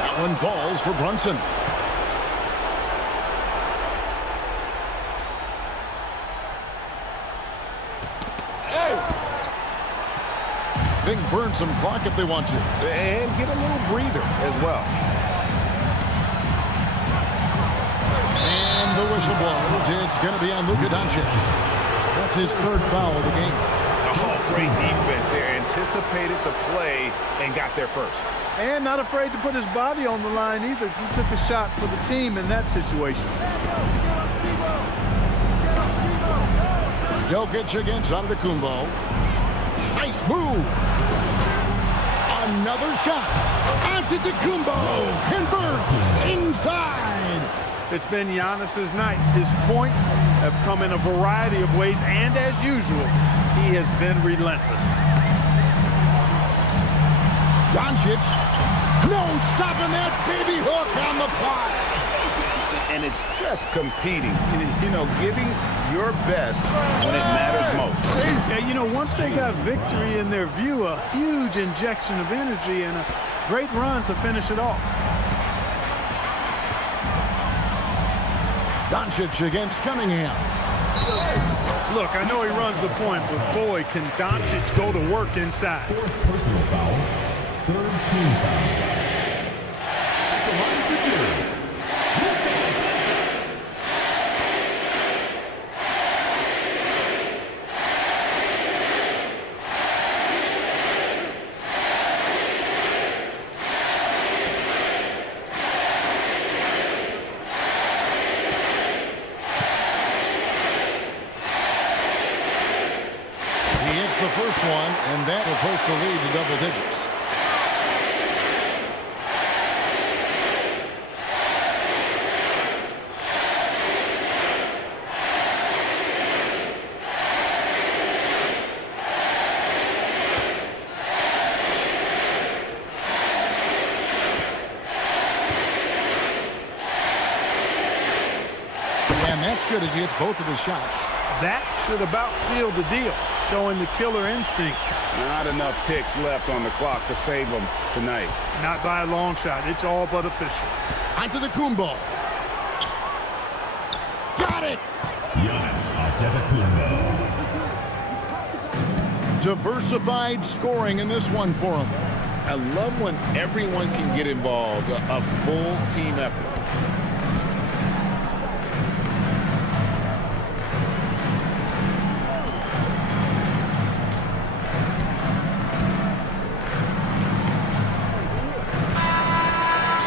That one falls for Brunson. They can burn some clock if they want to. And get a little breather as well. And the whistle blows. It's going to be on Luka Doncic. That's his third foul of the game. Oh, great defense there. Anticipated the play and got there first. And not afraid to put his body on the line either. He took a shot for the team in that situation. Jokic against Antetokounmpo. Nice move. Another shot. Antetokounmpo converts inside. It's been Giannis's night. His points have come in a variety of ways, and as usual, he has been relentless. Doncic. No stopping that baby hook on the fly. And it's just competing, you know, giving your best when it matters most. Yeah, you know, once they got victory in their view, a huge injection of energy and a great run to finish it off. Doncic against Cunningham. Look, I know he runs the point, but boy, can Doncic go to work inside. Fourth personal foul. Third team foul. At the line for two. He hits the first one, and that will push the lead to double digits. And that's good as he hits both of his shots. That should about seal the deal, showing the killer instinct. Not enough ticks left on the clock to save them tonight. Not by a long shot. It's all but official. Antetokounmpo. Got it! Giannis Antetokounmpo. Diversified scoring in this one for him. I love when everyone can get involved, a full team effort.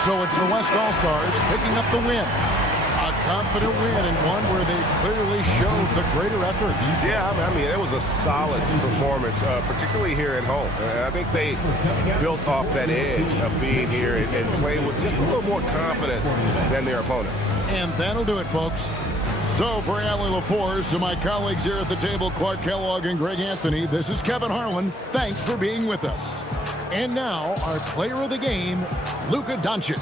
So it's the West All-Stars picking up the win. A confident win and one where they clearly showed the greater effort. Yeah, I mean, it was a solid performance, particularly here at home. I think they built off that edge of being here and playing with just a little more confidence than their opponent. And that'll do it, folks. So for Allie LaForce, to my colleagues here at the table, Clark Kellogg and Greg Anthony, this is Kevin Harlan. Thanks for being with us. And now, our player of the game, Luka Doncic.